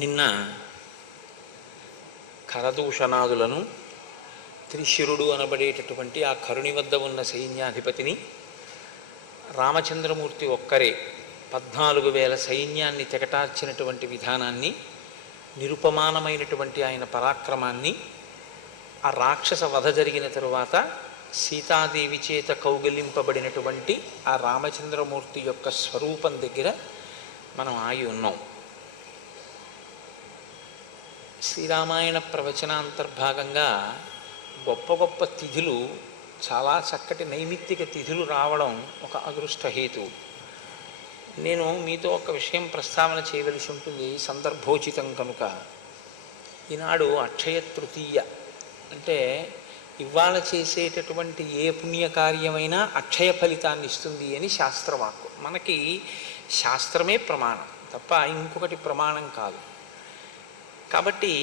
నిన్న కరదూషణాదులను త్రిశిరుడు అనబడేటటువంటి ఆ కరుణి వద్ద ఉన్న సైన్యాధిపతిని రామచంద్రమూర్తి ఒక్కరే 14,000 సైన్యాన్ని తెగటార్చినటువంటి విధానాన్ని, నిరుపమానమైనటువంటి ఆయన పరాక్రమాన్ని, ఆ రాక్షస వధ జరిగిన తరువాత సీతాదేవి చేత కౌగిలింపబడినటువంటి ఆ రామచంద్రమూర్తి యొక్క స్వరూపం దగ్గర మనం ఆగి ఉన్నాం. శ్రీరామాయణ ప్రవచనాంతర్భాగంగా గొప్ప గొప్ప తిథులు, చాలా చక్కటి నైమిత్తిక తిథులు రావడం ఒక అదృష్ట హేతు. నేను మీతో ఒక విషయం ప్రస్తావన చేయవలసి ఉంటుంది, సందర్భోచితం కనుక. ఈనాడు అక్షయ తృతీయ, అంటే ఇవాళ చేసేటటువంటి ఏ పుణ్యకార్యమైనా అక్షయ ఫలితాన్ని ఇస్తుంది అని శాస్త్రవాక్కు. మనకి శాస్త్రమే ప్రమాణం తప్ప ఇంకొకటి ప్రమాణం కాదు. కాబట్టి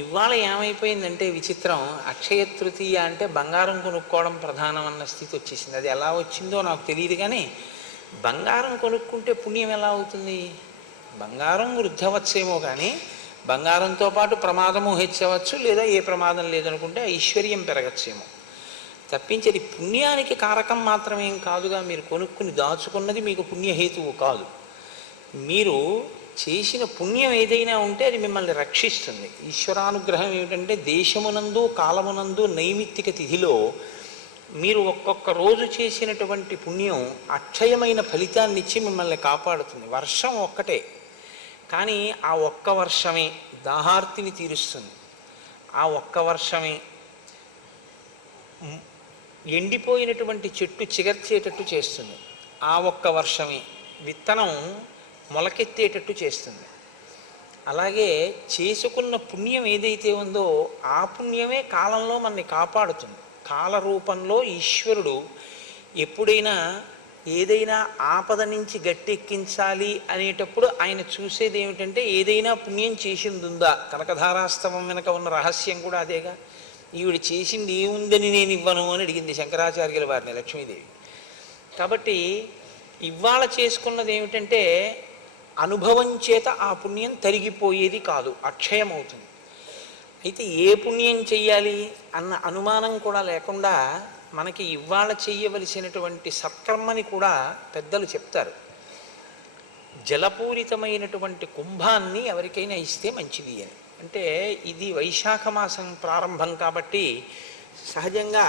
ఇవాళ ఏమైపోయిందంటే విచిత్రం, అక్షయ తృతీయ అంటే బంగారం కొనుక్కోవడం ప్రధానం అన్న స్థితి వచ్చేసింది. అది ఎలా వచ్చిందో నాకు తెలియదు, కానీ బంగారం కొనుక్కుంటే పుణ్యం ఎలా అవుతుంది? బంగారం వృద్ధవచ్చేమో, కానీ బంగారంతో పాటు ప్రమాదము హెచ్చవచ్చు, లేదా ఏ ప్రమాదం లేదనుకుంటే ఐశ్వర్యం పెరగచ్చేమో తప్పించి అది పుణ్యానికి కారకం మాత్రమేం కాదుగా. మీరు కొనుక్కుని దాచుకున్నది మీకు పుణ్యహేతువు కాదు. మీరు చేసిన పుణ్యం ఏదైనా ఉంటే అది మిమ్మల్ని రక్షిస్తుంది. ఈశ్వరానుగ్రహం ఏమిటంటే దేశమునందు కాలమునందు నైమిత్తిక తిథిలో మీరు ఒక్కొక్క రోజు చేసినటువంటి పుణ్యం అక్షయమైన ఫలితాన్ని ఇచ్చి మిమ్మల్ని కాపాడుతుంది. వర్షం ఒక్కటే, కానీ ఆ ఒక్క వర్షమే దాహార్తిని తీరుస్తుంది. ఆ ఒక్క వర్షమే ఎండిపోయినటువంటి చెట్టు చిగర్చేటట్టు చేస్తుంది. ఆ ఒక్క వర్షమే విత్తనం మొలకెత్తేటట్టు చేస్తుంది. అలాగే చేసుకున్న పుణ్యం ఏదైతే ఉందో ఆ పుణ్యమే కాలంలో మనని కాపాడుతుంది. కాల రూపంలో ఈశ్వరుడు ఎప్పుడైనా ఏదైనా ఆపద నుంచి గట్టెక్కించాలి అనేటప్పుడు ఆయన చూసేది ఏమిటంటే ఏదైనా పుణ్యం చేసింది ఉందా. కనకధారాస్తవం వెనక ఉన్న రహస్యం కూడా అదేగా. ఈవిడ చేసింది ఏముందని నేను ఇవ్వను అని అడిగింది శంకరాచార్యుల వారిని లక్ష్మీదేవి. కాబట్టి ఇవాళ చేసుకున్నది ఏమిటంటే అనుభవం చేత ఆ పుణ్యం తరిగిపోయేది కాదు, అక్షయం అవుతుంది. అయితే ఏ పుణ్యం చెయ్యాలి అన్న అనుమానం కూడా లేకుండా మనకి ఇవాళ చెయ్యవలసినటువంటి సత్కర్మని కూడా పెద్దలు చెప్తారు. జలపూరితమైనటువంటి కుంభాన్ని ఎవరికైనా ఇస్తే మంచిది అని. అంటే ఇది వైశాఖ మాసం ప్రారంభం కాబట్టి సహజంగా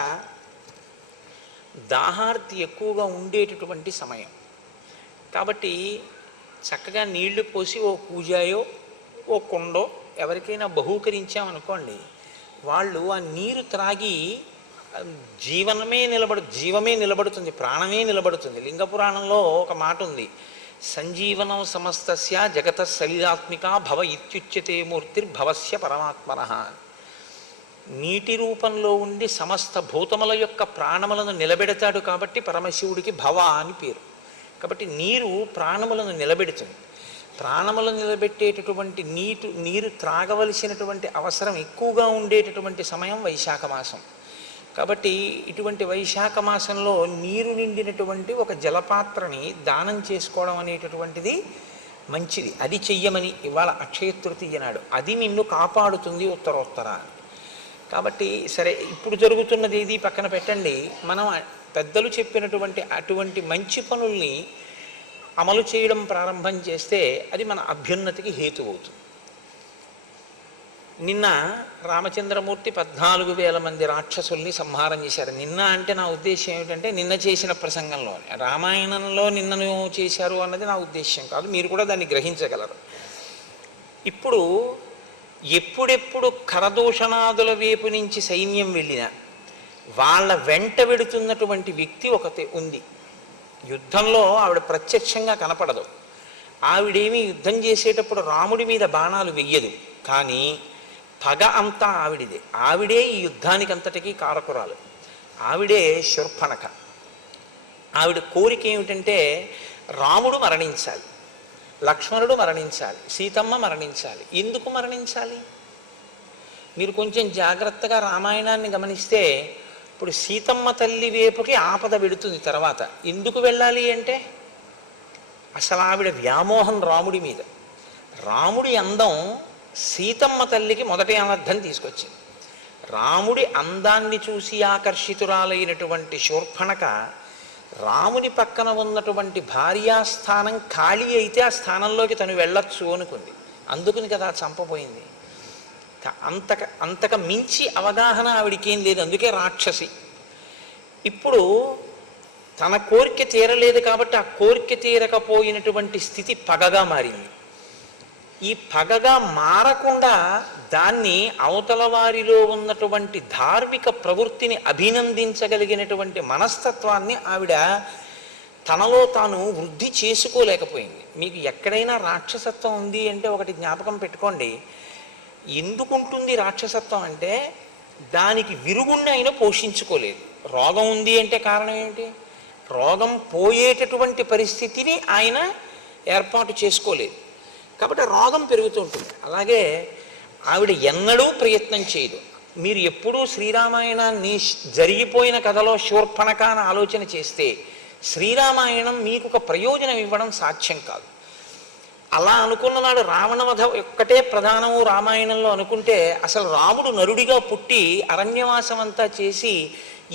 దాహార్తి ఎక్కువగా ఉండేటటువంటి సమయం. కాబట్టి చక్కగా నీళ్లు పోసి ఓ పూజాయో ఓ కుండో ఎవరికైనా బహూకరించామనుకోండి, వాళ్ళు ఆ నీరు త్రాగి జీవమే నిలబడుతుంది, ప్రాణమే నిలబడుతుంది. లింగపురాణంలో ఒక మాట ఉంది, సంజీవనం సమస్తస్య జగత సలిలాత్మిక భవ ఇత్యుచ్యతే మూర్తిర్భవస్య పరమాత్మనః. నీటి రూపంలో ఉండి సమస్త భూతముల యొక్క ప్రాణములను నిలబెడతాడు కాబట్టి పరమశివుడికి భవ అని పేరు. కాబట్టి నీరు ప్రాణములను నిలబెడుతుంది. ప్రాణములను నిలబెట్టేటటువంటి నీరు త్రాగవలసినటువంటి అవసరం ఎక్కువగా ఉండేటటువంటి సమయం వైశాఖ మాసం. కాబట్టి ఇటువంటి వైశాఖ మాసంలో నీరు నిండినటువంటి ఒక జలపాత్రని దానం చేసుకోవడం అనేటటువంటిది మంచిది. అది చెయ్యమని ఇవాళ అక్షయ తృతీయ నాడు. అది నిన్ను కాపాడుతుంది ఉత్తరోత్తర. కాబట్టి సరే, ఇప్పుడు జరుగుతున్నది ఏది పక్కన పెట్టండి. మనం పెద్దలు చెప్పినటువంటి అటువంటి మంచి పనుల్ని అమలు చేయడం ప్రారంభం చేస్తే అది మన అభ్యున్నతికి హేతు అవుతుంది. నిన్న రామచంద్రమూర్తి 14,000 మంది రాక్షసుల్ని సంహారం చేశారు. నిన్న అంటే నా ఉద్దేశం ఏమిటంటే నిన్న చేసిన ప్రసంగంలోనే, రామాయణంలో నిన్నను చేశారు అన్నది నా ఉద్దేశం కాదు, మీరు కూడా దాన్ని గ్రహించగలరు. ఇప్పుడు ఎప్పుడెప్పుడు కరదూషణాదుల వైపు నుంచి సైన్యం వెళ్ళినా వాళ్ళ వెంట వెడుతున్నటువంటి వ్యక్తి ఒకటి ఉంది. యుద్ధంలో ఆవిడ ప్రత్యక్షంగా కనపడదు. ఆవిడేమీ యుద్ధం చేసేటప్పుడు రాముడి మీద బాణాలు వెయ్యదు, కానీ పగ అంతా ఆవిడిదే. ఆవిడే ఈ యుద్ధానికి అంతటికీ కారకురాలు. ఆవిడే శూర్పణఖ. ఆవిడ కోరిక ఏమిటంటే రాముడు మరణించాలి, లక్ష్మణుడు మరణించాలి, సీతమ్మ మరణించాలి. ఎందుకు మరణించాలి? మీరు కొంచెం జాగ్రత్తగా రామాయణాన్ని గమనిస్తే ఇప్పుడు సీతమ్మ తల్లి వైపుకి ఆపద వెడుతుంది. తర్వాత ఎందుకు వెళ్ళాలి అంటే అసలు ఆవిడ వ్యామోహం రాముడి మీద. రాముడి అందం సీతమ్మ తల్లికి మొదటి అనర్థం తీసుకొచ్చింది. రాముడి అందాన్ని చూసి ఆకర్షితురాలైనటువంటి శూర్పణఖ రాముని పక్కన ఉన్నటువంటి భార్యాస్థానం ఖాళీ అయితే ఆ స్థానంలోకి తను వెళ్ళొచ్చు అనుకుంది. అందుకుని కదా చంపబోయింది. అంతక మించి అవగాహన ఆవిడికేం లేదు, అందుకే రాక్షసి. ఇప్పుడు తన కోరిక తీరలేదు కాబట్టి ఆ కోరిక తీరకపోయినటువంటి స్థితి పగగా మారింది. ఈ పగగా మారకుండా దాన్ని అవతల వారిలో ఉన్నటువంటి ధార్మిక ప్రవృత్తిని అభినందించగలిగినటువంటి మనస్తత్వాన్ని ఆవిడ తనలో తాను వృద్ధి చేసుకోలేకపోయింది. మీకు ఎక్కడైనా రాక్షసత్వం ఉంది అంటే ఒకటి జ్ఞాపకం పెట్టుకోండి. ఎందుకుంటుంది రాక్షసత్వం అంటే దానికి విరుగుణ్ణి ఆయన పోషించుకోలేదు. రోగం ఉంది అంటే కారణం ఏమిటి? రోగం పోయేటటువంటి పరిస్థితిని ఆయన ఏర్పాటు చేసుకోలేదు కాబట్టి రోగం పెరుగుతుంటుంది. అలాగే ఆవిడ ఎన్నడూ ప్రయత్నం చేయదు. మీరు ఎప్పుడూ శ్రీరామాయణాన్ని జరిగిపోయిన కథలో శూర్పణఖ అని ఆలోచన చేస్తే శ్రీరామాయణం మీకు ఒక ప్రయోజనం ఇవ్వడం సాధ్యం కాదు. అలా అనుకున్న నాడు రావణవధ ఒక్కటే ప్రధానము రామాయణంలో అనుకుంటే అసలు రాముడు నరుడిగా పుట్టి అరణ్యవాసం అంతా చేసి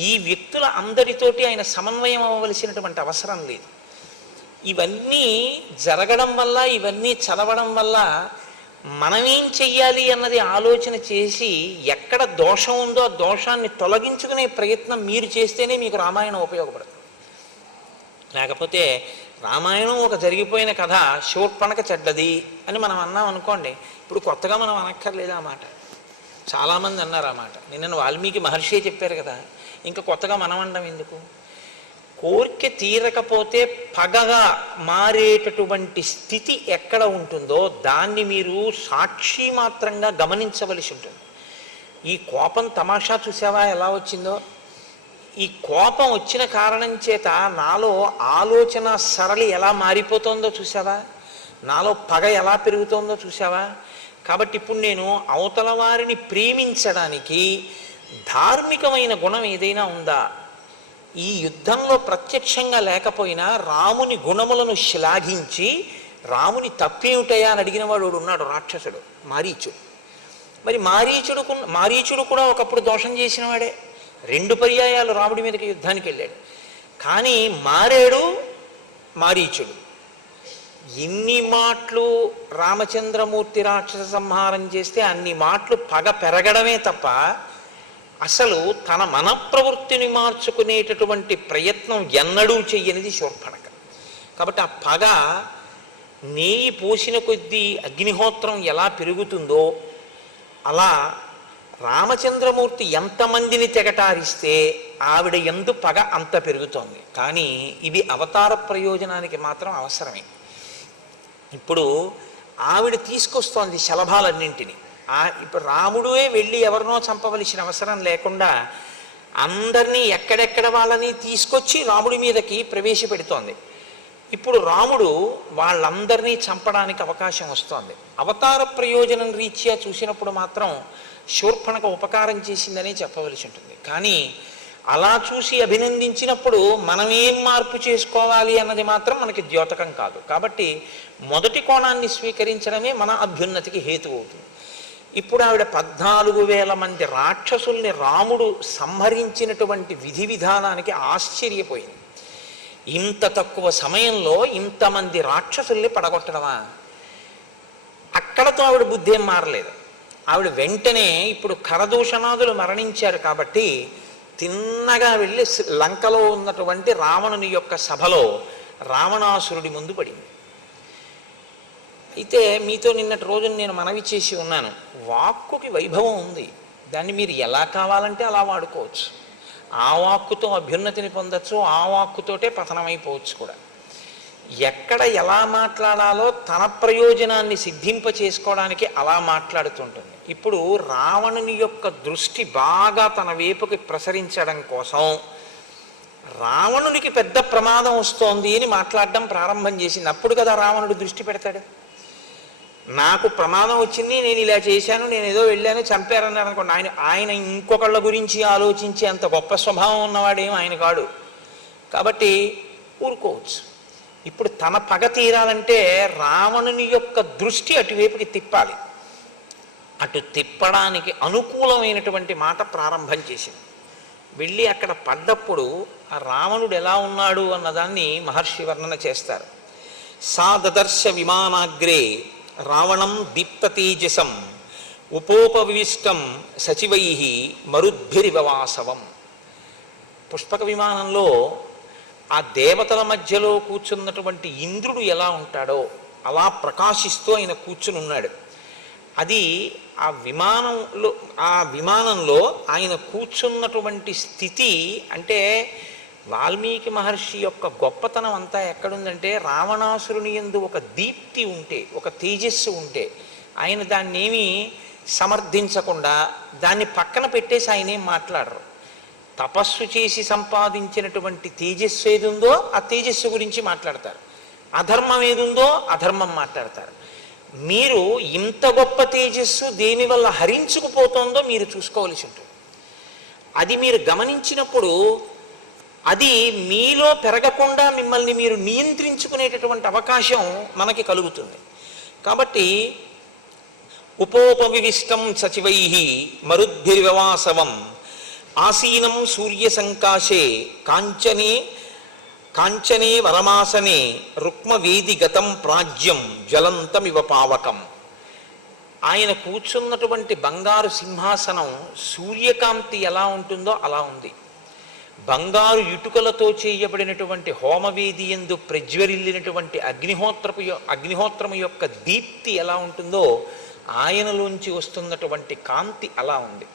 ఈ వ్యక్తుల అందరితోటి ఆయన సమన్వయం అవ్వవలసినటువంటి అవసరం లేదు. ఇవన్నీ జరగడం వల్ల, ఇవన్నీ చదవడం వల్ల మనమేం చెయ్యాలి అన్నది ఆలోచన చేసి ఎక్కడ దోషం ఉందో ఆ దోషాన్ని తొలగించుకునే ప్రయత్నం మీరు చేస్తేనే మీకు రామాయణం ఉపయోగపడుతుంది. లేకపోతే రామాయణం ఒక జరిగిపోయిన కథ, శూర్పణఖ చెడ్డది అని మనం అన్నాం అనుకోండి, ఇప్పుడు కొత్తగా మనం అనక్కర్లేదు ఆ మాట. చాలామంది అన్నారు ఆ మాట. నిన్న వాల్మీకి మహర్షి చెప్పారు కదా, ఇంకా కొత్తగా మనం అనడం ఎందుకు? కోరిక తీరకపోతే పగగా మారేటటువంటి స్థితి ఎక్కడ ఉంటుందో దాన్ని మీరు సాక్షి మాత్రంగా గమనించవలసి ఉంటుంది. ఈ కోపం తమాషా చూసావా ఎలా వచ్చిందో? ఈ కోపం వచ్చిన కారణం చేత నాలో ఆలోచన సరళి ఎలా మారిపోతుందో చూసావా? నాలో పగ ఎలా పెరుగుతోందో చూసావా? కాబట్టి ఇప్పుడు నేను అవతల వారిని ప్రేమించడానికి ధార్మికమైన గుణం ఏదైనా ఉందా? ఈ యుద్ధంలో ప్రత్యక్షంగా లేకపోయినా రాముని గుణములను శ్లాఘించి రాముని తప్పేమిటయా అని అడిగిన వాడు ఉన్నాడు, రాక్షసుడు మారీచుడు. మరి మారీచుడు కూడా ఒకప్పుడు దోషం చేసిన వాడే. 2 పర్యాయాలు రాముడి మీదకి యుద్ధానికి వెళ్ళాడు. కానీ మారేడు మారీచుడు. ఎన్ని మాటలు రామచంద్రమూర్తి రాక్షస సంహారం చేస్తే అన్ని మాటలు పగ పెరగడమే తప్ప అసలు తన మన ప్రవృత్తిని మార్చుకునేటటువంటి ప్రయత్నం ఎన్నడూ చెయ్యనిది శూర్పణఖ. కాబట్టి ఆ పగ నెయ్యి పోసిన కొద్దీ అగ్నిహోత్రం ఎలా పెరుగుతుందో అలా రామచంద్రమూర్తి ఎంతమందిని తెగటారిస్తే ఆవిడ ఎందు పగ అంత పెరుగుతోంది. కానీ ఇది అవతార ప్రయోజనానికి మాత్రం అవసరమే. ఇప్పుడు ఆవిడ తీసుకొస్తోంది శలభాలన్నింటినీ. ఇప్పుడు రాముడే వెళ్ళి ఎవరినో చంపవలసిన అవసరం లేకుండా అందరినీ ఎక్కడెక్కడ వాళ్ళని తీసుకొచ్చి రాముడి మీదకి ప్రవేశపెడుతోంది. ఇప్పుడు రాముడు వాళ్ళందరినీ చంపడానికి అవకాశం వస్తోంది. అవతార ప్రయోజనం రీత్యా చూసినప్పుడు మాత్రం శూర్పణఖ ఉపకారం చేసిందని చెప్పవలసి ఉంటుంది. కానీ అలా చూసి అభినందించినప్పుడు మనం ఏం మార్పు చేసుకోవాలి అన్నది మాత్రం మనకి ద్యోతకం కాదు. కాబట్టి మొదటి కోణాన్ని స్వీకరించడమే మన అభ్యున్నతికి హేతు అవుతుంది. ఇప్పుడు ఆవిడ 14,000 మంది రాక్షసుల్ని రాముడు సంహరించినటువంటి విధి విధానానికి ఆశ్చర్యపోయింది. ఇంత తక్కువ సమయంలో ఇంతమంది రాక్షసుల్ని పడగొట్టడమా? అక్కడతో ఆవిడ బుద్ధి ఏం మారలేదు. ఆవిడ వెంటనే ఇప్పుడు ఖరదూషణాదులు మరణించారు కాబట్టి తిన్నగా వెళ్ళి లంకలో ఉన్నటువంటి రావణుని యొక్క సభలో రావణాసురుడి ముందు పడింది. అయితే మీతో నిన్నటి రోజున నేను మనవి చేసి ఉన్నాను, వాక్కుకి వైభవం ఉంది, దాన్ని మీరు ఎలా కావాలంటే అలా వాడుకోవచ్చు. ఆ వాక్కుతో అభ్యున్నతిని పొందొచ్చు, ఆ వాక్కుతోటే పతనమైపోవచ్చు కూడా. ఎక్కడ ఎలా మాట్లాడాలో తన ప్రయోజనాన్ని సిద్ధింప చేసుకోవడానికి అలా మాట్లాడుతుంటుంది. ఇప్పుడు రావణుని యొక్క దృష్టి బాగా తన వైపుకి ప్రసరించడం కోసం రావణునికి పెద్ద ప్రమాదం వస్తోంది అని మాట్లాడడం ప్రారంభం చేసింది. అప్పుడు కదా రావణుడు దృష్టి పెడతాడు. నాకు ప్రమాదం వచ్చింది, నేను ఇలా చేశాను, నేను ఏదో వెళ్ళాను, చంపారన్నారు అనుకోండి, ఆయన ఇంకొకళ్ళ గురించి ఆలోచించి అంత గొప్ప స్వభావం ఉన్నవాడేం ఆయన కాడు. కాబట్టి ఊరుకోవచ్చు. ఇప్పుడు తన పగ తీరాలంటే రావణుని యొక్క దృష్టి అటువైపుకి తిప్పాలి. అటు తిప్పడానికి అనుకూలమైనటువంటి మాట ప్రారంభం చేసింది. వెళ్ళి అక్కడ పడ్డప్పుడు ఆ రావణుడు ఎలా ఉన్నాడు అన్నదాన్ని మహర్షి వర్ణన చేస్తారు. సా దదర్శ విమానాగ్రే రావణం దీప్తతేజసం ఉపోపవిష్టం సచివై మరుద్భిరివవాసవం. పుష్పక విమానంలో ఆ దేవతల మధ్యలో కూర్చున్నటువంటి ఇంద్రుడు ఎలా ఉంటాడో అలా ప్రకాశిస్తూ ఆయన కూర్చుని ఉన్నాడు. అది ఆ విమానంలో ఆయన కూర్చున్నటువంటి స్థితి అంటే వాల్మీకి మహర్షి యొక్క గొప్పతనం అంతా ఎక్కడుందంటే రావణాసురుని యందు ఒక దీప్తి ఉంటే, ఒక తేజస్సు ఉంటే ఆయన దాన్ని ఏమీ సమర్థించకుండా దాన్ని పక్కన పెట్టేసి ఆయన ఏం మాట్లాడరు. తపస్సు చేసి సంపాదించినటువంటి తేజస్సు ఏది ఉందో ఆ తేజస్సు గురించి మాట్లాడతారు, అధర్మం ఏదుందో అధర్మం మాట్లాడతారు. మీరు ఇంత గొప్ప తేజస్సు దేనివల్ల హరించుకుపోతుందో మీరు చూసుకోవలసి ఉంటుంది. అది మీరు గమనించినప్పుడు అది మీలో పెరగకుండా మిమ్మల్ని మీరు నియంత్రించుకునేటటువంటి అవకాశం మనకి కలుగుతుంది. కాబట్టి ఉపోపవిష్టం సచివై మరుద్భిర్వివాసవం ఆసీనం సూర్య సంకాశే కాంచనే వరమాసనే రుక్మవేది గతం ప్రాజ్యం జ్వలంతమివ పావకం. ఆయన కూర్చున్నటువంటి బంగారు సింహాసనం సూర్యకాంతి ఎలా ఉంటుందో అలా ఉంది. బంగారు ఇటుకలతో చేయబడినటువంటి హోమవేది యందు ప్రజ్వరిల్లినటువంటి అగ్నిహోత్రము యొక్క దీప్తి ఎలా ఉంటుందో ఆయనలోంచి వస్తున్నటువంటి కాంతి అలా ఉంది.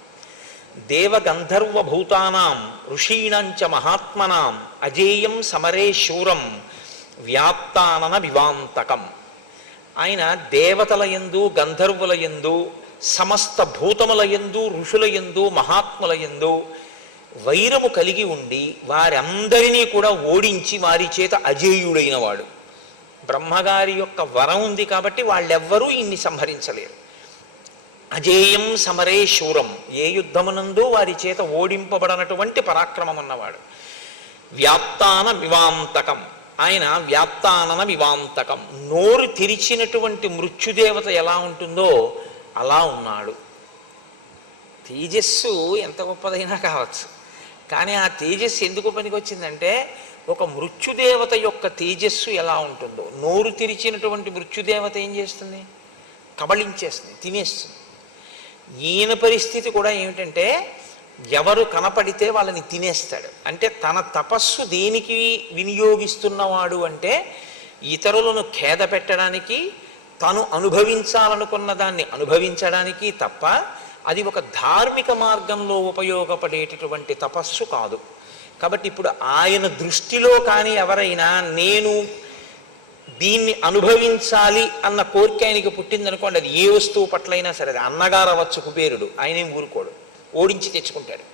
దేవగంధర్వభూతానాం ఋషీణంచ మహాత్మనాం అజేయం సమరే శూరం వ్యాప్తానన వివాంతకం. ఆయన దేవతల యందు, గంధర్వుల యందు, సమస్త భూతముల యందు, ఋషుల యందు, మహాత్ముల యందు వైరము కలిగి ఉండి వారందరినీ కూడా ఓడించి వారి చేత అజేయుడైన వాడు. బ్రహ్మగారి యొక్క వరం ఉంది కాబట్టి వాళ్ళెవ్వరూ ఇన్ని సంహరించలేరు. అజేయం సమరే శూరం, ఏ యుద్ధమునందు వారి చేత ఓడింపబడనటువంటి పరాక్రమం ఉన్నవాడు. వ్యాప్తాన వివాంతకం, ఆయన వ్యాప్తానన వివాంతకం, నోరు తెరిచినటువంటి మృత్యుదేవత ఎలా ఉంటుందో అలా ఉన్నాడు. తేజస్సు ఎంత గొప్పదైనా కావచ్చు, కానీ ఆ తేజస్సు ఎందుకు పనికొచ్చిందంటే ఒక మృత్యుదేవత యొక్క తేజస్సు ఎలా ఉంటుందో, నోరు తెరిచినటువంటి మృత్యుదేవత ఏం చేస్తుంది? కబళించేస్తుంది, తినేస్తుంది. ఈయన పరిస్థితి కూడా ఏమిటంటే ఎవరు కనపడితే వాళ్ళని తినేస్తాడు. అంటే తన తపస్సు దేనికి వినియోగిస్తున్నవాడు అంటే ఇతరులను ఖేద పెట్టడానికి, తను అనుభవించాలనుకున్న దాన్ని అనుభవించడానికి తప్ప అది ఒక ధార్మిక మార్గంలో ఉపయోగపడేటటువంటి తపస్సు కాదు. కాబట్టి ఇప్పుడు ఆయన దృష్టిలో కానీ ఎవరైనా నేను దీన్ని అనుభవించాలి అన్న కోరిక ఆయనకి పుట్టిందనుకోండి, అది ఏ వస్తువు పట్లైనా సరే, అది అన్నగారు అవ్వచ్చు కుబేరుడు, ఆయనేం ఊరుకోడు, ఓడించి తెచ్చుకుంటాడు.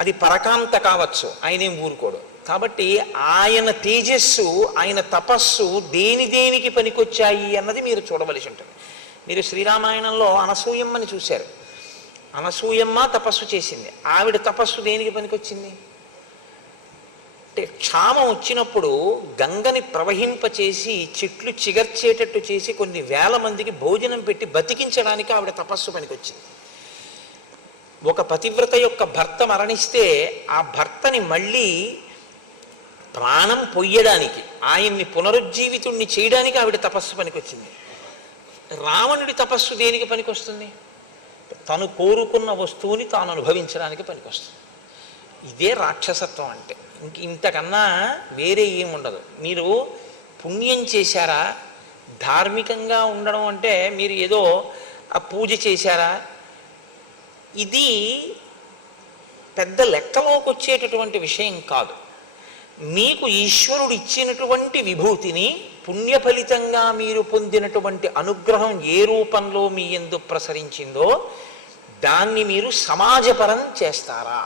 అది పరకాంత కావచ్చు, ఆయనేం ఊరుకోడు. కాబట్టి ఆయన తేజస్సు, ఆయన తపస్సు దేనికి పనికొచ్చాయి అన్నది మీరు చూడవలసి ఉంటుంది. మీరు శ్రీరామాయణంలో అనసూయమ్మని చూశారు. అనసూయమ్మ తపస్సు చేసింది. ఆవిడ తపస్సు దేనికి పనికొచ్చింది అంటే క్షామం వచ్చినప్పుడు గంగని ప్రవహింపచేసి చెట్లు చిగర్చేటట్టు చేసి కొన్ని వేల మందికి భోజనం పెట్టి బతికించడానికి ఆవిడ తపస్సు పనికొచ్చింది. ఒక పతివ్రత యొక్క భర్త మరణిస్తే ఆ భర్తని మళ్ళీ ప్రాణం పొయ్యడానికి, ఆయన్ని పునరుజ్జీవితుణ్ణి చేయడానికి ఆవిడ తపస్సు పనికొచ్చింది. రావణుడి తపస్సు దేనికి పనికొస్తుంది? తను కోరుకున్న వస్తువుని తాను అనుభవించడానికి పనికొస్తుంది. ఇదే రాక్షసత్వం అంటే. ఇంతకన్నా వేరే ఏముండదు. మీరు పుణ్యం చేశారా, ధార్మికంగా ఉండడం అంటే మీరు ఏదో ఆ పూజ చేశారా, ఇది పెద్ద లెక్కలోకి వచ్చేటటువంటి విషయం కాదు. మీకు ఈశ్వరుడు ఇచ్చినటువంటి విభూతిని పుణ్య ఫలితంగా మీరు పొందినటువంటి అనుగ్రహం ఏ రూపంలో మీ యందు ప్రసరించిందో దాన్ని మీరు సమాజపరం చేస్తారా?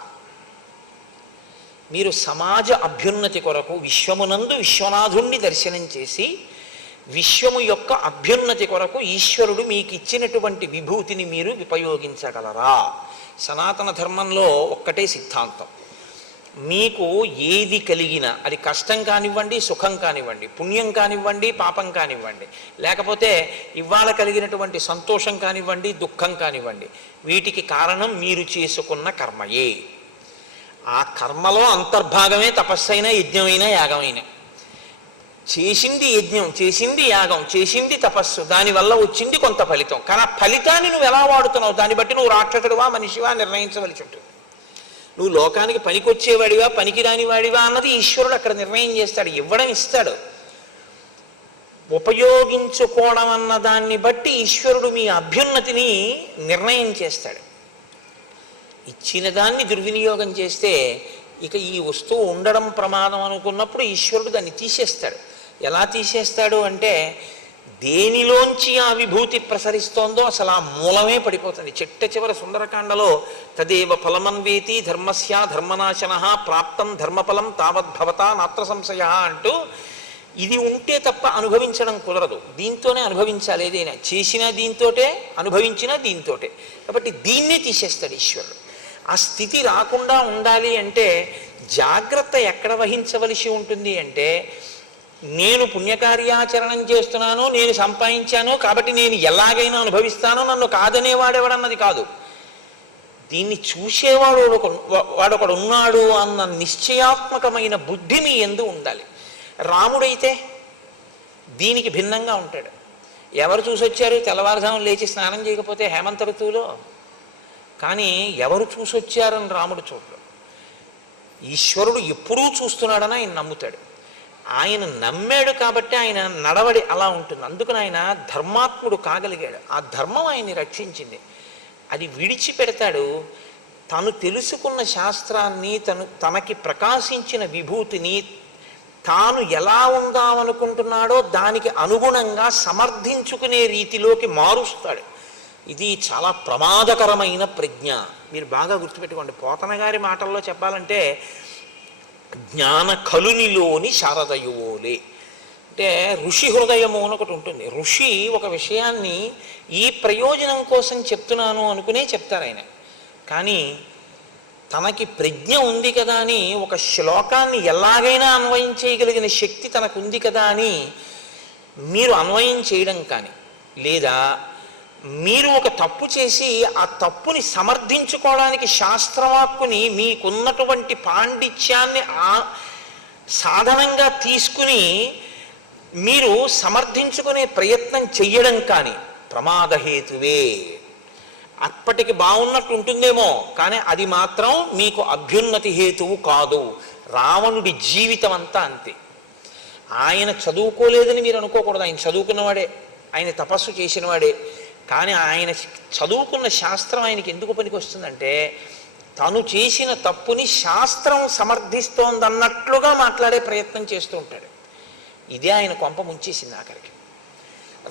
మీరు సమాజ అభ్యున్నతి కొరకు విశ్వమునందు విశ్వనాథుణ్ణి దర్శనం చేసి విశ్వము యొక్క అభ్యున్నతి కొరకు ఈశ్వరుడు మీకు ఇచ్చినటువంటి విభూతిని మీరు ఉపయోగించగలరా? సనాతన ధర్మంలో ఒక్కటే సిద్ధాంతం, మీకు ఏది కలిగినా అది కష్టం కానివ్వండి, సుఖం కానివ్వండి, పుణ్యం కానివ్వండి, పాపం కానివ్వండి, లేకపోతే ఇవాళ కలిగినటువంటి సంతోషం కానివ్వండి, దుఃఖం కానివ్వండి, వీటికి కారణం మీరు చేసుకున్న కర్మయే. ఆ కర్మలో అంతర్భాగమే తపస్సైన, యజ్ఞమైన, యాగమైన. చేసింది యజ్ఞం, చేసింది యాగం, చేసింది తపస్సు, దానివల్ల వచ్చింది కొంత ఫలితం. కానీ ఆ ఫలితాన్ని నువ్వు ఎలా వాడుతున్నావు దాన్ని బట్టి నువ్వు రాక్షసుడివా మనిషివా నిర్ణయించవలసి ఉంటుంది. నువ్వు లోకానికి పనికొచ్చేవాడివా పనికిరాని వాడివా అన్నది ఈశ్వరుడు అక్కడ నిర్ణయం చేస్తాడు. ఇవ్వడం ఇస్తాడు, ఉపయోగించుకోవడం అన్న దాన్ని బట్టి ఈశ్వరుడు మీ అభ్యున్నతిని నిర్ణయం చేస్తాడు. ఇచ్చిన దాన్ని దుర్వినియోగం చేస్తే ఇక ఈ వస్తువు ఉండడం ప్రమాదం అనుకున్నప్పుడు ఈశ్వరుడు దాన్ని తీసేస్తాడు. ఎలా తీసేస్తాడు అంటే దేనిలోంచి ఆ విభూతి ప్రసరిస్తోందో అసలు ఆ మూలమే పడిపోతుంది. చిట్ట చివరి సుందరకాండలో తదేవ ఫలమన్వేతి ధర్మస్య ధర్మనాశన ప్రాప్తం ధర్మఫలం తావద్భవత నాత్ర సంశయ అంటూ ఇది ఉంటే తప్ప అనుభవించడం కుదరదు, దీంతోనే అనుభవించాలి. ఏదైనా చేసినా దీంతోటే, అనుభవించినా దీంతోటే. కాబట్టి దీన్నే తీసేస్తాడు ఈశ్వరుడు. ఆ స్థితి రాకుండా ఉండాలి అంటే జాగ్రత్త ఎక్కడ వహించవలసి ఉంటుంది అంటే నేను పుణ్యకార్యాచరణం చేస్తున్నాను, నేను సంపాదించాను కాబట్టి నేను ఎలాగైనా అనుభవిస్తానో, నన్ను కాదనేవాడెవడన్నది కాదు. దీన్ని చూసేవాడు వాడొకడు ఉన్నాడు అన్న నిశ్చయాత్మకమైన బుద్ధి మీ యందు ఉండాలి. రాముడైతే దీనికి భిన్నంగా ఉంటాడు. ఎవరు చూసొచ్చారు? తెల్లవారుజామున లేచి స్నానం చేయకపోతే హేమంత ఋతువులో. కానీ ఎవరు చూసొచ్చారని రాముడు చూడడు. ఈశ్వరుడు ఎప్పుడూ చూస్తున్నాడని ఆయన నమ్ముతాడు. ఆయన నమ్మాడు కాబట్టి ఆయన నడవడి అలా ఉంటుంది. అందుకని ఆయన ధర్మాత్ముడు కాగలిగాడు. ఆ ధర్మం ఆయన్ని రక్షించింది. అది విడిచిపెడతాడు. తను తెలుసుకున్న శాస్త్రాన్ని, తనకి ప్రకాశించిన విభూతిని తాను ఎలా ఉందామనుకుంటున్నాడో దానికి అనుగుణంగా సమర్థించుకునే రీతిలోకి మారుస్తాడు. ఇది చాలా ప్రమాదకరమైన ప్రజ్ఞ. మీరు బాగా గుర్తుపెట్టుకోండి. పోతన గారి మాటల్లో చెప్పాలంటే జ్ఞాన కలునిలోని శారదయువోలే. అంటే ఋషి హృదయము అని ఒకటి ఉంటుంది. ఋషి ఒక విషయాన్ని ఈ ప్రయోజనం కోసం చెప్తున్నాను అనుకునే చెప్తారు ఆయన. కానీ తనకి ప్రజ్ఞ ఉంది కదా అని ఒక శ్లోకాన్ని ఎలాగైనా అన్వయం చేయగలిగిన శక్తి తనకు ఉంది కదా అని మీరు అన్వయం చేయడం కానీ, లేదా మీరు ఒక తప్పు చేసి ఆ తప్పుని సమర్థించుకోవడానికి శాస్త్రవాక్కుని మీకున్నటువంటి పాండిత్యాన్ని సాధనంగా తీసుకుని మీరు సమర్థించుకునే ప్రయత్నం చెయ్యడం కానీ ప్రమాదహేతువే. అప్పటికి బాగున్నట్టు ఉంటుందేమో కానీ అది మాత్రం మీకు అభ్యున్నతి హేతువు కాదు. రావణుడి జీవితం అంతా అంతే. ఆయన చదువుకోలేదని మీరు అనుకోకూడదు. ఆయన చదువుకున్నవాడే, ఆయన తపస్సు చేసినవాడే. కానీ ఆయన చదువుకున్న శాస్త్రం ఆయనకి ఎందుకు పనికి వస్తుందంటే తను చేసిన తప్పుని శాస్త్రం సమర్థిస్తోందన్నట్లుగా మాట్లాడే ప్రయత్నం చేస్తూ ఉంటాడు. ఇదే ఆయన కొంప ముంచేసింది ఆఖరికి.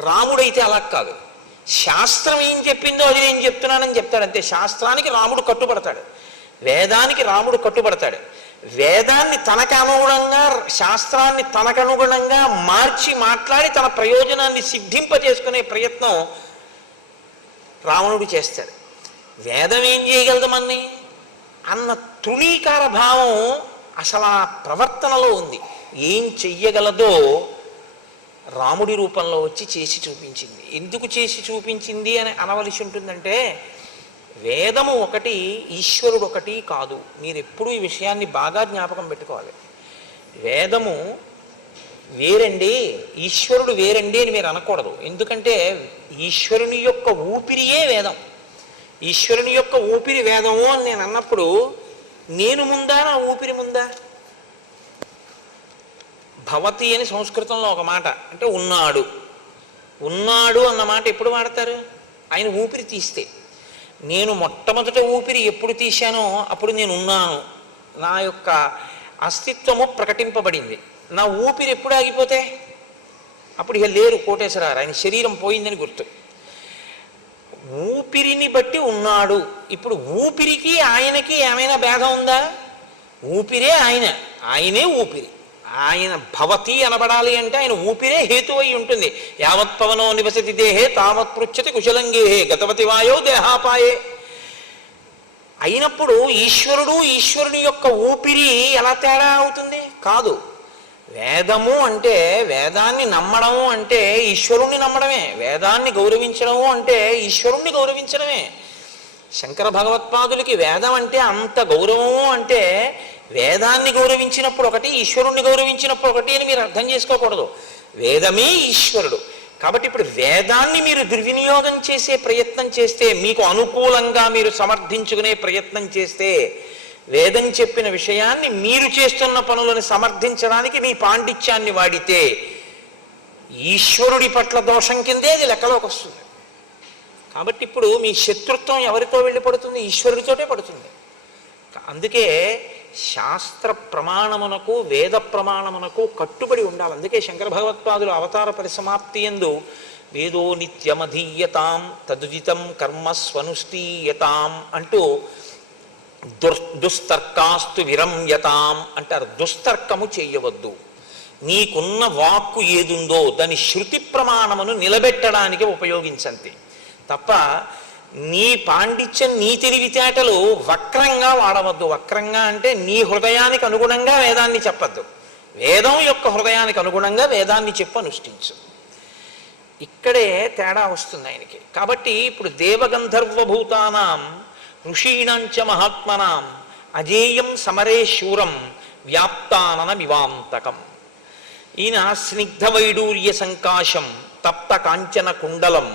రాముడైతే అలా కాదు. శాస్త్రం ఏం చెప్పిందో అది నేను చెప్తున్నానని చెప్తాడు అంతే. శాస్త్రానికి రాముడు కట్టుబడతాడు, వేదానికి రాముడు కట్టుబడతాడు. వేదాన్ని తనకు అనుగుణంగా, శాస్త్రాన్ని తనకు అనుగుణంగా మార్చి మాట్లాడి తన ప్రయోజనాన్ని సిద్ధింపజేసుకునే ప్రయత్నం రావణుడు చేస్తాడు. వేదం ఏం చేయగలదు మన్ని అన్న తృణీకార భావం అసలు ఆ ప్రవర్తనలో ఉంది. ఏం చెయ్యగలదో రాముడి రూపంలో వచ్చి చేసి చూపించింది. ఎందుకు చేసి చూపించింది అని అనవలసి ఉంటుందంటే వేదము ఒకటి, ఈశ్వరుడు ఒకటి కాదు. మీరు ఎప్పుడూ ఈ విషయాన్ని బాగా జ్ఞాపకం పెట్టుకోవాలి. వేదము వేరండి, ఈశ్వరుడు వేరండి అని మీరు అనకూడదు. ఎందుకంటే ఈశ్వరుని యొక్క ఊపిరియే వేదం. ఈశ్వరుని యొక్క ఊపిరి వేదము అని నేను అన్నప్పుడు నేను ముందా నా ఊపిరి ముందా? భవతి అని సంస్కృతంలో ఒక మాట, అంటే ఉన్నాడు. ఉన్నాడు అన్న మాట ఎప్పుడు వాడతారు? ఆయన ఊపిరి తీస్తే. నేను మొట్టమొదట ఊపిరి ఎప్పుడు తీశానో అప్పుడు నేను ఉన్నాను, నా యొక్క అస్తిత్వము ప్రకటింపబడింది. నా ఊపిరి ఎప్పుడు ఆగిపోతే అప్పుడు ఇక లేరు కోటేశ్వరారు, ఆయన శరీరం పోయిందని గుర్తు. ఊపిరిని బట్టి ఉన్నాడు. ఇప్పుడు ఊపిరికి ఆయనకి ఏమైనా భేదం ఉందా? ఊపిరే ఆయన, ఆయనే ఊపిరి. ఆయన భవతి అనబడాలి అంటే ఆయన ఊపిరే హేతు అయి ఉంటుంది. యావత్ పవనో నివసతి దేహే తావత్ పృచ్చతి కుశలంగేహే గతవతి వాయో దేహాపాయే. అయినప్పుడు ఈశ్వరుడు, ఈశ్వరుని యొక్క ఊపిరి ఎలా తేడా అవుతుంది? కాదు. వేదము అంటే, వేదాన్ని నమ్మడము అంటే ఈశ్వరుణ్ణి నమ్మడమే. వేదాన్ని గౌరవించడము అంటే ఈశ్వరుణ్ణి గౌరవించడమే. శంకర భగవత్పాదులకి వేదం అంటే అంత గౌరవము అంటే వేదాన్ని గౌరవించినప్పుడు ఒకటి, ఈశ్వరుణ్ణి గౌరవించినప్పుడు ఒకటి అని మీరు అర్థం చేసుకోకూడదు. వేదమే ఈశ్వరుడు. కాబట్టి ఇప్పుడు వేదాన్ని మీరు దుర్వినియోగం చేసే ప్రయత్నం చేస్తే, మీకు అనుకూలంగా మీరు సమర్థించుకునే ప్రయత్నం చేస్తే, వేదం చెప్పిన విషయాన్ని మీరు చేస్తున్న పనులను సమర్థించడానికి మీ పాండిత్యాన్ని వాడితే ఈశ్వరుడి పట్ల దోషం కిందే అది లెక్కలోకి వస్తుంది. కాబట్టి ఇప్పుడు మీ శత్రుత్వం ఎవరితో వెళ్ళి పడుతుంది? ఈశ్వరుడితోటే పడుతుంది. అందుకే శాస్త్ర ప్రమాణమునకు, వేద ప్రమాణమునకు కట్టుబడి ఉండాలి. అందుకే శంకర భగవత్పాదులు అవతార పరిసమాప్తి యందు వేదో నిత్యమధీయతాం తదుదితం కర్మ స్వనుష్ఠీయతాం అంటూ దుస్తర్కాస్తు విరమ్యతాం అంటారు. దుస్తర్కము చేయవద్దు. నీకున్న వాక్కు ఏదుందో దాని శృతి ప్రమాణమును నిలబెట్టడానికి ఉపయోగించండి తప్ప నీ పాండిత్యం, నీ తెలివితేటలు వక్రంగా వాడవద్దు. వక్రంగా అంటే నీ హృదయానికి అనుగుణంగా వేదాన్ని చెప్పద్దు. వేదం యొక్క హృదయానికి అనుగుణంగా వేదాన్ని చెప్పు, అనుష్ఠించు. ఇక్కడే తేడా వస్తుంది ఆయనకి. కాబట్టి ఇప్పుడు దేవగంధర్వభూతానాం ఋషీణంచ మహాత్మనాం అజేయం సమరే శూరం వ్యాప్తానన వివాంతకం. ఈయన స్నిగ్ధ వైడూర్య సంకాశం తప్త కాంచన కుండలం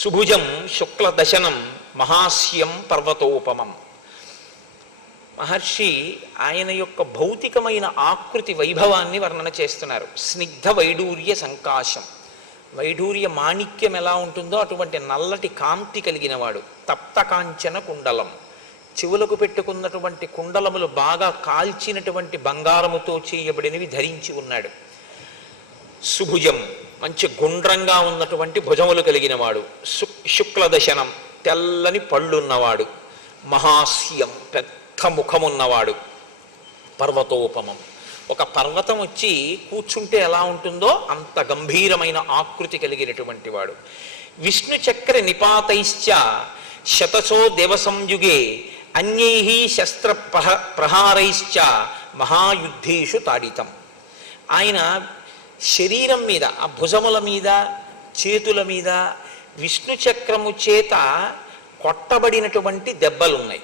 సుభుజం శుక్లదశనం మహాస్యం పర్వతోపమం. మహర్షి ఆయన యొక్క భౌతికమైన ఆకృతి వైభవాన్ని వర్ణన చేస్తున్నారు. స్నిగ్ధ వైడూర్య సంకాశం, వైఢూర్య మాణిక్యం ఎలా ఉంటుందో అటువంటి నల్లటి కాంతి కలిగిన వాడు. తప్త కాంచన కుండలం, చెవులకు పెట్టుకున్నటువంటి కుండలములు బాగా కాల్చినటువంటి బంగారముతో చేయబడినవి ధరించి ఉన్నాడు. సుభుజం, మంచి గుండ్రంగా ఉన్నటువంటి భుజములు కలిగిన వాడు. శుక్లదశనం, తెల్లని పళ్ళున్నవాడు. మహాస్యం, పెద్ద ముఖమున్నవాడు. పర్వతోపమం, ఒక పర్వతం వచ్చి కూర్చుంటే ఎలా ఉంటుందో అంత గంభీరమైన ఆకృతి కలిగినటువంటి వాడు. విష్ణు చక్ర నిపాతైశ్చ శతసో దేవసంయుగే అన్యై శస్త్ర ప్రహారైశ్చ మహాయుద్ధేషు తాడితం. ఆయన శరీరం మీద, ఆ భుజముల మీద, చేతుల మీద విష్ణు చక్రము చేత కొట్టబడినటువంటి దెబ్బలున్నాయి.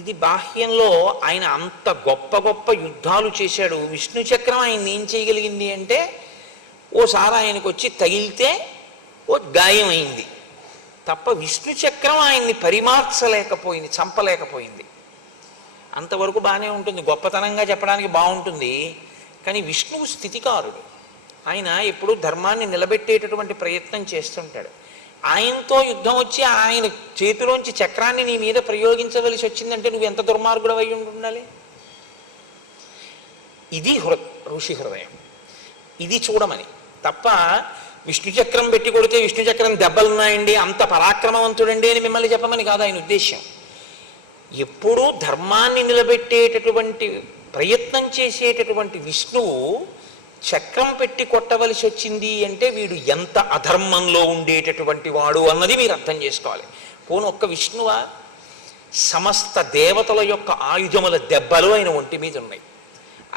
ఇది బాహ్యంలో ఆయన అంత గొప్ప గొప్ప యుద్ధాలు చేశాడు. విష్ణు చక్రం ఆయన ఏం చేయగలిగింది అంటే, ఓసారి ఆయనకు వచ్చి తగిలితే ఓ గాయం అయింది తప్ప విష్ణు చక్రం ఆయన్ని పరిమార్చలేకపోయింది, చంపలేకపోయింది. అంతవరకు బాగానే ఉంటుంది, గొప్పతనంగా చెప్పడానికి బాగుంటుంది. కానీ విష్ణువు స్థితికారుడు. ఆయన ఎప్పుడూ ధర్మాన్ని నిలబెట్టేటటువంటి ప్రయత్నం చేస్తుంటాడు. ఆయనతో యుద్ధం వచ్చి ఆయన చేతిలోంచి చక్రాన్ని నీ మీద ప్రయోగించవలసి వచ్చిందంటే నువ్వు ఎంత దుర్మార్గుడు అయి ఉండాలి. ఇది ఋషి హృదయం. ఇది చూడమని తప్ప విష్ణు చక్రం పెట్టి కొడితే విష్ణు చక్రం దెబ్బలున్నాయండి, అంత పరాక్రమవంతుడండి అని మిమ్మల్ని చెప్పమని కాదు ఆయన ఉద్దేశ్యం. ఎప్పుడూ ధర్మాన్ని నిలబెట్టేటటువంటి ప్రయత్నం చేసేటటువంటి విష్ణువు చక్రం పెట్టి కొట్టవలసి వచ్చింది అంటే వీడు ఎంత అధర్మంలో ఉండేటటువంటి వాడు అన్నది మీరు అర్థం చేసుకోవాలి. పోను ఒక్క విష్ణువా, సమస్త దేవతల యొక్క ఆయుధముల దెబ్బలు ఆయన ఒంటి మీద ఉన్నాయి,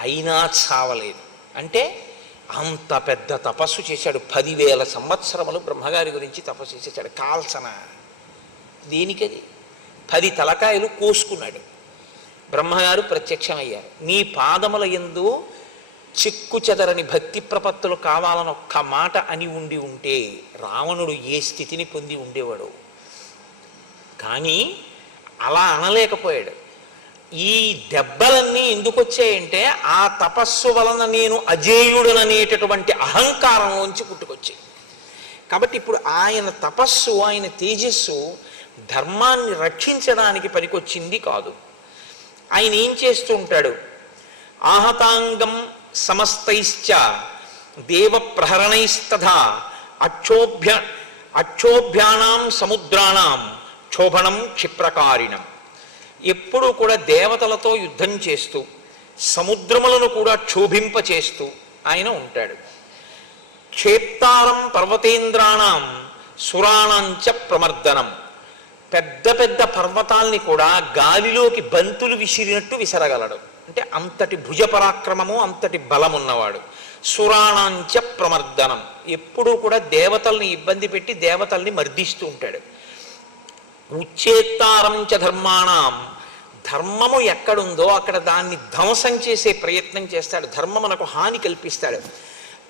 అయినా చావలేదు. అంటే అంత పెద్ద తపస్సు చేశాడు. 10,000 సంవత్సరములు బ్రహ్మగారి గురించి తపస్సు చేశాడు. కాల్సన దేనికది? 10 తలకాయలు కోసుకున్నాడు. బ్రహ్మగారు ప్రత్యక్షమయ్యారు. నీ పాదముల యందు చిక్కు చెదరని భక్తి ప్రపత్తులు కావాలని ఒక్క మాట అని ఉండి ఉంటే రావణుడు ఏ స్థితిని పొంది ఉండేవాడు. కానీ అలా అనలేకపోయాడు. ఈ దెబ్బలన్నీ ఎందుకు వచ్చాయంటే ఆ తపస్సు వలన నేను అజేయుడననేటటువంటి అహంకారంలోంచి పుట్టుకొచ్చాయి. కాబట్టి ఇప్పుడు ఆయన తపస్సు, ఆయన తేజస్సు ధర్మాన్ని రక్షించడానికి పనికొచ్చింది కాదు. ఆయన ఏం చేస్తూ ఉంటాడు? ఆహతాంగం సమస్తైశ్చ దేవ ప్రహరణైస్తథా అక్షోభ్యానాం సముద్రాణం క్షోభణం క్షిప్రకారిణం. ఎప్పుడూ కూడా దేవతలతో యుద్ధం చేస్తూ సముద్రములను కూడా క్షోభింపచేస్తూ ఆయన ఉంటాడు. క్షేప్తారం పర్వతేంద్రాణం సురాణంచ ప్రమర్దనం. పెద్ద పెద్ద పర్వతాల్ని కూడా గాలిలోకి బంతులు విసిరినట్టు విసరగలడు. అంటే అంతటి భుజపరాక్రమము, అంతటి బలం ఉన్నవాడు. సురాణాంచ ప్రమర్దనం, ఎప్పుడూ కూడా దేవతల్ని ఇబ్బంది పెట్టి దేవతల్ని మర్దిస్తూ ఉంటాడు. ఉచ్చేత్తారంచ ధర్మాణం, ధర్మము ఎక్కడుందో అక్కడ దాన్ని ధ్వంసం చేసే ప్రయత్నం చేస్తాడు, ధర్మమునకు హాని కల్పిస్తాడు.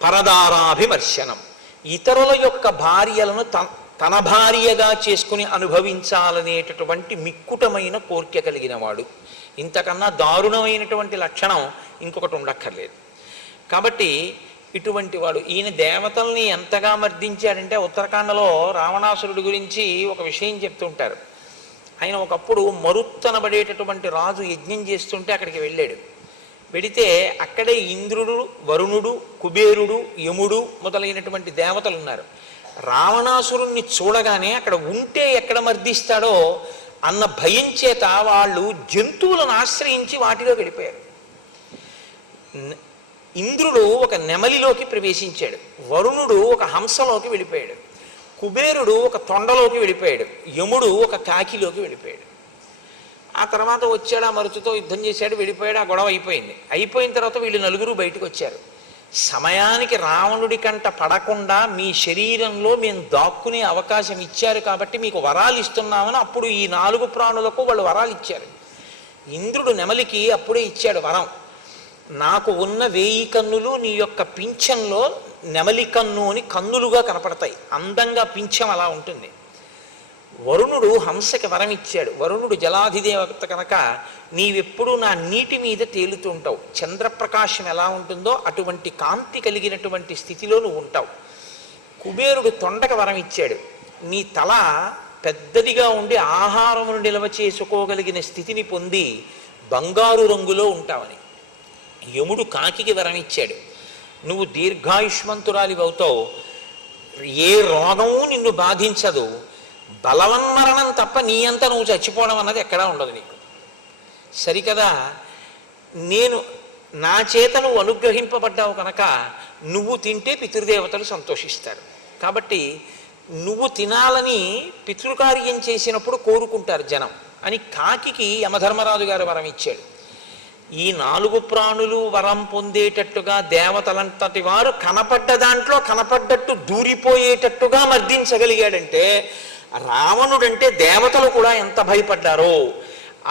పరదారాభిమర్శనం, ఇతరుల యొక్క భార్యలను తన భార్యగా చేసుకుని అనుభవించాలనేటటువంటి మిక్కుటమైన కోరిక కలిగిన వాడు. ఇంతకన్నా దారుణమైనటువంటి లక్షణం ఇంకొకటి ఉండక్కర్లేదు. కాబట్టి ఇటువంటి వాడు. ఈయన దేవతల్ని ఎంతగా మర్దించాడంటే ఉత్తరాఖండలో రావణాసురుడి గురించి ఒక విషయం చెప్తుంటారు. ఆయన ఒకప్పుడు మరుత్తనబడేటటువంటి రాజు యజ్ఞం చేస్తుంటే అక్కడికి వెళ్ళాడు. వెడితే అక్కడే ఇంద్రుడు, వరుణుడు, కుబేరుడు, యముడు మొదలైనటువంటి దేవతలు ఉన్నారు. రావణాసురుణ్ణి చూడగానే అక్కడ ఉంటే ఎక్కడ మర్దిస్తాడో అన్న భయం చేత వాళ్ళు జంతువులను ఆశ్రయించి వాటిలో వెళ్ళిపోయారు. ఇంద్రుడు ఒక నెమలిలోకి ప్రవేశించాడు, వరుణుడు ఒక హంసలోకి వెళ్ళిపోయాడు, కుబేరుడు ఒక తొండలోకి వెళ్ళిపోయాడు, యముడు ఒక కాకిలోకి వెళ్ళిపోయాడు. ఆ తర్వాత వచ్చాడు, ఆ మరుచుతో యుద్ధం చేశాడు, వెళ్ళిపోయాడు. ఆ గొడవ అయిపోయింది. అయిపోయిన తర్వాత వీళ్ళు నలుగురు బయటకు వచ్చారు. సమయానికి రావణుడి కంట పడకుండా మీ శరీరంలో మేము దాక్కునే అవకాశం ఇచ్చారు కాబట్టి మీకు వరాలు ఇస్తున్నామని అప్పుడు ఈ 4 ప్రాణులకు వాళ్ళు వరాలు ఇచ్చారు. ఇంద్రుడు నెమలికి అప్పుడే ఇచ్చాడు వరం, నాకు ఉన్న 1000 కన్నులు నీ యొక్క పింఛంలో నెమలి కన్ను అని కన్నులుగా కనపడతాయి, అందంగా పింఛం అలా ఉంటుంది. వరుణుడు హంసకి వరం ఇచ్చాడు. వరుణుడు జలాధిదేవత కనుక నీవెప్పుడు నా నీటి మీద తేలుతుంటావు, చంద్రప్రకాశం ఎలా ఉంటుందో అటువంటి కాంతి కలిగినటువంటి స్థితిలో నువ్వు ఉంటావు. కుబేరుడు తొండక వరం ఇచ్చాడు, నీ తల పెద్దదిగా ఉండి ఆహారమును నిల్వ చేసుకోగలిగిన స్థితిని పొంది బంగారు రంగులో ఉంటావని. యముడు కాకికి వరం ఇచ్చాడు, నువ్వు దీర్ఘాయుష్మంతురాలి అవుతావు, ఏ రోగము నిన్ను బాధించదు, బలవన్మరణం తప్ప నీ అంతా నువ్వు చచ్చిపోవడం అన్నది ఎక్కడా ఉండదు నీకు. సరికదా, నేను నా చేత నువ్వు అనుగ్రహింపబడ్డావు కనుక నువ్వు తింటే పితృదేవతలు సంతోషిస్తారు. కాబట్టి నువ్వు తినాలని పితృకార్యం చేసినప్పుడు కోరుకుంటారు జనం అని కాకికి యమధర్మరాజు గారు వరం ఇచ్చాడు. ఈ 4 ప్రాణులు వరం పొందేటట్టుగా దేవతలంతటి వారు కనపడ్డ దాంట్లో కనపడ్డట్టు దూరిపోయేటట్టుగా మర్దించగలిగాడంటే రావణుడంటే దేవతలు కూడా ఎంత భయపడ్డారో,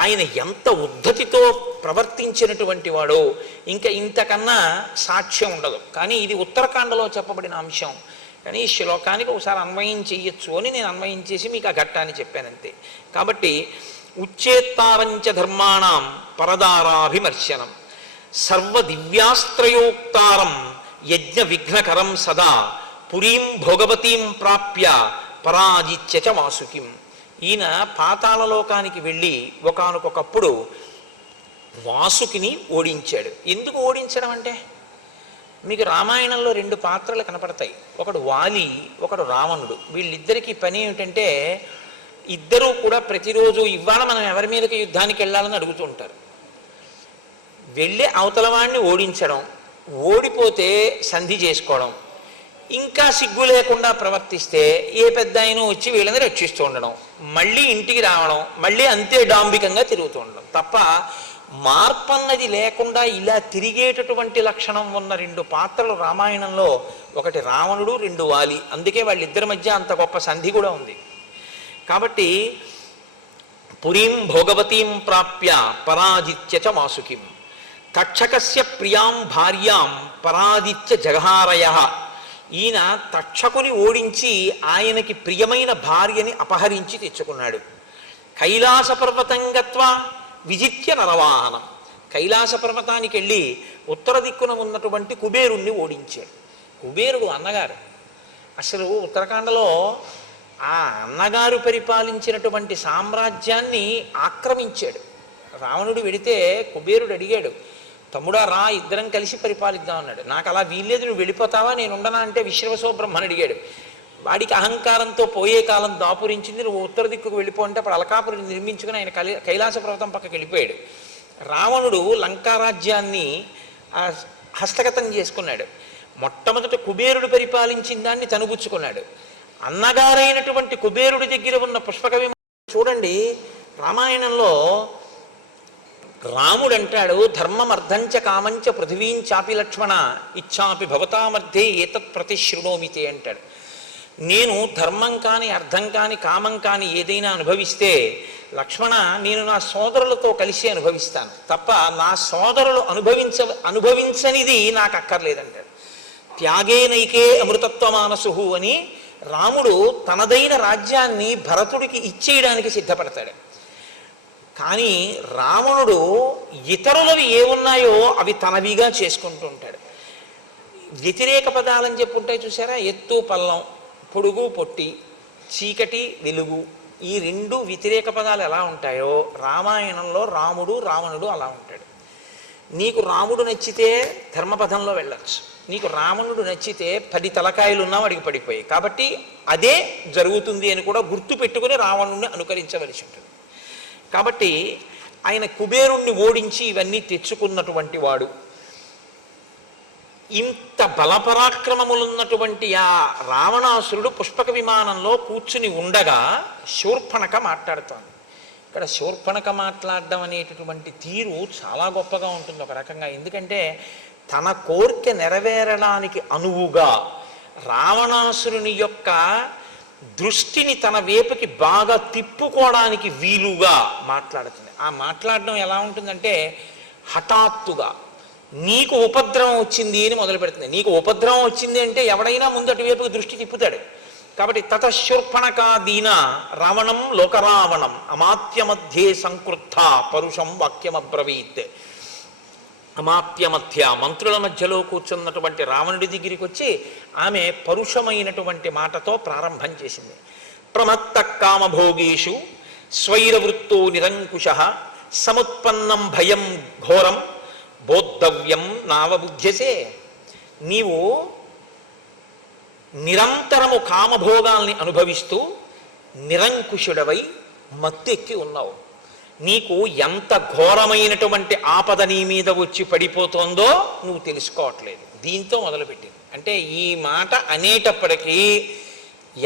ఆయన ఎంత ఉద్ధతితో ప్రవర్తించినటువంటి వాడో ఇంకా ఇంతకన్నా సాక్ష్యం ఉండదు. కానీ ఇది ఉత్తరాఖండలో చెప్పబడిన అంశం. కానీ ఈ శ్లోకానికి ఒకసారి అన్వయం చెయ్యొచ్చు అని నేను అన్వయం చేసి మీకు ఆ ఘట్టాన్ని చెప్పానంతే. కాబట్టి ఉచ్చేత్తారంచ ధర్మాణం పరదారాభిమర్శనం సర్వ దివ్యాస్త్రయోక్తారం యజ్ఞ విఘ్నకరం సదా పురీం భోగవతీం ప్రాప్య పరాజిత్యచ వాసుకిం. ఈయన పాతాళలోకానికి వెళ్ళి ఒకానొకప్పుడు వాసుకిని ఓడించాడు. ఎందుకు ఓడించడం అంటే మీకు రామాయణంలో 2 పాత్రలు కనపడతాయి, ఒకడు వాలి, ఒకడు రావణుడు. వీళ్ళిద్దరికీ పని ఏమిటంటే ఇద్దరూ కూడా ప్రతిరోజు ఇవాళ మనం ఎవరి మీదకి యుద్ధానికి వెళ్ళాలని అడుగుతూ ఉంటారు. వెళ్ళి అవతల వాడిని ఓడించడం, ఓడిపోతే సంధి చేసుకోవడం, ఇంకా సిగ్గు లేకుండా ప్రవర్తిస్తే ఏ పెద్ద ఆయన వచ్చి వీళ్ళని రక్షిస్తూ ఉండడం, మళ్ళీ ఇంటికి రావడం, మళ్ళీ అంతే డాంబికంగా తిరుగుతూ ఉండడం తప్ప మార్పన్నది లేకుండా ఇలా తిరిగేటటువంటి లక్షణం ఉన్న 2 పాత్రలు రామాయణంలో, ఒకటి రావణుడు, 2 వాలి. అందుకే వాళ్ళిద్దరి మధ్య అంత గొప్ప సంధి కూడా ఉంది. కాబట్టి పురీం భోగవతీం ప్రాప్య పరాజిత్య చ వాసుకిం తక్షకస్య ప్రియాం భార్యాం పరాజిత్య జగహారయ. ఈయన తక్షకుని ఓడించి ఆయనకి ప్రియమైన భార్యని అపహరించి తెచ్చుకున్నాడు. కైలాస పర్వతం గత్వా విజిత్య నరవాహనం, కైలాస పర్వతానికి వెళ్ళి ఉత్తర దిక్కున ఉన్నటువంటి కుబేరుణ్ణి ఓడించాడు. కుబేరుడు అన్నగారు. అసలు ఉత్తరాఖండలో ఆ అన్నగారు పరిపాలించినటువంటి సామ్రాజ్యాన్ని ఆక్రమించాడు. రావణుడు వెడితే కుబేరుడు అడిగాడు, తమ్ముడా రా ఇద్దరం కలిసి పరిపాలిద్దాం అన్నాడు. నాకు అలా వీల్లేదు, నువ్వు వెళ్ళిపోతావా, నేను ఉండనా అంటే విశ్రవసో బ్రహ్మని అడిగాడు. వాడికి అహంకారంతో పోయే కాలం దాపురించింది, నువ్వు ఉత్తర దిక్కుకు వెళ్ళిపో అంటే అప్పుడు అలకాపురిని నిర్మించుకుని ఆయన కైలాస పర్వతం పక్కకి వెళ్ళిపోయాడు. రావణుడు లంకారాజ్యాన్ని హస్తగతం చేసుకున్నాడు. మొట్టమొదట కుబేరుడు పరిపాలించిన దాన్ని తనుగుచ్చుకున్నాడు. అన్నగారైనటువంటి కుబేరుడి దగ్గర ఉన్న పుష్పక చూడండి, రామాయణంలో రాముడు అంటాడు, ధర్మం అర్థంచ కామంచ పృథివీంచాపి లక్ష్మణ ఇచ్చాపి భవతామర్థే ఏతత్ ప్రతిశృణోమితే అంటాడు. నేను ధర్మం కాని అర్థం కాని కామం కాని ఏదైనా అనుభవిస్తే లక్ష్మణ నేను నా సోదరులతో కలిసి అనుభవిస్తాను తప్ప నా సోదరులు అనుభవించనిది నాకు అక్కర్లేదంటాడు. త్యాగేనైకే అమృతత్వమానసు అని రాముడు తనదైన రాజ్యాన్ని భరతుడికి ఇచ్చేయడానికి సిద్ధపడతాడు. కానీ రావణుడు ఇతరులవి ఏమున్నాయో అవి తనవిగా చేసుకుంటూ ఉంటాడు. వ్యతిరేక పదాలని చెప్పుంటాయి చూసారా, ఎత్తు పల్లం, పొడుగు పొట్టి, చీకటి వెలుగు, ఈ రెండు వ్యతిరేక పదాలు ఎలా ఉంటాయో రామాయణంలో రాముడు రావణుడు అలా ఉంటాడు. నీకు రాముడు నచ్చితే ధర్మపథంలో వెళ్ళచ్చు, నీకు రావణుడు నచ్చితే 10 తలకాయలున్నా వాడికి పడిపోయాయి. కాబట్టి అదే జరుగుతుంది అని కూడా గుర్తు పెట్టుకుని రావణుడిని అనుకరించవలసి ఉంటుంది. కాబట్టి ఆయన కుబేరుణ్ణి ఓడించి ఇవన్నీ తెచ్చుకున్నటువంటి వాడు. ఇంత బలపరాక్రమములున్నటువంటి ఆ రావణాసురుడు పుష్పక విమానంలో కూర్చుని ఉండగా శూర్పణఖ మాట్లాడుతోంది. ఇక్కడ శూర్పణఖ మాట్లాడడం అనేటటువంటి తీరు చాలా గొప్పగా ఉంటుంది ఒక రకంగా. ఎందుకంటే తన కోరిక నెరవేరడానికి అనువుగా రావణాసురుని యొక్క దృష్టిని తన వైపుకి బాగా తిప్పుకోవడానికి వీలుగా మాట్లాడుతుంది. ఆ మాట్లాడడం ఎలా ఉంటుందంటే హఠాత్తుగా నీకు ఉపద్రవం వచ్చింది అని మొదలు పెడుతుంది. నీకు ఉపద్రవం వచ్చింది అంటే ఎవడైనా ముందటి వైపుకి దృష్టి తిప్పుతాడు. కాబట్టి తతశూర్పణఖాదీన రావణం లోకరావణం అమాత్య మధ్యే సంకృత్త పరుషం వాక్యమబ్రవీత్. అమాత్య మధ్య మంత్రుల మధ్యలో కూర్చున్నటువంటి రావణుడి దగ్గరికి వచ్చి ఆమె పరుషమైనటువంటి మాటతో ప్రారంభం చేసింది. ప్రమత్త కామభోగేషు స్వైరవృత్తో నిరంకుశ సముత్పన్నం భయం ఘోరం బోద్ధవ్యం నావబుధ్యసే. నీవు నిరంతరము కామభోగాల్ని అనుభవిస్తూ నిరంకుశుడవై మత్తెక్కి ఉన్నావు. నీకు ఎంత ఘోరమైనటువంటి ఆపద నీ మీద వచ్చి పడిపోతుందో నువ్వు తెలుసుకోవట్లేదు. దీంతో మొదలుపెట్టింది. అంటే ఈ మాట అనేటప్పటికీ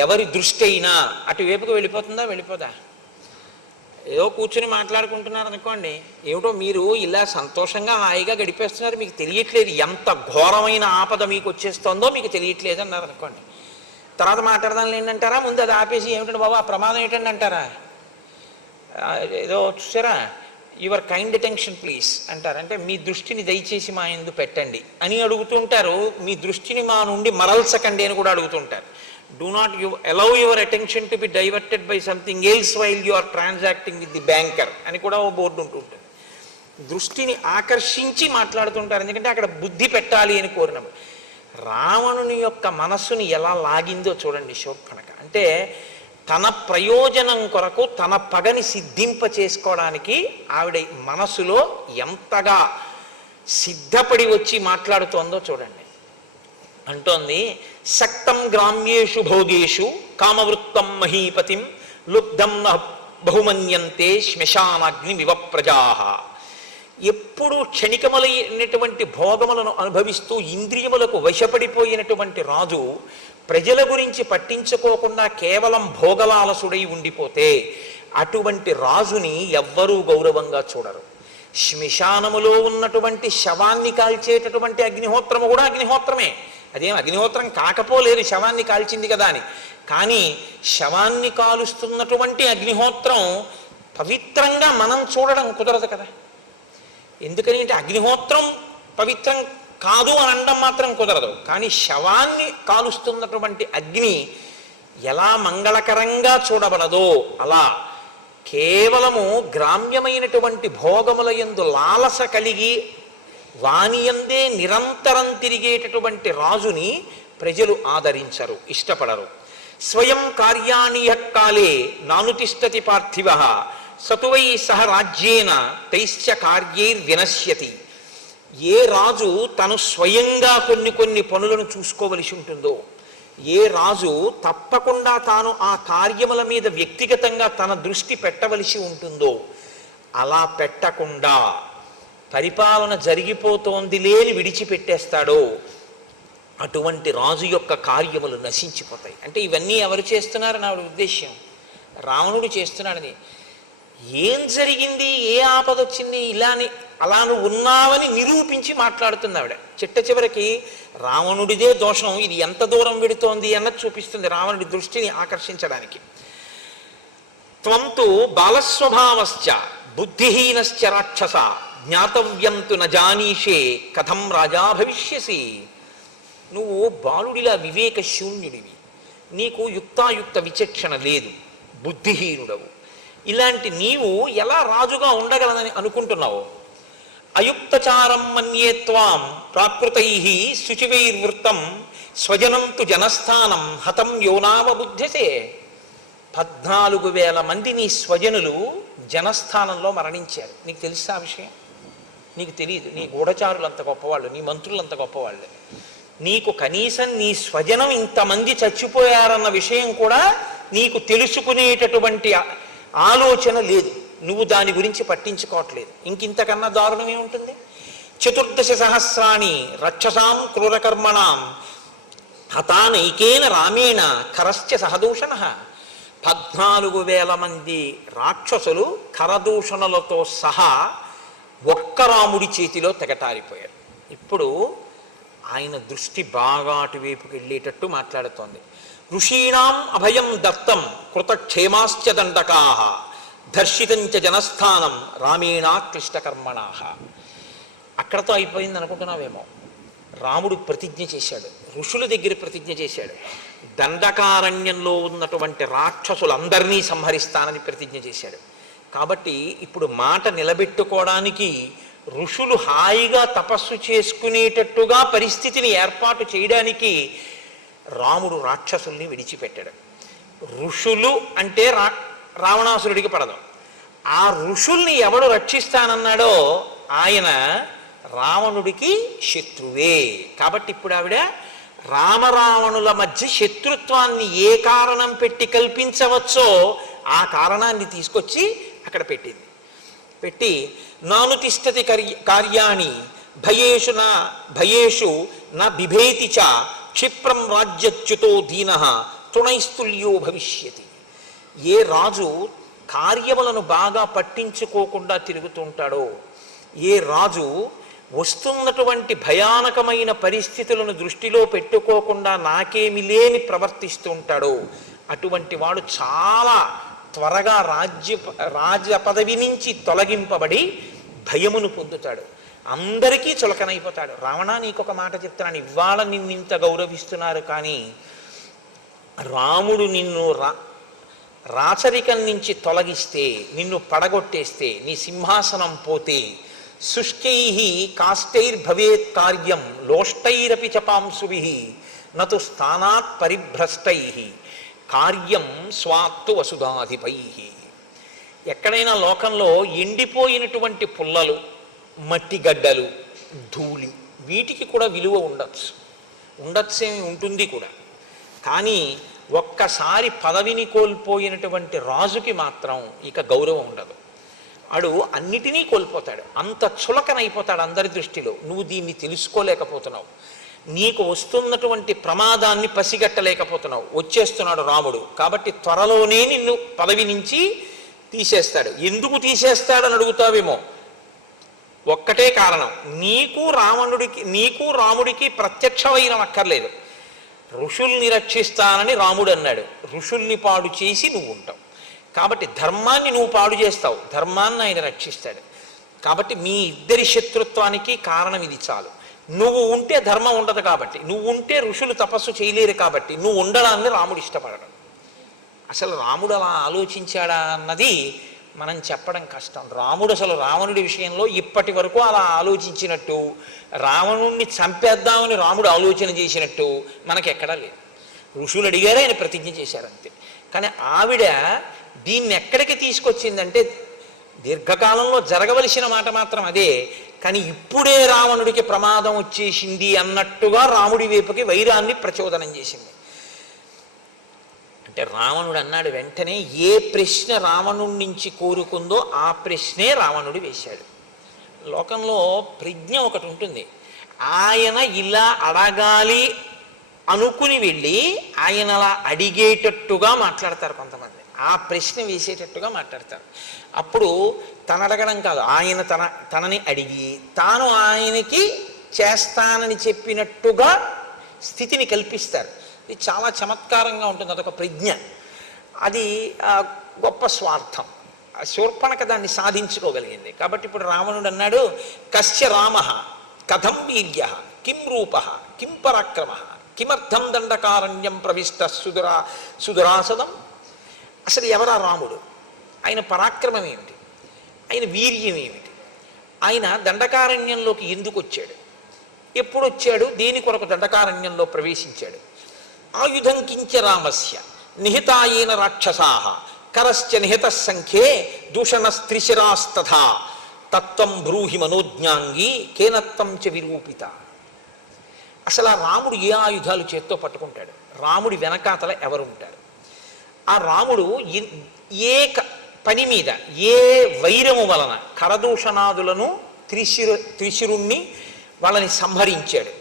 ఎవరి దృష్టి అయినా అటువైపుకు వెళ్ళిపోతుందా, వెళ్ళిపోదా? ఏదో కూర్చుని మాట్లాడుకుంటున్నారు అనుకోండి, ఏమిటో మీరు ఇలా సంతోషంగా హాయిగా గడిపేస్తున్నారు, మీకు తెలియట్లేదు ఎంత ఘోరమైన ఆపద మీకు వచ్చేస్తుందో మీకు తెలియట్లేదు అన్నారు అనుకోండి. తర్వాత మాట్లాడదాం ఏంటంటారా, ముందు అది ఆపేసి ఏమిటండి బాబా ఆ ప్రమాదం ఏంటండి అంటారా? ఏదో చూసారా, యువర్ కైండ్ అటెన్షన్ ప్లీజ్ అంటారు. అంటే మీ దృష్టిని దయచేసి మా యందు పెట్టండి అని అడుగుతుంటారు. మీ దృష్టిని మా నుండి మరల్చకండి అని కూడా అడుగుతుంటారు. Do not allow your attention to be diverted by something else while you are transacting with the banker అని కూడా ఓ బోర్డు ఉంటుంటుంది. దృష్టిని ఆకర్షించి మాట్లాడుతుంటారు, ఎందుకంటే అక్కడ బుద్ధి పెట్టాలి అని కోరినప్పుడు. రావణుని యొక్క మనస్సుని ఎలా లాగిందో చూడండి శూర్పణఖ. అంటే తన ప్రయోజనం కొరకు తన పగని సిద్ధింప చేసుకోవడానికి ఆవిడ మనసులో ఎంతగా సిద్ధపడి వచ్చి మాట్లాడుతోందో చూడండి. అంటోంది, సక్తం గ్రామ్యేషు భోగేషు కామవృత్తం మహీపతిం లుబ్ధం బహుమన్యంతే శ్మశానాగ్నిమివ ప్రజాః. ఎప్పుడు క్షణికములైనటువంటి భోగములను అనుభవిస్తూ ఇంద్రియములకు వశపడిపోయినటువంటి రాజు ప్రజల గురించి పట్టించుకోకుండా కేవలం భోగలాలసుడై ఉండిపోతే అటువంటి రాజుని ఎవ్వరూ గౌరవంగా చూడరు. శ్మశానములో ఉన్నటువంటి శవాన్ని కాల్చేటటువంటి అగ్నిహోత్రము కూడా అగ్నిహోత్రమే. అదేం అగ్నిహోత్రం కాకపోలేదు, శవాన్ని కాల్చింది కదా అని. కానీ శవాన్ని కాలుస్తున్నటువంటి అగ్నిహోత్రం పవిత్రంగా మనం చూడడం కుదరదు కదా. ఎందుకని అంటే అగ్నిహోత్రం పవిత్రం కాదు అని అనడం మాత్రం కుదరదు. కానీ శవాన్ని కాలుస్తున్నటువంటి అగ్ని ఎలా మంగళకరంగా చూడబడదో అలా కేవలము గ్రామ్యమైనటువంటి భోగముల యందు లాలస కలిగి వానియందే నిరంతరం తిరిగేటటువంటి రాజుని ప్రజలు ఆదరించరు, ఇష్టపడరు. స్వయం కార్యాణీయ కాలే నానుతిష్టతి పార్థివ సతువై సహ రాజ్యేన తైశ్చ కార్యైర్వినశ్యతి. ఏ రాజు తను స్వయంగా కొన్ని పనులను చూసుకోవలసి ఉంటుందో, ఏ రాజు తప్పకుండా తాను ఆ కార్యముల మీద వ్యక్తిగతంగా తన దృష్టి పెట్టవలసి ఉంటుందో అలా పెట్టకుండా పరిపాలన జరిగిపోతోంది లేని విడిచిపెట్టేస్తాడో అటువంటి రాజు యొక్క కార్యములు నశించిపోతాయి. అంటే ఇవన్నీ ఎవరు చేస్తున్నారు నా ఉద్దేశ్యం? రావణుడు చేస్తున్నాడని. ఏం జరిగింది, ఏ ఆపద వచ్చింది, ఇలాని అలా నువ్వు ఉన్నావని నిరూపించి మాట్లాడుతుంది ఆవిడ. చిట్ట చివరికి రావణుడిదే దోషం, ఇది ఎంత దూరం వెడుతోంది అన్నది చూపిస్తుంది రావణుడి దృష్టిని ఆకర్షించడానికి. త్వంతు బాలస్వభావశ్చ బుద్ధిహీనశ్చ రాక్షస జ్ఞాతవ్యంతు నజానీషే కథం రాజా భవిష్యసి. నువ్వు బాలుడిలా వివేక శూన్యుడివి, నీకు యుక్తాయుక్త విచక్షణ లేదు, బుద్ధిహీనుడవు. ఇలాంటి నీవు ఎలా రాజుగా ఉండగలదని అనుకుంటున్నావు? అయుక్తచారం మన్యే త్వాం ప్రాకృతై శుచివైర్వృత్తం స్వజనం తు జనస్థానం హతం యోనావ బుద్ధ్యసే. 14,000 మంది నీ స్వజనులు జనస్థానంలో మరణించారు. నీకు తెలుసా ఆ విషయం? నీకు తెలియదు. నీ గూఢచారులు అంత గొప్పవాళ్ళు, నీ మంత్రులు అంత గొప్పవాళ్ళు. నీకు కనీసం నీ స్వజనం ఇంతమంది చచ్చిపోయారన్న విషయం కూడా నీకు తెలుసుకునేటటువంటి ఆలోచన లేదు. నువ్వు దాని గురించి పట్టించుకోవట్లేదు. ఇంకింతకన్నా దారుణం ఏముంటుంది? 14 సహస్రాణి రక్షసాం క్రూరకర్మణాం హతానైకేన రామేణ ఖరశ్చ సహదూషణ. 14,000 మంది రాక్షసులు ఖరదూషణలతో సహా ఒక్క రాముడి చేతిలో తెగటారిపోయారు. ఇప్పుడు ఆయన దృష్టి బాగా అటువైపుకి వెళ్ళేటట్టు మాట్లాడుతోంది. ఋషీణాం అభయం దత్తం కృతక్షేమాశ్చ దండకా దర్శితంచ జనస్థానం రామేణ క్లిష్టకర్మణా. అక్కడతో అయిపోయింది అనుకుంటున్నావేమో. రాముడు ప్రతిజ్ఞ చేశాడు, ఋషుల దగ్గర ప్రతిజ్ఞ చేశాడు, దండకారణ్యంలో ఉన్నటువంటి రాక్షసులందరినీ సంహరిస్తానని ప్రతిజ్ఞ చేశాడు. కాబట్టి ఇప్పుడు మాట నిలబెట్టుకోవడానికి ఋషులు హాయిగా తపస్సు చేసుకునేటట్టుగా పరిస్థితిని ఏర్పాటు చేయడానికి రాముడు రాక్షసుల్ని విడిచిపెట్టాడు. ఋషులు అంటే రావణాసురుడికి పడదు. ఆ ఋషుల్ని ఎవడు రక్షిస్తానన్నాడో ఆయన రావణుడికి శత్రువే. కాబట్టి ఇప్పుడు ఆవిడ రామరావణుల మధ్య శత్రుత్వాన్ని ఏ కారణం పెట్టి కల్పించవచ్చో ఆ కారణాన్ని తీసుకొచ్చి అక్కడ పెట్టింది. పెట్టి నాను తిష్టతి కార్యాణి భయేషు నా బిభేతి చ క్షిప్రం రాజ్యచ్యుతో దీన తృణైస్తుల్యో భవిష్యతి. ఏ రాజు కార్యములను బాగా పట్టించుకోకుండా తిరుగుతుంటాడో, ఏ రాజు వస్తున్నటువంటి భయానకమైన పరిస్థితులను దృష్టిలో పెట్టుకోకుండా నాకేమి లేని ప్రవర్తిస్తూ ఉంటాడో అటువంటి వాడు చాలా త్వరగా రాజ్య పదవి నుంచి తొలగింపబడి భయమును పొందుతాడు, అందరికీ చులకనైపోతాడు. రావణ, నీకొక మాట చెప్తాను, ఇవాళ నిన్నింత గౌరవిస్తున్నారు, కానీ రాముడు నిన్ను రాచరికం నుంచి తొలగిస్తే, నిన్ను పడగొట్టేస్తే, నీ సింహాసనం పోతే శుష్కై కాష్టైర్భవేత్ కార్యం లోష్టైరపి చపాంశుభి నతు స్థానాత్ పరిభ్రష్టై కార్యం స్వాత్తు వసుధాధిపై. ఎక్కడైనా లోకంలో ఎండిపోయినటువంటి పుల్లలు, మట్టి గడ్డలు, ధూళి, వీటికి కూడా విలువ ఉండొచ్చేమి ఉంటుంది కూడా. కానీ ఒక్కసారి పదవిని కోల్పోయినటువంటి రాజుకి మాత్రం ఇక గౌరవం ఉండదు. వాడు అన్నిటినీ కోల్పోతాడు, అంత చులకనైపోతాడు అందరి దృష్టిలో. నువ్వు దీన్ని తెలుసుకోలేకపోతున్నావు, నీకు వస్తున్నటువంటి ప్రమాదాన్ని పసిగట్టలేకపోతున్నావు. వచ్చేస్తున్నాడు రాముడు, కాబట్టి త్వరలోనే నిన్ను పదవి నుంచి తీసేస్తాడు. ఎందుకు తీసేస్తాడని అడుగుతావేమో. ఒక్కటే కారణం, నీకు రాముడికి ప్రత్యక్ష వైరం అక్కర్లేదు. ఋషుల్ని రక్షిస్తానని రాముడు అన్నాడు, ఋషుల్ని పాడు చేసి నువ్వు ఉంటావు. కాబట్టి ధర్మాన్ని నువ్వు పాడు చేస్తావు, ధర్మాన్ని ఆయన రక్షిస్తాడు. కాబట్టి మీ ఇద్దరి శత్రుత్వానికి కారణం ఇది చాలు. నువ్వు ఉంటే ధర్మం ఉండదు, కాబట్టి నువ్వు ఉంటే ఋషులు తపస్సు చేయలేరు, కాబట్టి నువ్వు ఉండడాన్ని రాముడు ఇష్టపడడం. అసలు రాముడు అలా ఆలోచించాడా అన్నది మనం చెప్పడం కష్టం. రాముడు అసలు రావణుడి విషయంలో ఇప్పటి వరకు అలా ఆలోచించినట్టు, రావణుణ్ణి చంపేద్దామని రాముడు ఆలోచన చేసినట్టు మనకెక్కడా లేదు. ఋషులు అడిగారు, ఆయన ప్రతిజ్ఞ చేశారు, అంతే. కానీ ఆవిడ దీన్ని ఎక్కడికి తీసుకొచ్చిందంటే, దీర్ఘకాలంలో జరగవలసిన మాట మాత్రం అదే, కానీ ఇప్పుడే రావణుడికి ప్రమాదం వచ్చేసింది అన్నట్టుగా రాముడి వైపుకి వైరాన్ని ప్రచోదనం చేసింది. అంటే రావణుడు అన్నాడు, వెంటనే ఏ ప్రశ్న రావణుడి నుంచి కోరుకుందో ఆ ప్రశ్నే రావణుడు వేశాడు. లోకంలో ప్రజ్ఞ ఒకటి ఉంటుంది, ఆయన ఇలా అడగాలి అనుకుని వెళ్ళి ఆయన అలా అడిగేటట్టుగా మాట్లాడతారు కొంతమంది. ఆ ప్రశ్న వేసేటట్టుగా మాట్లాడతారు. అప్పుడు తను అడగడం కాదు, ఆయన తనని అడిగి తాను ఆయనకి చేస్తానని చెప్పినట్టుగా స్థితిని కల్పిస్తారు. ఇది చాలా చమత్కారంగా ఉంటుంది, అదొక ప్రజ్ఞ, అది గొప్ప స్వార్థం. శూర్పణఖ దాన్ని సాధించుకోగలిగింది. కాబట్టి ఇప్పుడు రావణుడు అన్నాడు, కస్య రామ కథం వీర్య కిం రూప కిం పరాక్రమ కిమర్థం దండకారణ్యం ప్రవిష్ట సుదురాసదం. అసలు ఎవరా రాముడు? ఆయన పరాక్రమం ఏమిటి? ఆయన వీర్యం ఏమిటి? ఆయన దండకారణ్యంలోకి ఎందుకు వచ్చాడు? ఎప్పుడు వచ్చాడు? దేని కొరకు దండకారణ్యంలో ప్రవేశించాడు? ఆయుధం కించ రామస్య నిహితాయేన రాక్షసాః కరశ్చ నిహిత సంఖ్యే దూషణస్త్రిశిరాస్తథా తత్వం బ్రూహి మనోజ్ఞాంగి కేనత్వం చ విరూపిత. అసలు ఆ రాముడు ఏ ఆయుధాలు చేత్తో పట్టుకుంటాడు? రాముడి వెనకాతల ఎవరుంటారు? ఆ రాముడు ఏ పని మీద, ఏ వైరము వలన కరదూషణాదులను త్రిశిరుణ్ణి వాళ్ళని సంహరించాడు?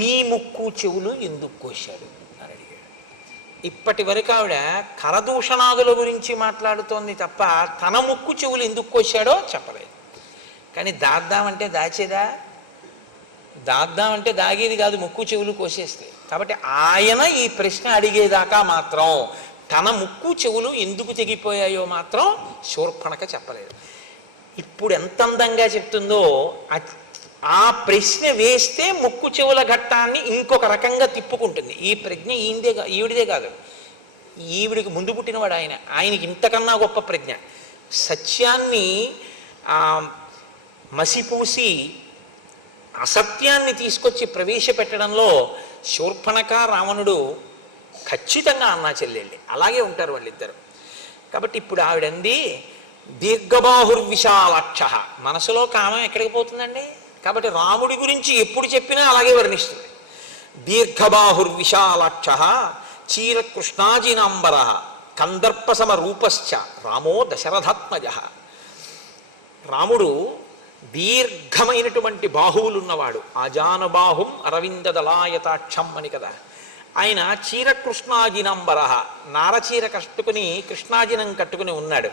నీ ముక్కు చెవులు ఎందుకు కోశాడు అని అడిగాడు. ఇప్పటి వరకు ఆవిడ కరదూషణాదుల గురించి మాట్లాడుతోంది తప్ప తన ముక్కు చెవులు ఎందుకు కోశాడో చెప్పలేదు. కానీ దాద్దామంటే దాచేదా? దాద్దామంటే దాగేది కాదు, ముక్కు చెవులు కోసేస్తే. కాబట్టి ఆయన ఈ ప్రశ్న అడిగేదాకా మాత్రం తన ముక్కు చెవులు ఎందుకు తెగిపోయాయో మాత్రం శూర్పణఖ చెప్పలేదు. ఇప్పుడు ఎంత అందంగా చెప్తుందో, ఆ ప్రశ్న వేస్తే ముక్కు చెవుల ఘట్టాన్ని ఇంకొక రకంగా తిప్పుకుంటుంది. ఈ ప్రజ్ఞ ఈవిడిదే కాదు, ఈవిడికి ముందు పుట్టినవాడు ఆయన. ఆయనకి ఇంతకన్నా గొప్ప ప్రజ్ఞ. సత్యాన్ని మసిపూసి అసత్యాన్ని తీసుకొచ్చి ప్రవేశపెట్టడంలో శూర్పణఖ రావణుడు ఖచ్చితంగా అన్నా చెల్లెళ్ళి అలాగే ఉంటారు వాళ్ళిద్దరు. కాబట్టి ఇప్పుడు ఆవిడంది దీర్ఘబాహుర్విశాలాక్ష. మనసులో కామం ఎక్కడికి పోతుందండి? కాబట్టి రాముడి గురించి ఎప్పుడు చెప్పినా అలాగే వర్ణిస్తుంది. దీర్ఘబాహుర్విశాలాక్ష చీరకృష్ణాజినాంబర కందర్పసమ రూపశ్చ రామో దశరథాత్మజ. రాముడు దీర్ఘమైనటువంటి బాహువులున్నవాడు. ఆజానుబాహుం అరవిందదలాయతాక్షం అని కదా. ఆయన చీరకృష్ణాజినంబర, నారచీర కట్టుకుని కృష్ణాజినం కట్టుకుని ఉన్నాడు.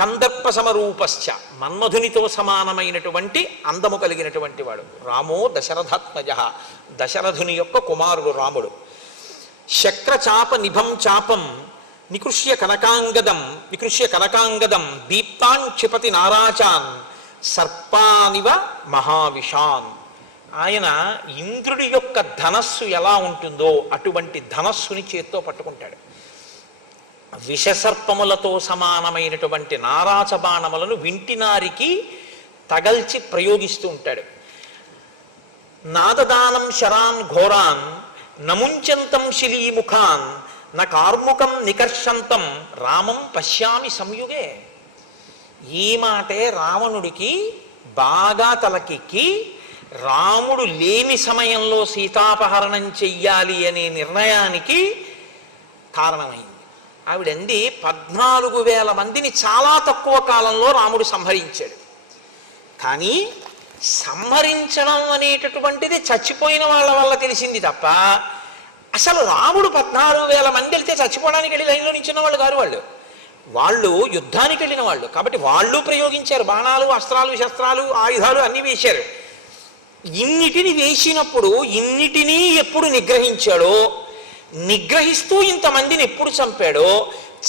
కందర్పసమరూపశ్చ, మన్మధునితో సమానమైనటువంటి అందము కలిగినటువంటి వాడు. రామో దశరథాత్మజ, దశరథుని యొక్క కుమారుడు రాముడు. శక్రచాప నిభం చాపం వికృష్య కనకాంగదం దీప్తాన్ క్షిపతి నారాచాన్ సర్పానివ మహావిషాన్. ఆయన ఇంద్రుడి యొక్క ధనస్సు ఎలా ఉంటుందో అటువంటి ధనస్సుని చేత్తో పట్టుకుంటాడు. విషసర్పములతో సమానమైనటువంటి నారాచ బాణములను వింటినారికి తగల్చి ప్రయోగిస్తూ ఉంటాడు. నాదదానం శరాన్ ఘోరాన్ నముంచంతం శిలీముఖాన్ న కార్ముకం నికర్షంతం రామం పశ్యామి సంయుగే. ఈ మాటే రావణుడికి బాగా తలకెక్కి రాముడు లేని సమయంలో సీతాపహరణం చెయ్యాలి అనే నిర్ణయానికి కారణమైంది. ఆవిడంది 14,000 మందిని చాలా తక్కువ కాలంలో రాముడు సంహరించాడు. కానీ సంహరించడం అనేటటువంటిది చచ్చిపోయిన వాళ్ళ వల్ల తెలిసింది తప్ప అసలు రాముడు 14,000 మంది వెళ్తే చచ్చిపోవడానికి వెళ్ళి లైన్లో నిల్చున్న వాళ్ళు కాదు. వాళ్ళు యుద్ధానికి వెళ్ళిన వాళ్ళు. కాబట్టి వాళ్ళు ప్రయోగించారు బాణాలు, అస్త్రాలు, శస్త్రాలు, ఆయుధాలు అన్నీ వేశారు. ఇన్నిటిని వేసినప్పుడు ఇన్నిటినీ ఎప్పుడు నిగ్రహించాడో, నిగ్రహిస్తూ ఇంతమందిని ఎప్పుడు చంపాడో,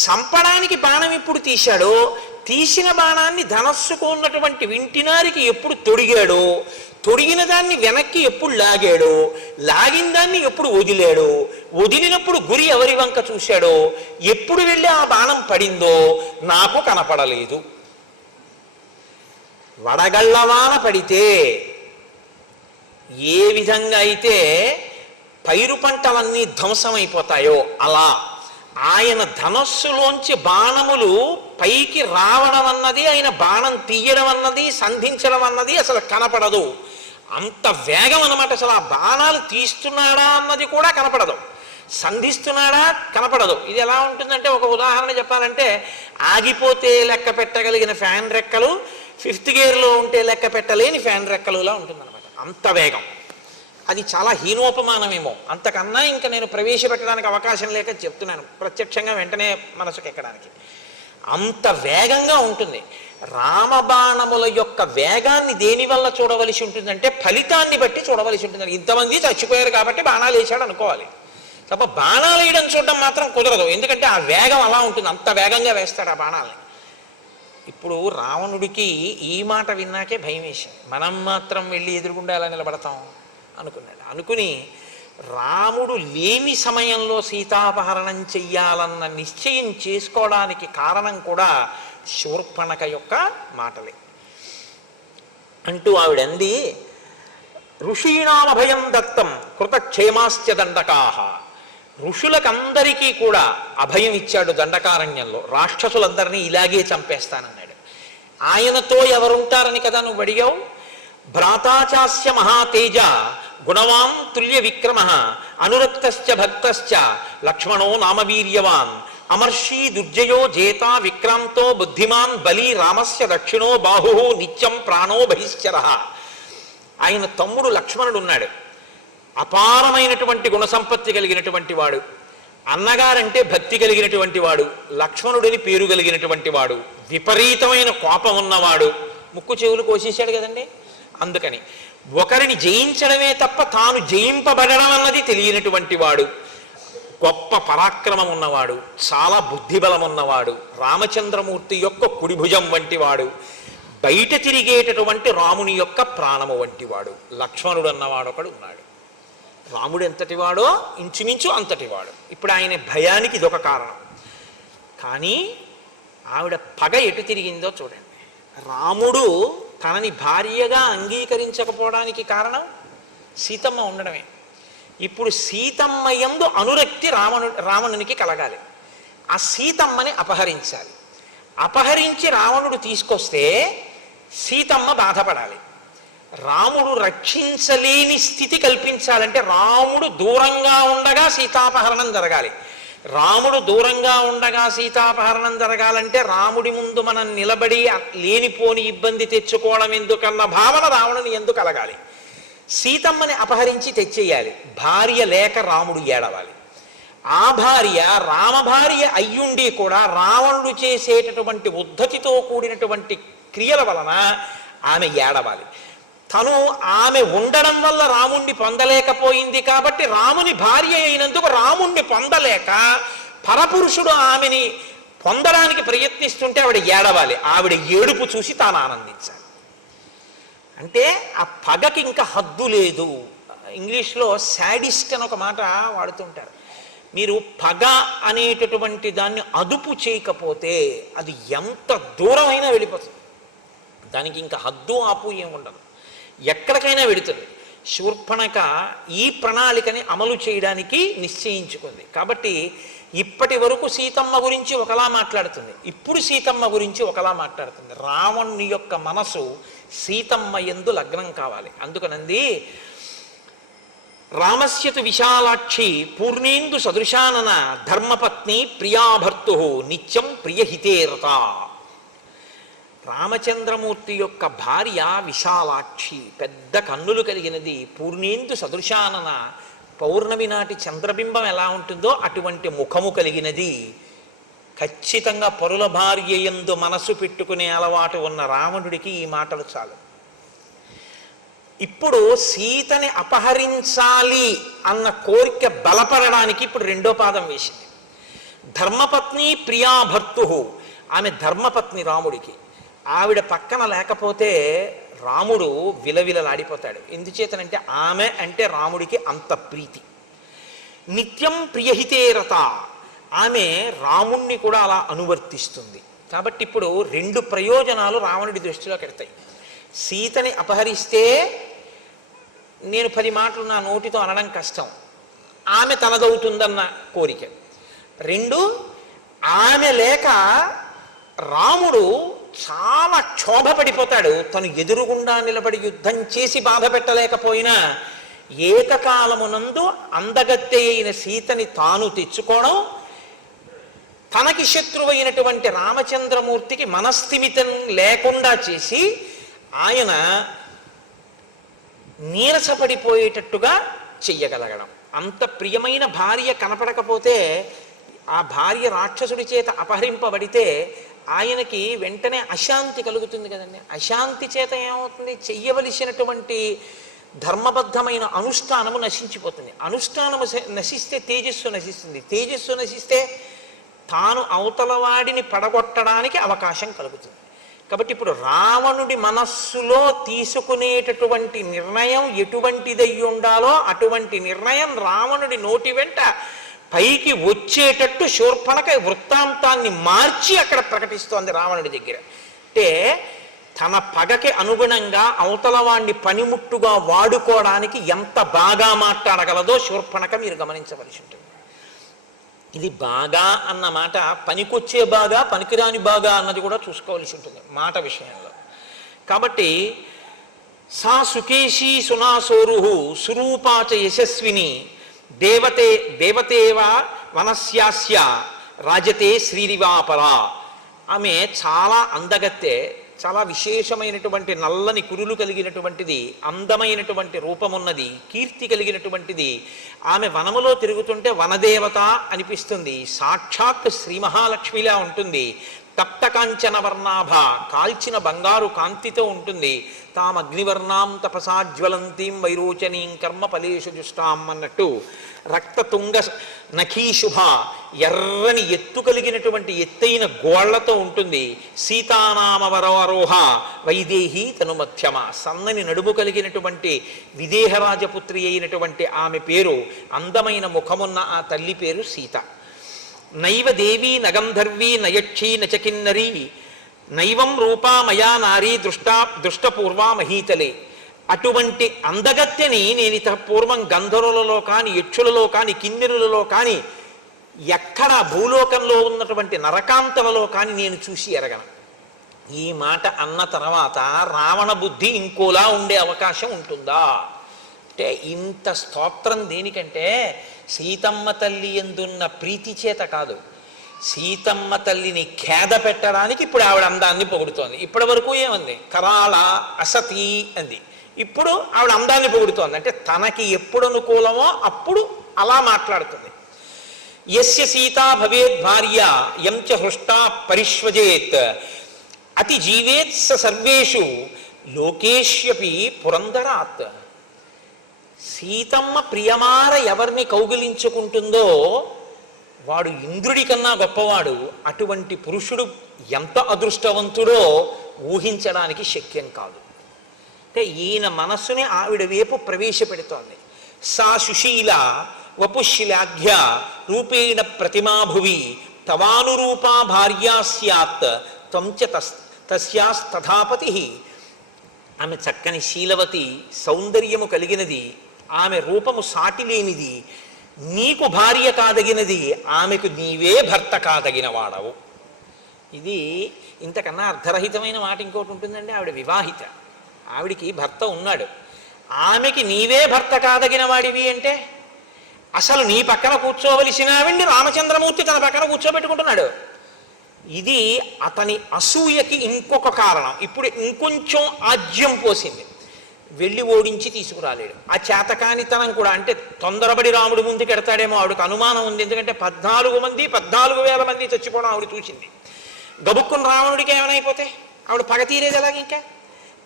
చంపడానికి బాణం ఎప్పుడు తీశాడో, తీసిన బాణాన్ని ధనస్సుకు ఉన్నటువంటి వింటినారికి ఎప్పుడు తొడిగాడో, తొడిగిన దాన్ని వెనక్కి ఎప్పుడు లాగాడో, లాగిన దాన్ని ఎప్పుడు వదిలాడో, వదిలినప్పుడు గురి ఎవరి వంక చూశాడో, ఎప్పుడు వెళ్ళి ఆ బాణం పడిందో నాకు కనపడలేదు. వడగళ్ళవాన పడితే ఏ విధంగా అయితే పైరు పంటలన్నీ ధ్వంసమైపోతాయో అలా ఆయన ధనస్సులోంచి బాణములు పైకి రావడం అన్నది, ఆయన బాణం తీయడం అన్నది, సంధించడం అన్నది అసలు కనపడదు. అంత వేగం అన్నమాట. అసలు ఆ బాణాలు తీస్తున్నాడా అన్నది కూడా కనపడదు, సంధిస్తున్నాడా కనపడదు. ఇది ఎలా ఉంటుందంటే, ఒక ఉదాహరణ చెప్పాలంటే, ఆగిపోతే లెక్క పెట్టగలిగిన ఫ్యాన్ రెక్కలు 5th గేర్లో ఉంటే లెక్క పెట్టలేని ఫ్యాన్ రెక్కలులా ఉంటుందన్నమాట. అంత వేగం. అది చాలా హీనోపమానమేమో, అంతకన్నా ఇంకా నేను ప్రవేశపెట్టడానికి అవకాశం లేక చెప్తున్నాను, ప్రత్యక్షంగా వెంటనే మనసుకు ఎక్కడానికి. అంత వేగంగా ఉంటుంది. రామబాణముల యొక్క వేగాన్ని దేనివల్ల చూడవలసి ఉంటుందంటే ఫలితాన్ని బట్టి చూడవలసి ఉంటుంది. ఇంతమంది చచ్చిపోయారు కాబట్టి బాణాలు వేశాడు అనుకోవాలి తప్ప బాణాలు వేయడం చూడడం మాత్రం కుదరదు. ఎందుకంటే ఆ వేగం అలా ఉంటుంది, అంత వేగంగా వేస్తాడు ఆ బాణాలని. ఇప్పుడు రావణుడికి ఈ మాట విన్నాకే భయం వేసింది. మనం మాత్రం వెళ్ళి ఎదురుగుండా ఎలా నిలబడతాం అనుకున్నాడు. అనుకుని రాముడు లేని సమయంలో సీతాపహరణం చెయ్యాలన్న నిశ్చయం చేసుకోవడానికి కారణం కూడా శూర్పణఖ యొక్క మాటలే. అంటూ ఆవిడంది, ఋషీణామభయం దత్తం కృతక్షేమాశ్చ దండకాహ. ఋషులకందరికీ కూడా అభయం ఇచ్చాడు దండకారణ్యంలో. రాక్షసులందరినీ ఇలాగే చంపేస్తానన్నాడు. ఆయనతో ఎవరుంటారని కదా నువ్వు అడిగావు. భ్రాతాచాస్య మహాతేజ గుణవాన్ తుల్య విక్రమ అనురక్తశ్చ భక్తశ్చ లక్ష్మణో నామవీర్యవాన్ అమర్షీ దుర్జయో జేత విక్రాంతో బుద్ధిమాన్ బలి రామస్య దక్షిణో బాహు నిత్యం ప్రాణో బహిశ్చర. ఆయన తమ్ముడు లక్ష్మణుడు ఉన్నాడు. అపారమైనటువంటి గుణసంపత్తి కలిగినటువంటి వాడు, అన్నగారంటే భక్తి కలిగినటువంటి వాడు, లక్ష్మణుడిని పేరు కలిగినటువంటి వాడు, విపరీతమైన కోపం ఉన్నవాడు. ముక్కు చెవులు కోసేశాడు కదండి. అందుకని ఒకరిని జయించడమే తప్ప తాను జయింపబడడం అన్నది తెలియనటువంటి వాడు, గొప్ప పరాక్రమం ఉన్నవాడు, చాలా బుద్ధిబలం ఉన్నవాడు, రామచంద్రమూర్తి యొక్క కుడిభుజం వంటి వాడు, బయట తిరిగేటటువంటి రాముని యొక్క ప్రాణము వంటివాడు లక్ష్మణుడు అన్నవాడు ఒకడు ఉన్నాడు. రాముడు ఎంతటివాడో ఇంచుమించు అంతటివాడు. ఇప్పుడు ఆయన భయానికి ఇదొక కారణం. కానీ ఆవిడ పగ ఎటు తిరిగిందో చూడండి. రాముడు తనని భార్యగా అంగీకరించకపోవడానికి కారణం సీతమ్మ ఉండడమే. ఇప్పుడు సీతమ్మ యందు అనురక్తి రావణునికి కలగాలి. ఆ సీతమ్మని అపహరించాలి. అపహరించి రావణుడు తీసుకొస్తే సీతమ్మ బాధపడాలి. రాముడు రక్షించలేని స్థితి కల్పించాలంటే రాముడు దూరంగా ఉండగా సీతాపహరణం జరగాలి. రాముడు దూరంగా ఉండగా సీతాపహరణం జరగాలంటే రాముడి ముందు మనం నిలబడి లేనిపోని ఇబ్బంది తెచ్చుకోవడం ఎందుకన్న భావన రావణుని ఎందుకు కలగాలి. సీతమ్మని అపహరించి తెచ్చేయాలి. భార్య లేక రాముడు ఏడవాలి. ఆ భార్య రామభార్య అయ్యుండి కూడా రావణుడు చేసేటటువంటి ఉద్ధతితో కూడినటువంటి క్రియల వలన ఆమె ఏడవాలి. తను ఆమె ఉండడం వల్ల రాముణ్ణి పొందలేకపోయింది కాబట్టి రాముని భార్య అయినందుకు రాముణ్ణి పొందలేక పరపురుషుడు ఆమెని పొందడానికి ప్రయత్నిస్తుంటే ఆవిడ ఏడవాలి. ఆవిడ ఏడుపు చూసి తాను ఆనందించాలి. అంటే ఆ పగకి ఇంకా హద్దు లేదు. ఇంగ్లీష్లో శాడిస్ట్ అని ఒక మాట వాడుతుంటారు. మీరు పగ అనేటటువంటి దాన్ని అదుపు చేయకపోతే అది ఎంత దూరమైనా వెళ్ళిపోతుంది. దానికి ఇంకా హద్దు ఆపు ఏముండదు, ఎక్కడికైనా వెడుతుంది. శూర్పణఖ ఈ ప్రణాళికని అమలు చేయడానికి నిశ్చయించుకుంది. కాబట్టి ఇప్పటి వరకు సీతమ్మ గురించి ఒకలా మాట్లాడుతుంది, ఇప్పుడు సీతమ్మ గురించి ఒకలా మాట్లాడుతుంది. రావణుని యొక్క మనసు సీతమ్మ యందు లగ్నం కావాలి. అందుకనంది, రామస్యతు విశాలాక్షి పూర్ణేందు సదృశానన ధర్మపత్ని ప్రియాభర్తు నిత్యం ప్రియహితేరత. రామచంద్రమూర్తి యొక్క భార్య విశాలాక్షి, పెద్ద కన్నులు కలిగినది. పూర్ణేందు సదృశానన, పౌర్ణమి నాటి చంద్రబింబం ఎలా ఉంటుందో అటువంటి ముఖము కలిగినది. ఖచ్చితంగా పరుల భార్య యందు మనసు పెట్టుకునే అలవాటు ఉన్న రావణుడికి ఈ మాటలు చాలు. ఇప్పుడు సీతని అపహరించాలి అన్న కోరిక బలపడడానికి ఇప్పుడు రెండో పాదం వేసింది. ధర్మపత్ని ప్రియాభర్తు, ఆమె ధర్మపత్ని రాముడికి. ఆవిడ పక్కన లేకపోతే రాముడు విలవిలలాడిపోతాడు. ఎందుచేతనంటే ఆమె అంటే రాముడికి అంత ప్రీతి. నిత్యం ప్రియహితేరత, ఆమె రాముణ్ణి కూడా అలా అనువర్తిస్తుంది. కాబట్టి ఇప్పుడు రెండు ప్రయోజనాలు రావణుడి దృష్టిలోకి ఎడతాయి. సీతని అపహరిస్తే నేను 10 మాటలు నా నోటితో అనడం కష్టం, ఆమె తనదవుతుందన్న కోరిక. 2, ఆమె లేక రాముడు చాలా క్షోభపడిపోతాడు. తను ఎదురుగుండా నిలబడి యుద్ధం చేసి బాధ పెట్టలేకపోయినా ఏకకాలమునందు అందగత్తె అయిన సీతని తాను తెచ్చుకోవడం, తనకి శత్రువైనటువంటి రామచంద్రమూర్తికి మనస్థిమితం లేకుండా చేసి ఆయన నీరసపడిపోయేటట్టుగా చెయ్యగలగడం. అంత ప్రియమైన భార్య కనపడకపోతే, ఆ భార్య రాక్షసుడి చేత అపహరింపబడితే ఆయనకి వెంటనే అశాంతి కలుగుతుంది కదండి. అశాంతి చేత ఏమవుతుంది? చెయ్యవలసినటువంటి ధర్మబద్ధమైన అనుష్ఠానము నశించిపోతుంది. అనుష్ఠానము నశిస్తే తేజస్సు నశిస్తుంది. తేజస్సు నశిస్తే తాను అవతలవాడిని పడగొట్టడానికి అవకాశం కలుగుతుంది. కాబట్టి ఇప్పుడు రావణుడి మనస్సులో తీసుకునేటటువంటి నిర్ణయం ఎటువంటిదై ఉండాలో అటువంటి నిర్ణయం రావణుడి నోటి వెంట పైకి వచ్చేటట్టు శూర్పణఖ వృత్తాంతాన్ని మార్చి అక్కడ ప్రకటిస్తోంది రావణుడి దగ్గర. అంటే తన పగకి అనుగుణంగా అవతలవాణ్ణి పనిముట్టుగా వాడుకోవడానికి ఎంత బాగా మాట్లాడగలదో శూర్పణఖ మీరు గమనించవలసి ఉంటుంది. ఇది బాగా అన్న మాట పనికొచ్చే బాగా, పనికిరాని బాగా అన్నది కూడా చూసుకోవలసి ఉంటుంది మాట విషయంలో. కాబట్టి సా సుకేశీ సునాసోరు సురూపాచ యశస్విని దేవతేవ వనస్యాస్య రాజతే శ్రీరివాపరా. ఆమె చాలా అందగత్తె, చాలా విశేషమైనటువంటి నల్లని కురులు కలిగినటువంటిది, అందమైనటువంటి రూపమున్నది, కీర్తి కలిగినటువంటిది. ఆమె వనములో తిరుగుతుంటే వనదేవత అనిపిస్తుంది. సాక్షాత్ శ్రీ మహాలక్ష్మిలా ఉంటుంది. తప్త కాంచన వర్ణాభ, కాల్చిన బంగారు కాంతితో ఉంటుంది. తాం అగ్నివర్ణాం తపసా జ్వలంతీం వైరోచనీం కర్మ ఫలేషు జుష్టాం అన్నట్టు రక్తతుంగ నఖీశుభ, ఎర్రని ఎత్తు కలిగినటువంటి ఎత్తైన గోళ్లతో ఉంటుంది. సీతానామవరోహ వైదేహి తనుమధ్యమ, సన్నని నడుము కలిగినటువంటి విదేహరాజపుత్రి అయినటువంటి ఆమె పేరు, అందమైన ముఖమున్న ఆ తల్లి పేరు సీత. నైవ దేవీ నగంధర్వీ నయక్షీ నచకిన్నరీ నైవం రూపా మయా నారీ దృష్టపూర్వా మహీతలే. అటువంటి అందగత్తెని నేను ఇత పూర్వం గంధర్వులలో కానీ, యక్షులలో కానీ, కిన్నెరులలో కానీ, ఎక్కడ భూలోకంలో ఉన్నటువంటి నరకాంతలలో కానీ నేను చూసి ఎరగను. ఈ మాట అన్న తర్వాత రావణ బుద్ధి ఇంకోలా ఉండే అవకాశం ఉంటుందా అంటే, ఇంత స్తోత్రం దేనికంటే సీతమ్మ తల్లి ఎందున్న ప్రీతి చేత కాదు, సీతమ్మ తల్లిని ఖేద పెట్టడానికి ఇప్పుడు ఆవిడ అందాన్ని పొగుడుతోంది. ఇప్పటి వరకు ఏమంది? కరాళ అసతి అంది. ఇప్పుడు ఆవిడ అందాన్ని పొగుడుతోంది. అంటే తనకి ఎప్పుడు అనుకూలమో అప్పుడు అలా మాట్లాడుతుంది. యస్య సీతా భవేద్ భార్య యంచ హృష్టా పరిష్వజేత్ అతి జీవేత్ స సర్వేషు లోకేష్యపి పురందరాత్. సీతమ్మ ప్రియమార ఎవరిని కౌగిలించుకుంటుందో వాడు ఇంద్రుడి కన్నా గొప్పవాడు. అటువంటి పురుషుడు ఎంత అదృష్టవంతుడో ఊహించడానికి శక్యం కాదు. అంటే ఈయన మనస్సుని ఆవిడ వైపు ప్రవేశపెడుతోంది. సా సుశీల వపుశిలాఘ్య రూపేణ ప్రతిమాభువి తవానురూపా భార్యా స్యాత్ త్వంచ తస్యాస్తథాపతి. ఆమె చక్కని శీలవతి, సౌందర్యము కలిగినది, ఆమె రూపము సాటిలేనిది, నీకు భార్య కాదగినది, ఆమెకు నీవే భర్త కాదగిన వాడవు. ఇది ఇంతకన్నా అర్ధరహితమైన మాట ఇంకోటి ఉంటుందండి. ఆవిడ వివాహిత, ఆవిడికి భర్త ఉన్నాడు. ఆమెకి నీవే భర్త కాదగిన వాడివి అంటే అసలు నీ పక్కన కూర్చోవలసిన ఆవిడ్ని రామచంద్రమూర్తి తన పక్కన కూర్చోబెట్టుకుంటున్నాడు. ఇది అతని అసూయకి ఇంకొక కారణం. ఇప్పుడు ఇంకొంచెం ఆజ్యం పోసింది. వెళ్ళి ఓడించి తీసుకురాలేడు. ఆ చేతకానితనం కూడా, అంటే తొందరపడి రాముడి ముందుకు ఎడతాడేమో ఆవిడకు అనుమానం ఉంది. ఎందుకంటే 14,000 మంది చచ్చిపోవడం ఆవిడ చూసింది. గబుక్కుని రావణుడికి ఏమైపోతే ఆవిడ పగ తీరేది ఎలాగ? ఇంకా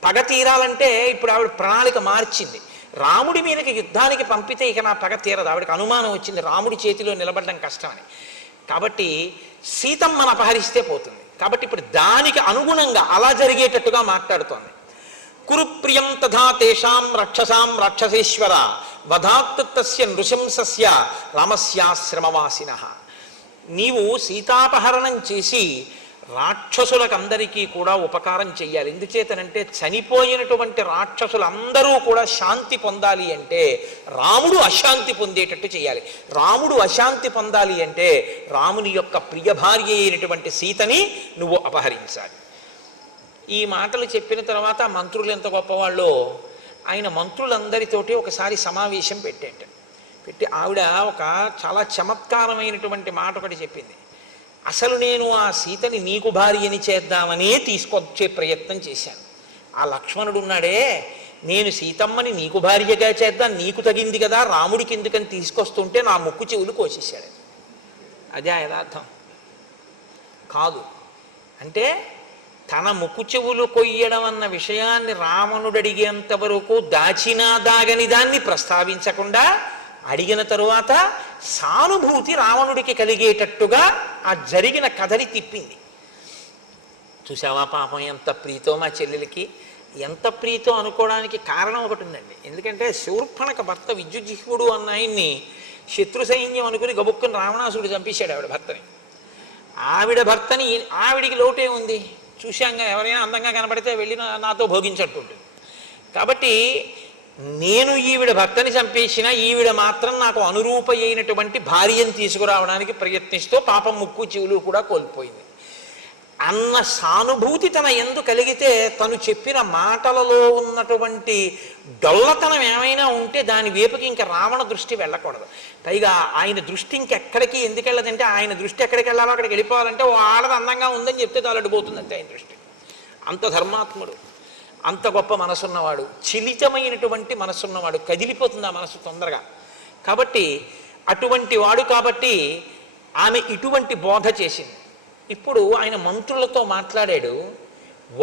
పగ తీరాలంటే ఇప్పుడు ఆవిడ ప్రణాళిక మార్చింది. రాముడి మీదకి యుద్ధానికి పంపితే ఇక నా పగ తీరదు. ఆవిడకి అనుమానం వచ్చింది రాముడి చేతిలో నిలబడడం కష్టమని. కాబట్టి సీతమ్మను అపహరిస్తే పోతుంది. కాబట్టి ఇప్పుడు దానికి అనుగుణంగా అలా జరిగేటట్టుగా మాట్లాడుతోంది. కురుప్రియం తథా తేషాం రక్షసాం రాక్షసేశ్వర వధాత్ తస్య నృశంసస్య రామస్యాశ్రమవాసినః. నీవు సీతాపహరణం చేసి రాక్షసులకందరికీ కూడా ఉపకారం చెయ్యాలి. ఎందుచేతనంటే చనిపోయినటువంటి రాక్షసులందరూ కూడా శాంతి పొందాలి అంటే రాముడు అశాంతి పొందేటట్టు చేయాలి. రాముడు అశాంతి పొందాలి అంటే రాముని యొక్క ప్రియ భార్య అయినటువంటి సీతని నువ్వు అపహరించాలి. ఈ మాటలు చెప్పిన తర్వాత మంత్రులు ఎంత గొప్పవాళ్ళో, ఆయన మంత్రులందరితోటి ఒకసారి సమావేశం పెట్టి ఆవిడ ఒక చాలా చమత్కారమైనటువంటి మాట ఒకటి చెప్పింది. అసలు నేను ఆ సీతని నీకు భార్యని చేద్దామనే తీసుకొచ్చే ప్రయత్నం చేశాను. ఆ లక్ష్మణుడు ఉన్నాడే, నేను సీతమ్మని నీకు భార్యగా చేద్దాం, నీకు తగింది కదా, రాముడికి ఎందుకని తీసుకొస్తుంటే నా ముక్కు చెవులు కోసేశాడు. అదే యథార్థం కాదు. అంటే తన ముక్కు చెవులు కొయ్యడం అన్న విషయాన్ని రావణుడు అడిగేంత వరకు దాచినా దాగని దాన్ని ప్రస్తావించకుండా అడిగిన తరువాత సానుభూతి రావణుడికి కలిగేటట్టుగా ఆ జరిగిన కథని తిప్పింది. చూసావా పాపం ఎంత ప్రీతో మా చెల్లెలకి, ఎంత ప్రీతో అనుకోవడానికి కారణం ఒకటి ఉందండి. ఎందుకంటే శూర్పణఖ భర్త విద్యుజిహ్వుడు అన్న ఆయన్ని శత్రు సైన్యం అనుకుని గబుక్కుని రావణాసుడు చంపేశాడు ఆవిడ భర్తని. ఆవిడ భర్తని ఆవిడికి లోటే ఉంది, చూశాంగా ఎవరైనా అందంగా కనబడితే వెళ్ళి నాతో భోగించట్టుంటుంది. కాబట్టి నేను ఈవిడ భర్తని చంపేసినా ఈవిడ మాత్రం నాకు అనురూప అయినటువంటి భార్యను తీసుకురావడానికి ప్రయత్నిస్తూ పాపం ముక్కు చెవులు కూడా కోల్పోయింది అన్న సానుభూతి తన ఎందు కలిగితే తను చెప్పిన మాటలలో ఉన్నటువంటి డొల్లతనం ఏమైనా ఉంటే దాని వైపుకి ఇంకా రావణ దృష్టి వెళ్ళకూడదు. పైగా ఆయన దృష్టి ఇంకెక్కడికి ఎందుకు వెళ్ళదంటే ఆయన దృష్టి ఎక్కడికి వెళ్ళాలో అక్కడికి వెళ్ళిపోవాలంటే ఓ ఆడది అందంగా ఉందని చెప్తే తాలడిపోతుంది అంతే ఆయన దృష్టి. అంత ధర్మాత్ముడు, అంత గొప్ప మనసున్నవాడు, చిలితమైనటువంటి మనసున్నవాడు, కదిలిపోతుంది ఆ మనసు తొందరగా. కాబట్టి అటువంటి వాడు కాబట్టి ఆమె ఇటువంటి బోధ చేసింది. ఇప్పుడు ఆయన మంత్రులతో మాట్లాడాడు,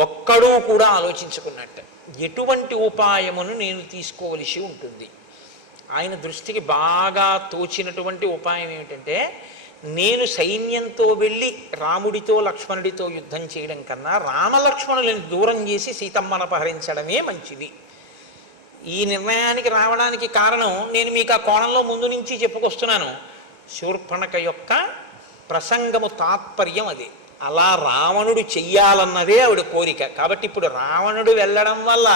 ఒక్కడూ కూడా ఆలోచించుకున్నట్ట ఎటువంటి ఉపాయమును నేను తీసుకోవలసి ఉంటుంది. ఆయన దృష్టికి బాగా తోచినటువంటి ఉపాయం ఏమిటంటే, నేను సైన్యంతో వెళ్ళి రాముడితో లక్ష్మణుడితో యుద్ధం చేయడం కన్నా రామలక్ష్మణులను దూరం చేసి సీతమ్మను అపహరించడమే మంచిది. ఈ నిర్ణయానికి రావడానికి కారణం నేను మీకు ఆ కోణంలో ముందు నుంచి చెప్పుకొస్తున్నాను. శూర్పణఖ యొక్క ప్రసంగము తాత్పర్యం అది. అలా రావణుడు చెయ్యాలన్నదే ఆవిడ కోరిక. కాబట్టి ఇప్పుడు రావణుడు వెళ్ళడం వల్ల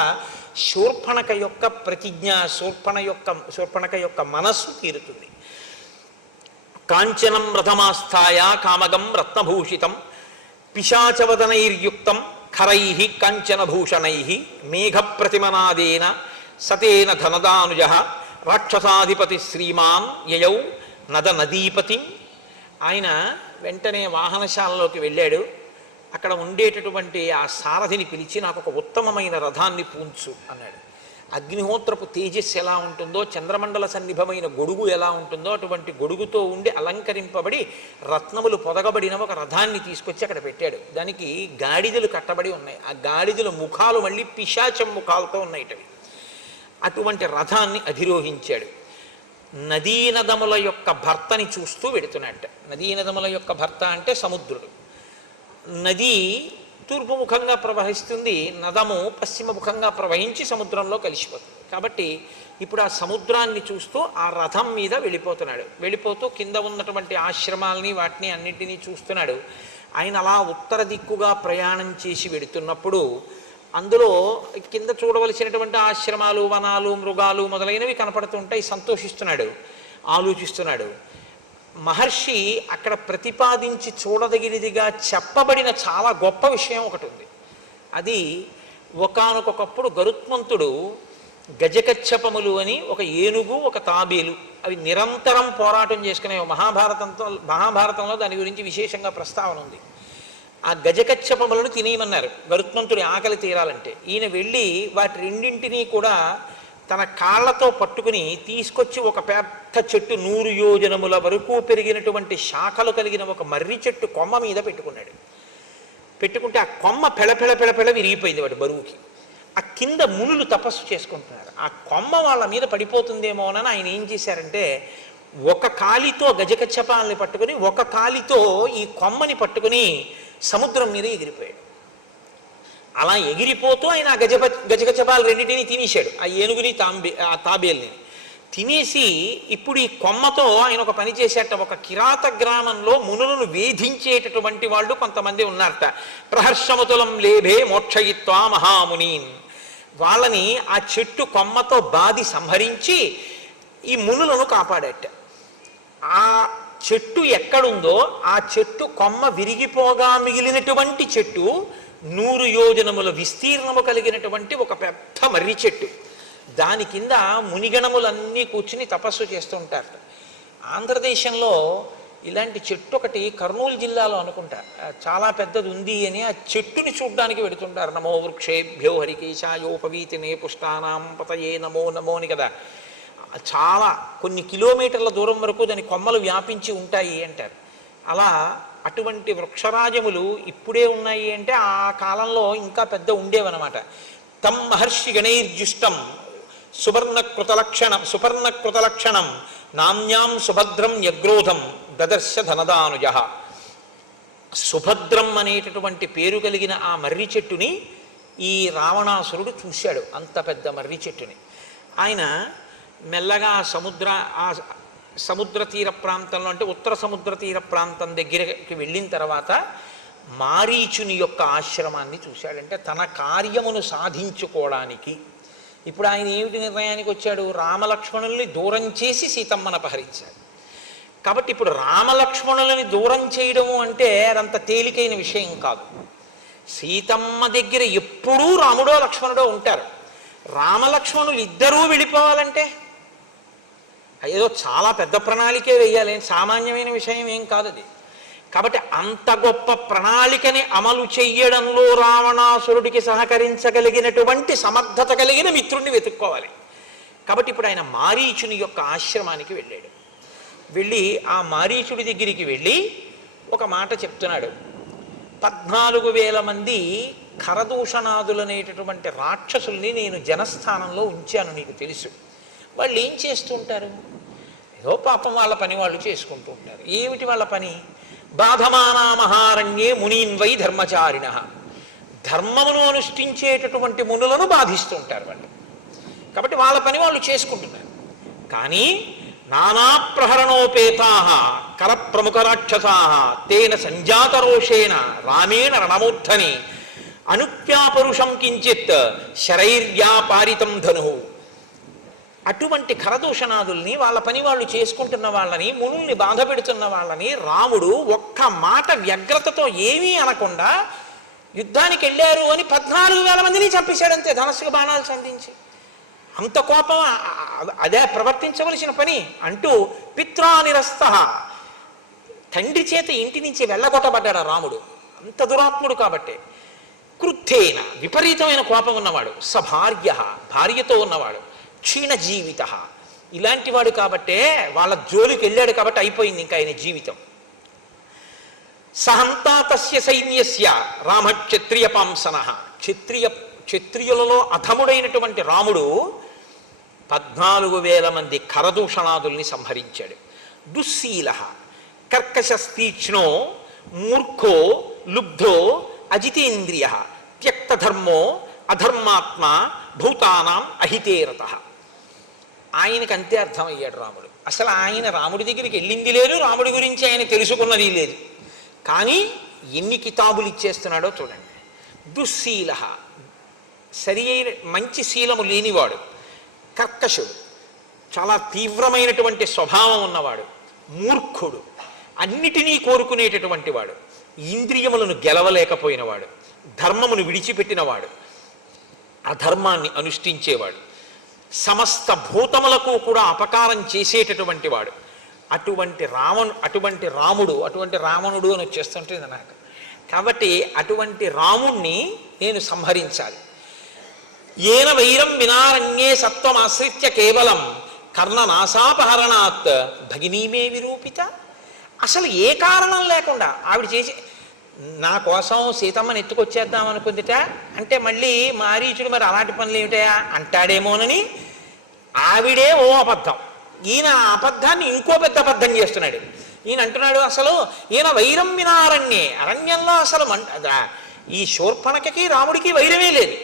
శూర్పణఖ యొక్క ప్రతిజ్ఞ, శూర్పణఖ యొక్క మనస్సు తీరుతుంది. కాంచనం రథమాస్థాయ కామగం రత్నభూషితం పిశాచవదనైర్యుక్తం ఖరై కాంచనభూషణై మేఘప్రతిమనాదేన సతేన ధనదానుజ రాక్షసాధిపతి శ్రీమాన్ యయౌ నద నదీపతి. ఆయన వెంటనే వాహనశాలలోకి వెళ్ళాడు. అక్కడ ఉండేటటువంటి ఆ సారథిని పిలిచి నాకు ఒక ఉత్తమమైన రథాన్ని పూంచు అన్నాడు. అగ్నిహోత్రపు తేజస్సు ఎలా ఉంటుందో, చంద్రమండల సన్నిభమైన గొడుగు ఎలా ఉంటుందో అటువంటి గొడుగుతో ఉండి అలంకరింపబడి రత్నములు పొదగబడిన ఒక రథాన్ని తీసుకొచ్చి అక్కడ పెట్టాడు. దానికి గాడిదలు కట్టబడి ఉన్నాయి. ఆ గాడిదల ముఖాలు మళ్ళీ పిశాచం ముఖాలతో ఉన్నాయిటవి. అటువంటి రథాన్ని అధిరోహించాడు. నదీనదముల యొక్క భర్తని చూస్తూ వెడుతున్నట్ట. నదీనదముల యొక్క భర్త అంటే సముద్రుడు. నది తూర్పు ముఖంగా ప్రవహిస్తుంది, నదము పశ్చిమ ముఖంగా ప్రవహించి సముద్రంలో కలిసిపోతుంది. కాబట్టి ఇప్పుడు ఆ సముద్రాన్ని చూస్తూ ఆ రథం మీద వెళ్ళిపోతున్నాడు. వెళ్ళిపోతూ కింద ఉన్నటువంటి ఆశ్రమాలని వాటిని అన్నింటినీ చూస్తున్నాడు. ఆయన అలా ఉత్తర దిక్కుగా ప్రయాణం చేసి వెడుతున్నప్పుడు అందులో కింద చూడవలసినటువంటి ఆశ్రమాలు, వనాలు, మృగాలు మొదలైనవి కనపడుతుంటాయి. సంతోషిస్తున్నాడు, ఆలోచిస్తున్నాడు. మహర్షి అక్కడ ప్రతిపాదించి చూడదగినదిగా చెప్పబడిన చాలా గొప్ప విషయం ఒకటి ఉంది. అది ఒకానొకప్పుడు గరుత్మంతుడు గజకచ్చపములు అని ఒక ఏనుగు, ఒక తాబేలు, అవి నిరంతరం పోరాటం చేసుకునే మహాభారతంలో దాని గురించి విశేషంగా ప్రస్తావన ఉంది. ఆ గజకచ్చపములను తినేయమన్నారు గరుత్మంతుడి ఆకలి తీరాలంటే. ఈయన వెళ్ళి వాటి రెండింటినీ కూడా తన కాళ్లతో పట్టుకుని తీసుకొచ్చి ఒక పెద్ద చెట్టు 100 యోజనముల వరకు పెరిగినటువంటి శాఖలు కలిగిన ఒక మర్రి చెట్టు కొమ్మ మీద పెట్టుకున్నాడు. పెట్టుకుంటే ఆ కొమ్మ పెళపెళ విరిగిపోయింది వాటి బరువుకి. ఆ కింద మునులు తపస్సు చేసుకుంటున్నారు. ఆ కొమ్మ వాళ్ళ మీద పడిపోతుందేమోనని ఆయన ఏం చేశారంటే ఒక కాలితో గజకచ్చపాలని పట్టుకుని ఒక కాలితో ఈ కొమ్మని పట్టుకుని సముద్రం మీద ఎగిరిపోయాడు. అలా ఎగిరిపోతూ ఆయన ఆ గజకచ్చపాలు రెండింటినీ తినేశాడు. ఆ ఏనుగుని ఆ తాబేల్ని తినేసి ఇప్పుడు ఈ కొమ్మతో ఆయన ఒక పని చేసేట. ఒక కిరాత గ్రామంలో మునులను వేధించేటటువంటి వాళ్ళు కొంతమంది ఉన్నారట. ప్రహర్షముతులం లేభే మోక్షయిత్వా మహామునీన్. వాళ్ళని ఆ చెట్టు కొమ్మతో బాది సంహరించి ఈ మునులను కాపాడట. ఆ చెట్టు ఎక్కడుందో ఆ చెట్టు కొమ్మ విరిగిపోగా మిగిలినటువంటి చెట్టు 100 యోజనముల విస్తీర్ణము కలిగినటువంటి ఒక పెద్ద మర్రి చెట్టు. దాని కింద మునిగణములన్నీ కూర్చుని తపస్సు చేస్తూ ఉంటారు. ఆంధ్రదేశంలో ఇలాంటి చెట్టు ఒకటి కర్నూలు జిల్లాలో అనుకుంటా చాలా పెద్దది ఉంది అని ఆ చెట్టుని చూడ్డానికి వెడుతుంటారు. నమో వృక్షేభ్యో హరికేశాయోపవీతినే పుష్టానాం పతయే నమో నమో అని కదా. చాలా కొన్ని కిలోమీటర్ల దూరం వరకు దాని కొమ్మలు వ్యాపించి ఉంటాయి అంటారు. అలా అటువంటి వృక్షరాజములు ఇప్పుడే ఉన్నాయి అంటే ఆ కాలంలో ఇంకా పెద్ద ఉండేవన్నమాట. తం మహర్షి గణైర్జుష్టం సుపర్ణకృతలక్షణం నామ్యాం సుభద్రం యగ్రోధం దదర్శ ధనదానుజ. సుభద్రం అనేటటువంటి పేరు కలిగిన ఆ మర్రి చెట్టుని ఈ రావణాసురుడు చూశాడు. అంత పెద్ద మర్రి చెట్టుని ఆయన మెల్లగా సముద్ర తీర ప్రాంతంలో, అంటే ఉత్తర సముద్ర తీర ప్రాంతం దగ్గరికి వెళ్ళిన తర్వాత మారీచుని యొక్క ఆశ్రమాన్ని చూశాడంటే తన కార్యమును సాధించుకోవడానికి. ఇప్పుడు ఆయన ఏమిటి నిర్ణయానికి వచ్చాడు? రామలక్ష్మణుల్ని దూరం చేసి సీతమ్మను అపహరించాడు. కాబట్టి ఇప్పుడు రామలక్ష్మణులని దూరం చేయడము అంటే అదంత తేలికైన విషయం కాదు. సీతమ్మ దగ్గర ఎప్పుడూ రాముడో లక్ష్మణుడో ఉంటారు. రామలక్ష్మణులు ఇద్దరూ వెళ్ళిపోవాలంటే ఏదో చాలా పెద్ద ప్రణాళికే వేయాలి, సామాన్యమైన విషయం ఏం కాదు అది. కాబట్టి అంత గొప్ప ప్రణాళికని అమలు చెయ్యడంలో రావణాసురుడికి సహకరించగలిగినటువంటి సమర్థత కలిగిన మిత్రుడిని వెతుక్కోవాలి. కాబట్టి ఇప్పుడు ఆయన మారీచుని యొక్క ఆశ్రమానికి వెళ్ళాడు. వెళ్ళి ఆ మారీచుడి దగ్గరికి వెళ్ళి ఒక మాట చెప్తున్నాడు. 14,000 మంది ఖరదూషణాదులనేటటువంటి రాక్షసుల్ని నేను జనస్థానంలో ఉంచాను, నీకు తెలుసు. వాళ్ళు ఏం చేస్తుంటారు? ఏదో పాపం వాళ్ళ పని వాళ్ళు చేసుకుంటూ ఉంటారు. ఏమిటి వాళ్ళ పని? బాధమానా మహారణ్యే మునీన్వై ధర్మచారిణ. ధర్మమును అనుష్ఠించేటటువంటి మునులను బాధిస్తుంటారు వాళ్ళు. కాబట్టి వాళ్ళ పని వాళ్ళు చేసుకుంటున్నారు. కానీ నానా ప్రహరణోపేతా కల ప్రముఖ రాక్షసా తేన సంజాతరోషేణ రామేణ రణమూర్ధని అనుప్యాపరుషం కించిత్ శరైర్యాపారితం ధను. అటువంటి ఖరదూషణాదుల్ని వాళ్ళ పని వాళ్ళు చేసుకుంటున్న వాళ్ళని, మునుల్ని బాధ పెడుతున్న వాళ్ళని రాముడు ఒక్క మాట వ్యగ్రతతో ఏమీ అనకుండా యుద్ధానికి వెళ్ళారు అని 14,000 మందిని చంపేశాడంతే, ధనస్సుకు బాణాలు సంధించి. అంత కోపం అదే ప్రవర్తించవలసిన పని అంటూ పిత్రానిరస్త, తండ్రి చేత ఇంటి నుంచి వెళ్ళగొట్టబడ్డాడు రాముడు. అంత దురాత్ముడు కాబట్టి. క్రుద్ధేన, విపరీతమైన కోపం ఉన్నవాడు. సభార్య, భార్యతో ఉన్నవాడు. క్షీణ జీవిత, ఇలాంటి వాడు కాబట్టే వాళ్ళ జోలికి వెళ్ళాడు కాబట్టి అయిపోయింది ఇంకా ఆయన జీవితం. సహంతా తస్య సైన్యస్య రామ క్షత్రియ పాంసన. క్షత్రియులలో అధముడైనటువంటి రాముడు 14,000 మంది ఖరదూషణాదుల్ని సంహరించాడు. దుశ్శీల కర్కశస్తీక్ష్ణో మూర్ఖో లుబ్ధో అజితేంద్రియ త్యక్తధర్మో అధర్మాత్మ భూతానాం అహితేరత. ఆయనకు అంతే అర్థమయ్యాడు రాముడు. అసలు ఆయన రాముడి దగ్గరికి వెళ్ళింది లేదు, రాముడి గురించి ఆయన తెలుసుకున్నది లేదు. కానీ ఎన్ని కితాబులు ఇచ్చేస్తున్నాడో చూడండి. దుశ్శీల, సరి అయిన మంచి శీలము లేనివాడు. కర్కశుడు, చాలా తీవ్రమైనటువంటి స్వభావం ఉన్నవాడు. మూర్ఖుడు, అన్నిటినీ కోరుకునేటటువంటి వాడు. ఇంద్రియములను గెలవలేకపోయినవాడు. ధర్మమును విడిచిపెట్టినవాడు. అధర్మాన్ని అనుష్ఠించేవాడు. సమస్త భూతములకు కూడా అపకారం చేసేటటువంటి వాడు. అటువంటి రావణుడు అని వచ్చేస్తుంటుంది నాకు. కాబట్టి అటువంటి రాముణ్ణి నేను సంహరించాలి. ఏన వైరం వినారణ్యే సత్వమాశ్రిత్య కేవలం కర్ణనాశాపహరణాత్ భగినీమే విరూపిత. అసలు ఏ కారణం లేకుండా ఆవిడ చేసి నా కోసం సీతమ్మని ఎత్తుకొచ్చేద్దాం అనుకుందిట అంటే మళ్ళీ మారీచుడు మరి అలాంటి పనులు ఏమిటయా అంటాడేమోనని ఆవిడే ఓ అబద్ధం. ఈయన ఆ అబద్ధాన్ని ఇంకో పెద్ద అబద్ధం చేస్తున్నాడు. ఈయన అంటున్నాడు అసలు ఈయన వైరం వినారణ్యే, అరణ్యంలో అసలు ఈ శూర్పణఖకి రాముడికి వైరమే లేదు.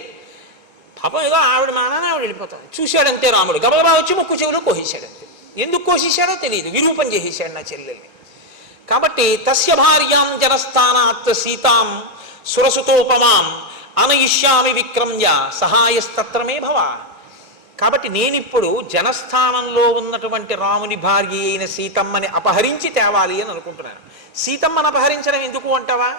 పాపం ఏదో ఆవిడ మానాన్ని ఆవిడ వెళ్ళిపోతాడు. చూశాడంతే రాముడు, గబగబా వచ్చి ముక్కు చెవులో కోసేశాడంతే. ఎందుకు కోసేశాడో తెలియదు, విరూపం చేసేసాడు నా చెల్లెల్ని. కాబట్టి తస్య భార్యాం జనస్థానాత్ సీతాం సురసుతోపమాం అనయిష్యామి విక్రమ్య సహాయస్తత్రమే భవ. కాబట్టి నేనిప్పుడు జనస్థానంలో ఉన్నటువంటి రాముని భార్య అయిన సీతమ్మని అపహరించి తేవాలి అని అనుకుంటున్నాను. సీతమ్మని అపహరించడం ఎందుకు అంటావా?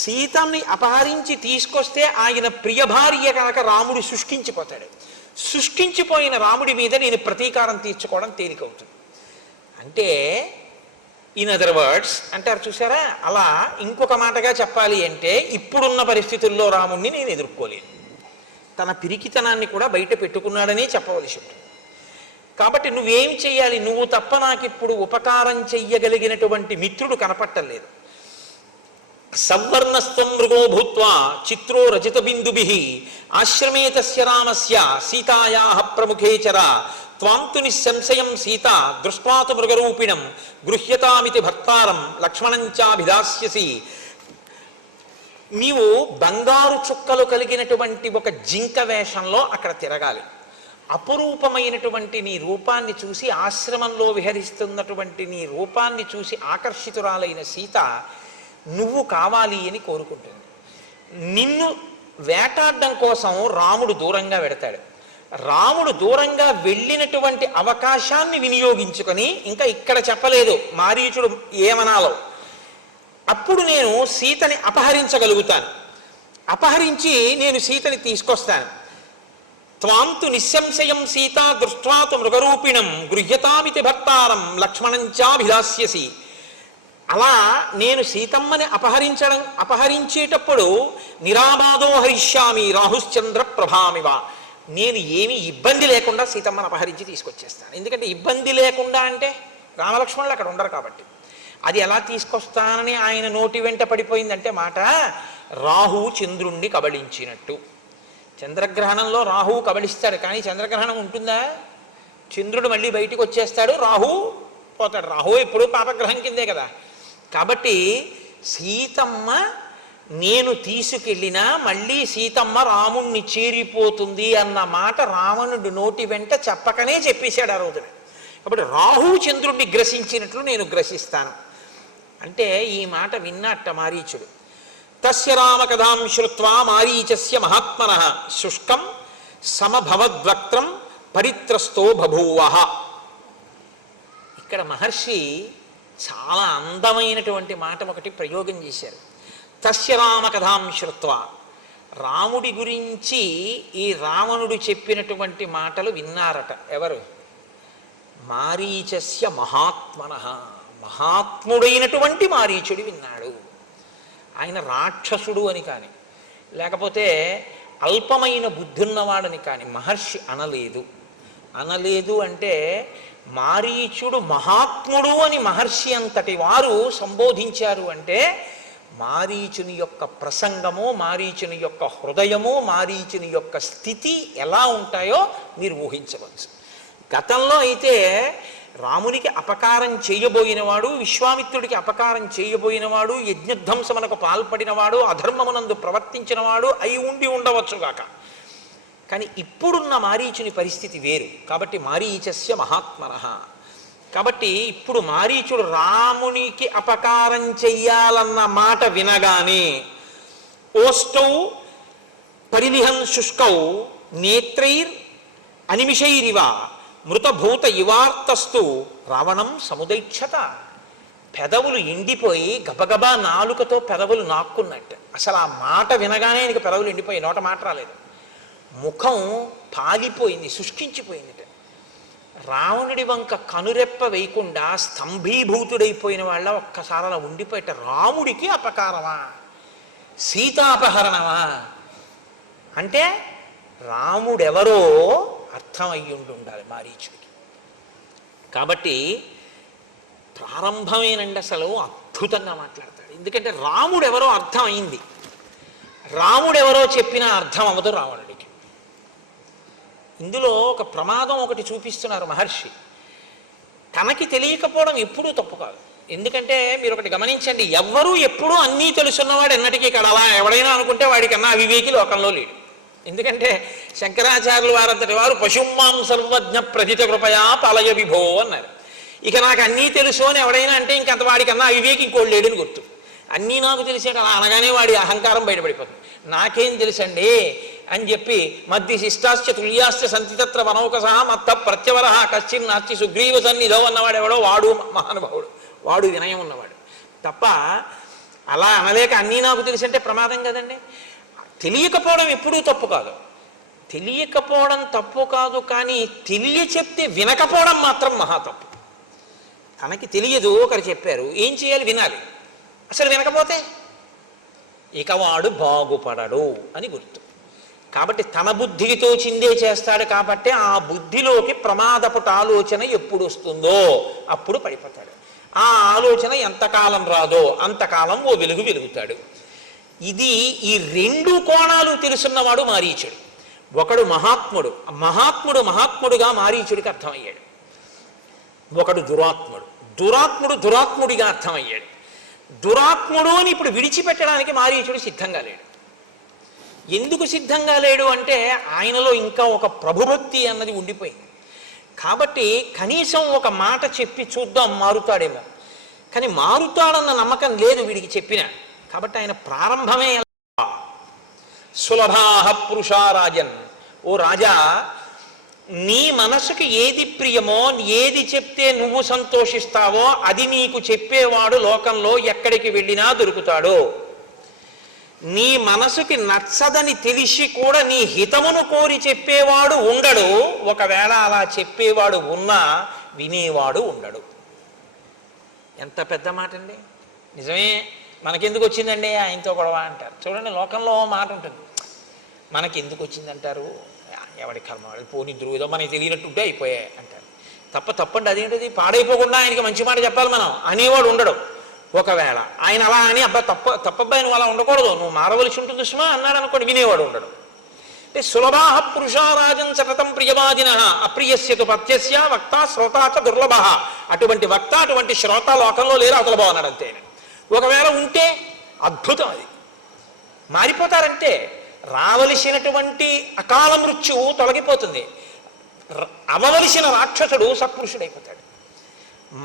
సీతమ్మని అపహరించి తీసుకొస్తే ఆయన ప్రియ భార్య కనుక రాముడు శుష్కించిపోతాడు. శుష్కించిపోయిన రాముడి మీద నేను ప్రతీకారం తీర్చుకోవడం తేలికవుతుంది. అంటే ఇన్ అదర్ వర్డ్స్ అంటారు చూసారా, అలా ఇంకొక మాటగా చెప్పాలి అంటే ఇప్పుడున్న పరిస్థితుల్లో రాముణ్ణి నేను ఎదుర్కోలేను. తన పిరికితనాన్ని కూడా బయట పెట్టుకున్నాడని చెప్పవలసి ఉంటుంది. కాబట్టి నువ్వేం చెయ్యాలి? నువ్వు తప్ప నాకు ఇప్పుడు ఉపకారం చెయ్యగలిగినటువంటి మిత్రుడు కనపట్టలేదు. సవర్ణస్త్వం మృగో భూత్వా చిత్రో రజిత బిందుభిః ఆశ్రమే తస్య రామస్య సీతాయాః ప్రముఖే చర త్వాం తు నిస్సంశయం సీత దృష్ట్వా తు మృగరూపిణం గృహ్యతామితి భర్తారం లక్ష్మణం చాభిదాస్యసి. నీవు బంగారు చుక్కలు కలిగినటువంటి ఒక జింక వేషంలో అక్కడ తిరగాలి. అపురూపమైనటువంటి నీ రూపాన్ని చూసి, ఆశ్రమంలో విహరిస్తున్నటువంటి నీ రూపాన్ని చూసి ఆకర్షితురాలైన సీత నువ్వు కావాలి అని కోరుకుంటుంది. నిన్ను వేటాడడం కోసం రాముడు దూరంగా వెడతాడు. రాముడు దూరంగా వెళ్ళినటువంటి అవకాశాన్ని వినియోగించుకొని, ఇంకా ఇక్కడ చెప్పలేదు మారీచుడు ఏమనాలో, అప్పుడు నేను సీతని అపహరించగలుగుతాను. అపహరించి నేను సీతని తీసుకొస్తాను. త్వాం తు నిస్సంశయం సీతా దృష్ట్వా తు మృగరూపిణం గృహ్యతామితి భర్తారం లక్ష్మణం చాభిదాస్యసి. అలా నేను సీతమ్మని అపహరించేటప్పుడు నిరాబాదో హరిష్యామి రాహుశ్చంద్ర ప్రభామివ, నేను ఏమీ ఇబ్బంది లేకుండా సీతమ్మని అపహరించి తీసుకొచ్చేస్తాను. ఎందుకంటే ఇబ్బంది లేకుండా అంటే రామలక్ష్మణులు అక్కడ ఉండరు కాబట్టి. అది ఎలా తీసుకొస్తానని ఆయన నోటి వెంట పడిపోయిందంటే మాట, రాహువు చంద్రుణ్ణి కబళించినట్టు. చంద్రగ్రహణంలో రాహువు కబళిస్తాడు, కానీ చంద్రగ్రహణం ఉంటుందా? చంద్రుడు మళ్ళీ బయటికి వచ్చేస్తాడు, రాహువు పోతాడు. రాహువు ఎప్పుడు పాపగ్రహం కిందే కదా. కాబట్టి సీతమ్మ నేను తీసుకెళ్ళినా మళ్ళీ సీతమ్మ రాముణ్ణి చేరిపోతుంది అన్న మాట రావణుడి నోటి వెంట చెప్పకనే చెప్పేశాడు ఆ రోజున. కాబట్టి రాహువు చంద్రుణ్ణి గ్రసించినట్లు నేను గ్రసిస్తాను అంటే ఈ మాట విన్నట్ట మారీచుడు. తస్య రామకథాం శ్రుత్వా మారీచస్య మహాత్మనః శుష్కం సమభవద్వక్త్రం పరిత్రస్తో బభూవః. ఇక్కడ మహర్షి చాలా అందమైనటువంటి మాట ఒకటి ప్రయోగం చేశారు. తస్య రామకథాం శ్రుత్వా, రాముడి గురించి ఈ రావణుడు చెప్పినటువంటి మాటలు విన్నారట. ఎవరు? మారీచస్య మహాత్మనః, మహాత్ముడైనటువంటి మారీచుడు విన్నాడు. ఆయన రాక్షసుడు అని కానీ, లేకపోతే అల్పమైన బుద్ధున్నవాడని కానీ మహర్షి అనలేదు. అనలేదు అంటే మారీచుడు మహాత్ముడు అని మహర్షి అంతటి వారు సంబోధించారు అంటే మారీచుని యొక్క ప్రసంగము, మారీచుని యొక్క హృదయము, మారీచుని యొక్క స్థితి ఎలా ఉంటాయో మీరు ఊహించవచ్చు. గతంలో అయితే రామునికి అపకారం చేయబోయినవాడు, విశ్వామిత్రుడికి అపకారం చేయబోయినవాడు, యజ్ఞధ్వంసమునకు పాల్పడినవాడు, అధర్మమునందు ప్రవర్తించినవాడు అయి ఉండి ఉండవచ్చుగాక. కానీ ఇప్పుడున్న మారీచుని పరిస్థితి వేరు. కాబట్టి మారీచస్య మహాత్మనః. కాబట్టి ఇప్పుడు మారీచుడు రామునికి అపకారం చెయ్యాలన్న మాట వినగానే ఓష్టౌ పరిలిహన్ శుష్కౌ నేత్రైర్ అనిమిషైరివ మృతభూత ఇవార్తస్తు రావణం సముదైక్షత. పెదవులు ఎండిపోయి గబగబా నాలుకతో పెదవులు నాక్కున్నట్టు. అసలు ఆ మాట వినగానే ఆయనకి పెదవులు ఎండిపోయి నోట మాట రాలేదు. ముఖం పాలిపోయింది, శుష్కించిపోయింది. రావణుడి వంక కనురెప్ప వేయకుండా స్తంభీభూతుడైపోయిన వాళ్ళ ఒక్కసారి అలా ఉండిపోయేట. రాముడికి అపకారమా, సీతాపహరణమా అంటే రాముడెవరో అర్థమయ్యుండి ఉండాలి మారీచుడికి. కాబట్టి ప్రారంభమేనండి అసలు అద్భుతంగా మాట్లాడతాడు. ఎందుకంటే రాముడెవరో అర్థం అయింది. రాముడెవరో చెప్పిన అర్థం అవ్వదు రావణుడికి. ఇందులో ఒక ప్రమాదం ఒకటి చూపిస్తున్నారు మహర్షి. తనకి తెలియకపోవడం ఎప్పుడూ తప్పు కాదు. ఎందుకంటే మీరు ఒకటి గమనించండి, ఎవ్వరూ ఎప్పుడూ అన్నీ తెలుసున్నవాడు ఎన్నటికీ కడలా. ఎవడైనా అనుకుంటే వాడికన్నా అవివేకి లోకంలో లేడు. ఎందుకంటే శంకరాచార్యులు వారంతటి వారు పశుమాం సర్వజ్ఞ ప్రజిత కృపయా పాలయ విభో అన్నారు. ఇక నాకు అన్నీ తెలుసు అని ఎవడైనా అంటే ఇంకంత వాడికన్నా అవివేకి ఇంకోటి లేడని గుర్తు. అన్నీ నాకు తెలిసాక అలా అనగానే వాడి అహంకారం బయటపడిపోతుంది. నాకేం తెలుసండి అని చెప్పి మధ్య శిష్టాశ్చ తుల్యాశ్చ సంతితత్ర వనౌకసహ మత్త ప్రత్యవర కశ్చిన్ నాస్తి సుగ్రీవ సన్నిధో అన్నవాడు ఎవడో వాడు మహానుభావుడు, వాడు వినయం ఉన్నవాడు తప్ప అలా అనలేక అన్నీ నాకు తెలిసి అంటే ప్రమాదం కదండి. తెలియకపోవడం ఎప్పుడూ తప్పు కాదు. తెలియకపోవడం తప్పు కాదు, కానీ తెలియ చెప్తే వినకపోవడం మాత్రం మహా తప్పు. తనకి తెలియదు, ఒకరు చెప్పారు, ఏం చేయాలి? వినాలి. అసలు వినకపోతే ఇక వాడు బాగుపడడు అని గుర్తు. కాబట్టి తన బుద్ధికి తోచిందే చేస్తాడు. కాబట్టి ఆ బుద్ధిలోకి ప్రమాదపుట ఆలోచన ఎప్పుడు వస్తుందో అప్పుడు పడిపోతాడు. ఆ ఆలోచన ఎంతకాలం రాదో అంతకాలం ఓ వెలుగు వెలుగుతాడు. ఇది ఈ రెండు కోణాలు తెలుసున్నవాడు మారీచుడు. ఒకడు మహాత్ముడు, మహాత్ముడుగా మారీచుడికి అర్థమయ్యాడు. ఒకడు దురాత్ముడిగా అర్థమయ్యాడు. దురాత్ముడు అని ఇప్పుడు విడిచిపెట్టడానికి మారీచుడు సిద్ధంగా లేడు. ఎందుకు సిద్ధంగా లేడు అంటే ఆయనలో ఇంకా ఒక ప్రభుభక్తి అన్నది ఉండిపోయింది. కాబట్టి కనీసం ఒక మాట చెప్పి చూద్దాం మారుతాడేమో. కానీ మారుతాడన్న నమ్మకం లేదు వీడికి చెప్పిన. కాబట్టి ఆయన ప్రారంభమే సులభాహ పురుషారాజన్, ఓ రాజా, నీ మనసుకి ఏది ప్రియమో, ఏది చెప్తే నువ్వు సంతోషిస్తావో అది నీకు చెప్పేవాడు లోకంలో ఎక్కడికి వెళ్ళినా దొరుకుతాడు. నీ మనసుకి నచ్చదని తెలిసి కూడా నీ హితమును కోరి చెప్పేవాడు ఉండడు. ఒకవేళ అలా చెప్పేవాడు ఉన్నా వినేవాడు ఉండడు. ఎంత పెద్ద మాట అండి! నిజమే. మనకెందుకు వచ్చిందండి ఆయనతో గొడవ అంటారు. చూడండి, లోకంలో మాట ఉంటుంది, మనకెందుకు వచ్చిందంటారు, ఎవడి కర్మ వాడు, పోని ధ్రువుదో మనకి తెలియనట్టుంటే అయిపోయాయి అంటారు. తప్పండి. అదేంటిది, పాడైపోకుండా ఆయనకి మంచి మాట చెప్పాలి మనం అనేవాడు ఉండడు. ఒకవేళ ఆయన అలా అని తప్పబ్బాయి నువ్వు అలా ఉండకూడదు, నువ్వు మారవలసి ఉంటుంది సుమా అన్నాడు అనుకోండి, వినేవాడు ఉండడు. అంటే సులభాహ పురుషారాజన్ సతతం ప్రియవాదిన అప్రియస్యతు పత్యస్య వక్త శ్రోతాచ దుర్లభ. అటువంటి వక్త, అటువంటి శ్రోత లోకంలో లేరు, అవతల బాగున్నాడు అంతే. ఒకవేళ ఉంటే అద్భుతం, అది మారిపోతారంటే రావలసినటువంటి అకాల మృత్యువు తొలగిపోతుంది. అవవలసిన రాక్షసుడు సత్పురుషుడైపోతాడు,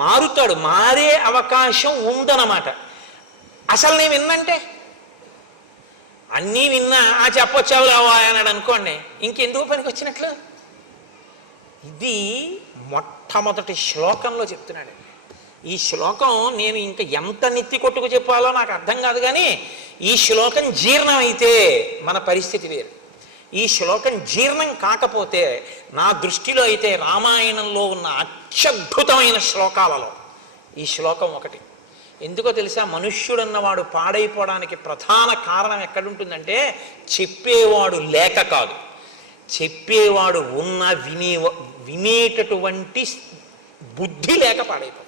మారుతాడు. మారే అవకాశం ఉందన్నమాట. అసలు నేను విన్నంటే అన్నీ విన్నా చెప్పొచ్చావు లేవా అన్నాడు అనుకోండి, ఇంకెందుకు పనికి వచ్చినట్లు. ఇది మొట్టమొదటి శ్లోకంలో చెప్తున్నాడు. ఈ శ్లోకం నేను ఇంకా ఎంత నెత్తి కొట్టుకు చెప్పాలో నాకు అర్థం కాదు. కానీ ఈ శ్లోకం జీర్ణం అయితే మన పరిస్థితి వేరు. ఈ శ్లోకం జీర్ణం కాకపోతే నా దృష్టిలో అయితే రామాయణంలో ఉన్న అత్యద్భుతమైన శ్లోకాలలో ఈ శ్లోకం ఒకటి. ఎందుకో తెలుసా? మనుష్యుడన్నవాడు పాడైపోవడానికి ప్రధాన కారణం ఎక్కడుంటుందంటే చెప్పేవాడు లేక కాదు, చెప్పేవాడు ఉన్న వినేటటువంటి బుద్ధి లేక పాడైపోతాడు.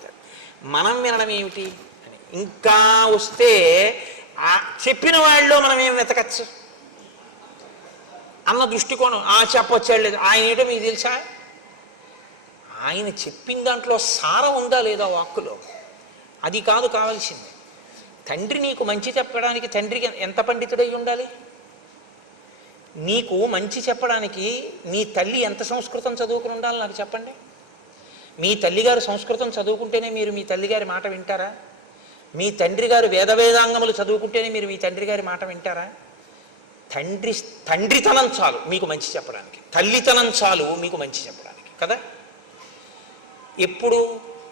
మనం వినడం ఏమిటి అని ఇంకా వస్తే చెప్పిన వాళ్ళలో మనం ఏం వెతకచ్చు అన్న దృష్టికోణం. చెప్పొచ్చాడు లేదు, ఆయన ఏంటో మీకు తెలుసా? ఆయన చెప్పిన దాంట్లో సారం ఉందా లేదా వాక్కులో, అది కాదు కావాల్సింది. తండ్రి నీకు మంచి చెప్పడానికి తండ్రికి ఎంత పండితుడై ఉండాలి? నీకు మంచి చెప్పడానికి నీ తల్లి ఎంత సంస్కృతం చదువుకుని ఉండాలి నాకు చెప్పండి. మీ తల్లిగారు సంస్కృతం చదువుకుంటేనే మీరు మీ తల్లిగారి మాట వింటారా? మీ తండ్రి గారు వేదాంగములు చదువుకుంటేనే మీరు మీ తండ్రి గారి మాట వింటారా? తండ్రితనం చాలు మీకు మంచి చెప్పడానికి, తల్లితనం చాలు మీకు మంచి చెప్పడానికి కదా. ఎప్పుడు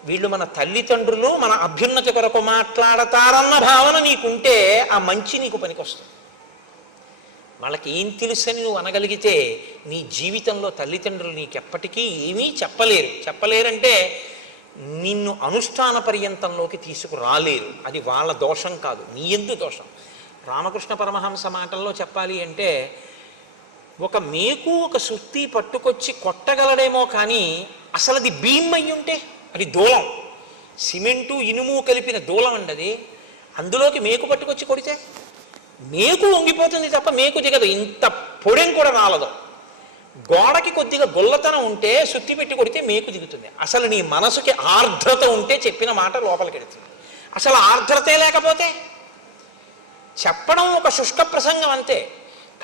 వీళ్ళు మన తల్లిదండ్రులు మన అభ్యున్నతి కొరకు మాట్లాడతారన్న భావన నీకుంటే ఆ మంచి నీకు పనికొస్తుంది. వాళ్ళకి ఏం తెలుసని నువ్వు అనగలిగితే నీ జీవితంలో తల్లిదండ్రులు నీకెప్పటికీ ఏమీ చెప్పలేరంటే నిన్ను అనుష్ఠాన పర్యంతంలోకి తీసుకురాలేరు. అది వాళ్ళ దోషం కాదు, నీ యందు దోషం. రామకృష్ణ పరమహంస మాటల్లో చెప్పాలి అంటే ఒక మేకు ఒక సుత్తి పట్టుకొచ్చి కొట్టగలడేమో కానీ అసలు అది భీమ్ అయ్యి ఉంటే అది దూలం, సిమెంటు ఇనుము కలిపిన దూలం అండి అది. అందులోకి మేకు పట్టుకొచ్చి కొడితే మేకు వంగిపోతుంది తప్ప మేకు దిగదు, ఇంత పొడెం కూడా రాలదు. గోడకి కొద్దిగా గొల్లతనం ఉంటే సుత్తి పెట్టి కొడితే మేకు దిగుతుంది. అసలు నీ మనసుకి ఆర్ద్రత ఉంటే చెప్పిన మాట లోపలికి వెళుతుంది. అసలు ఆర్ద్రతే లేకపోతే చెప్పడం ఒక శుష్క ప్రసంగం అంతే.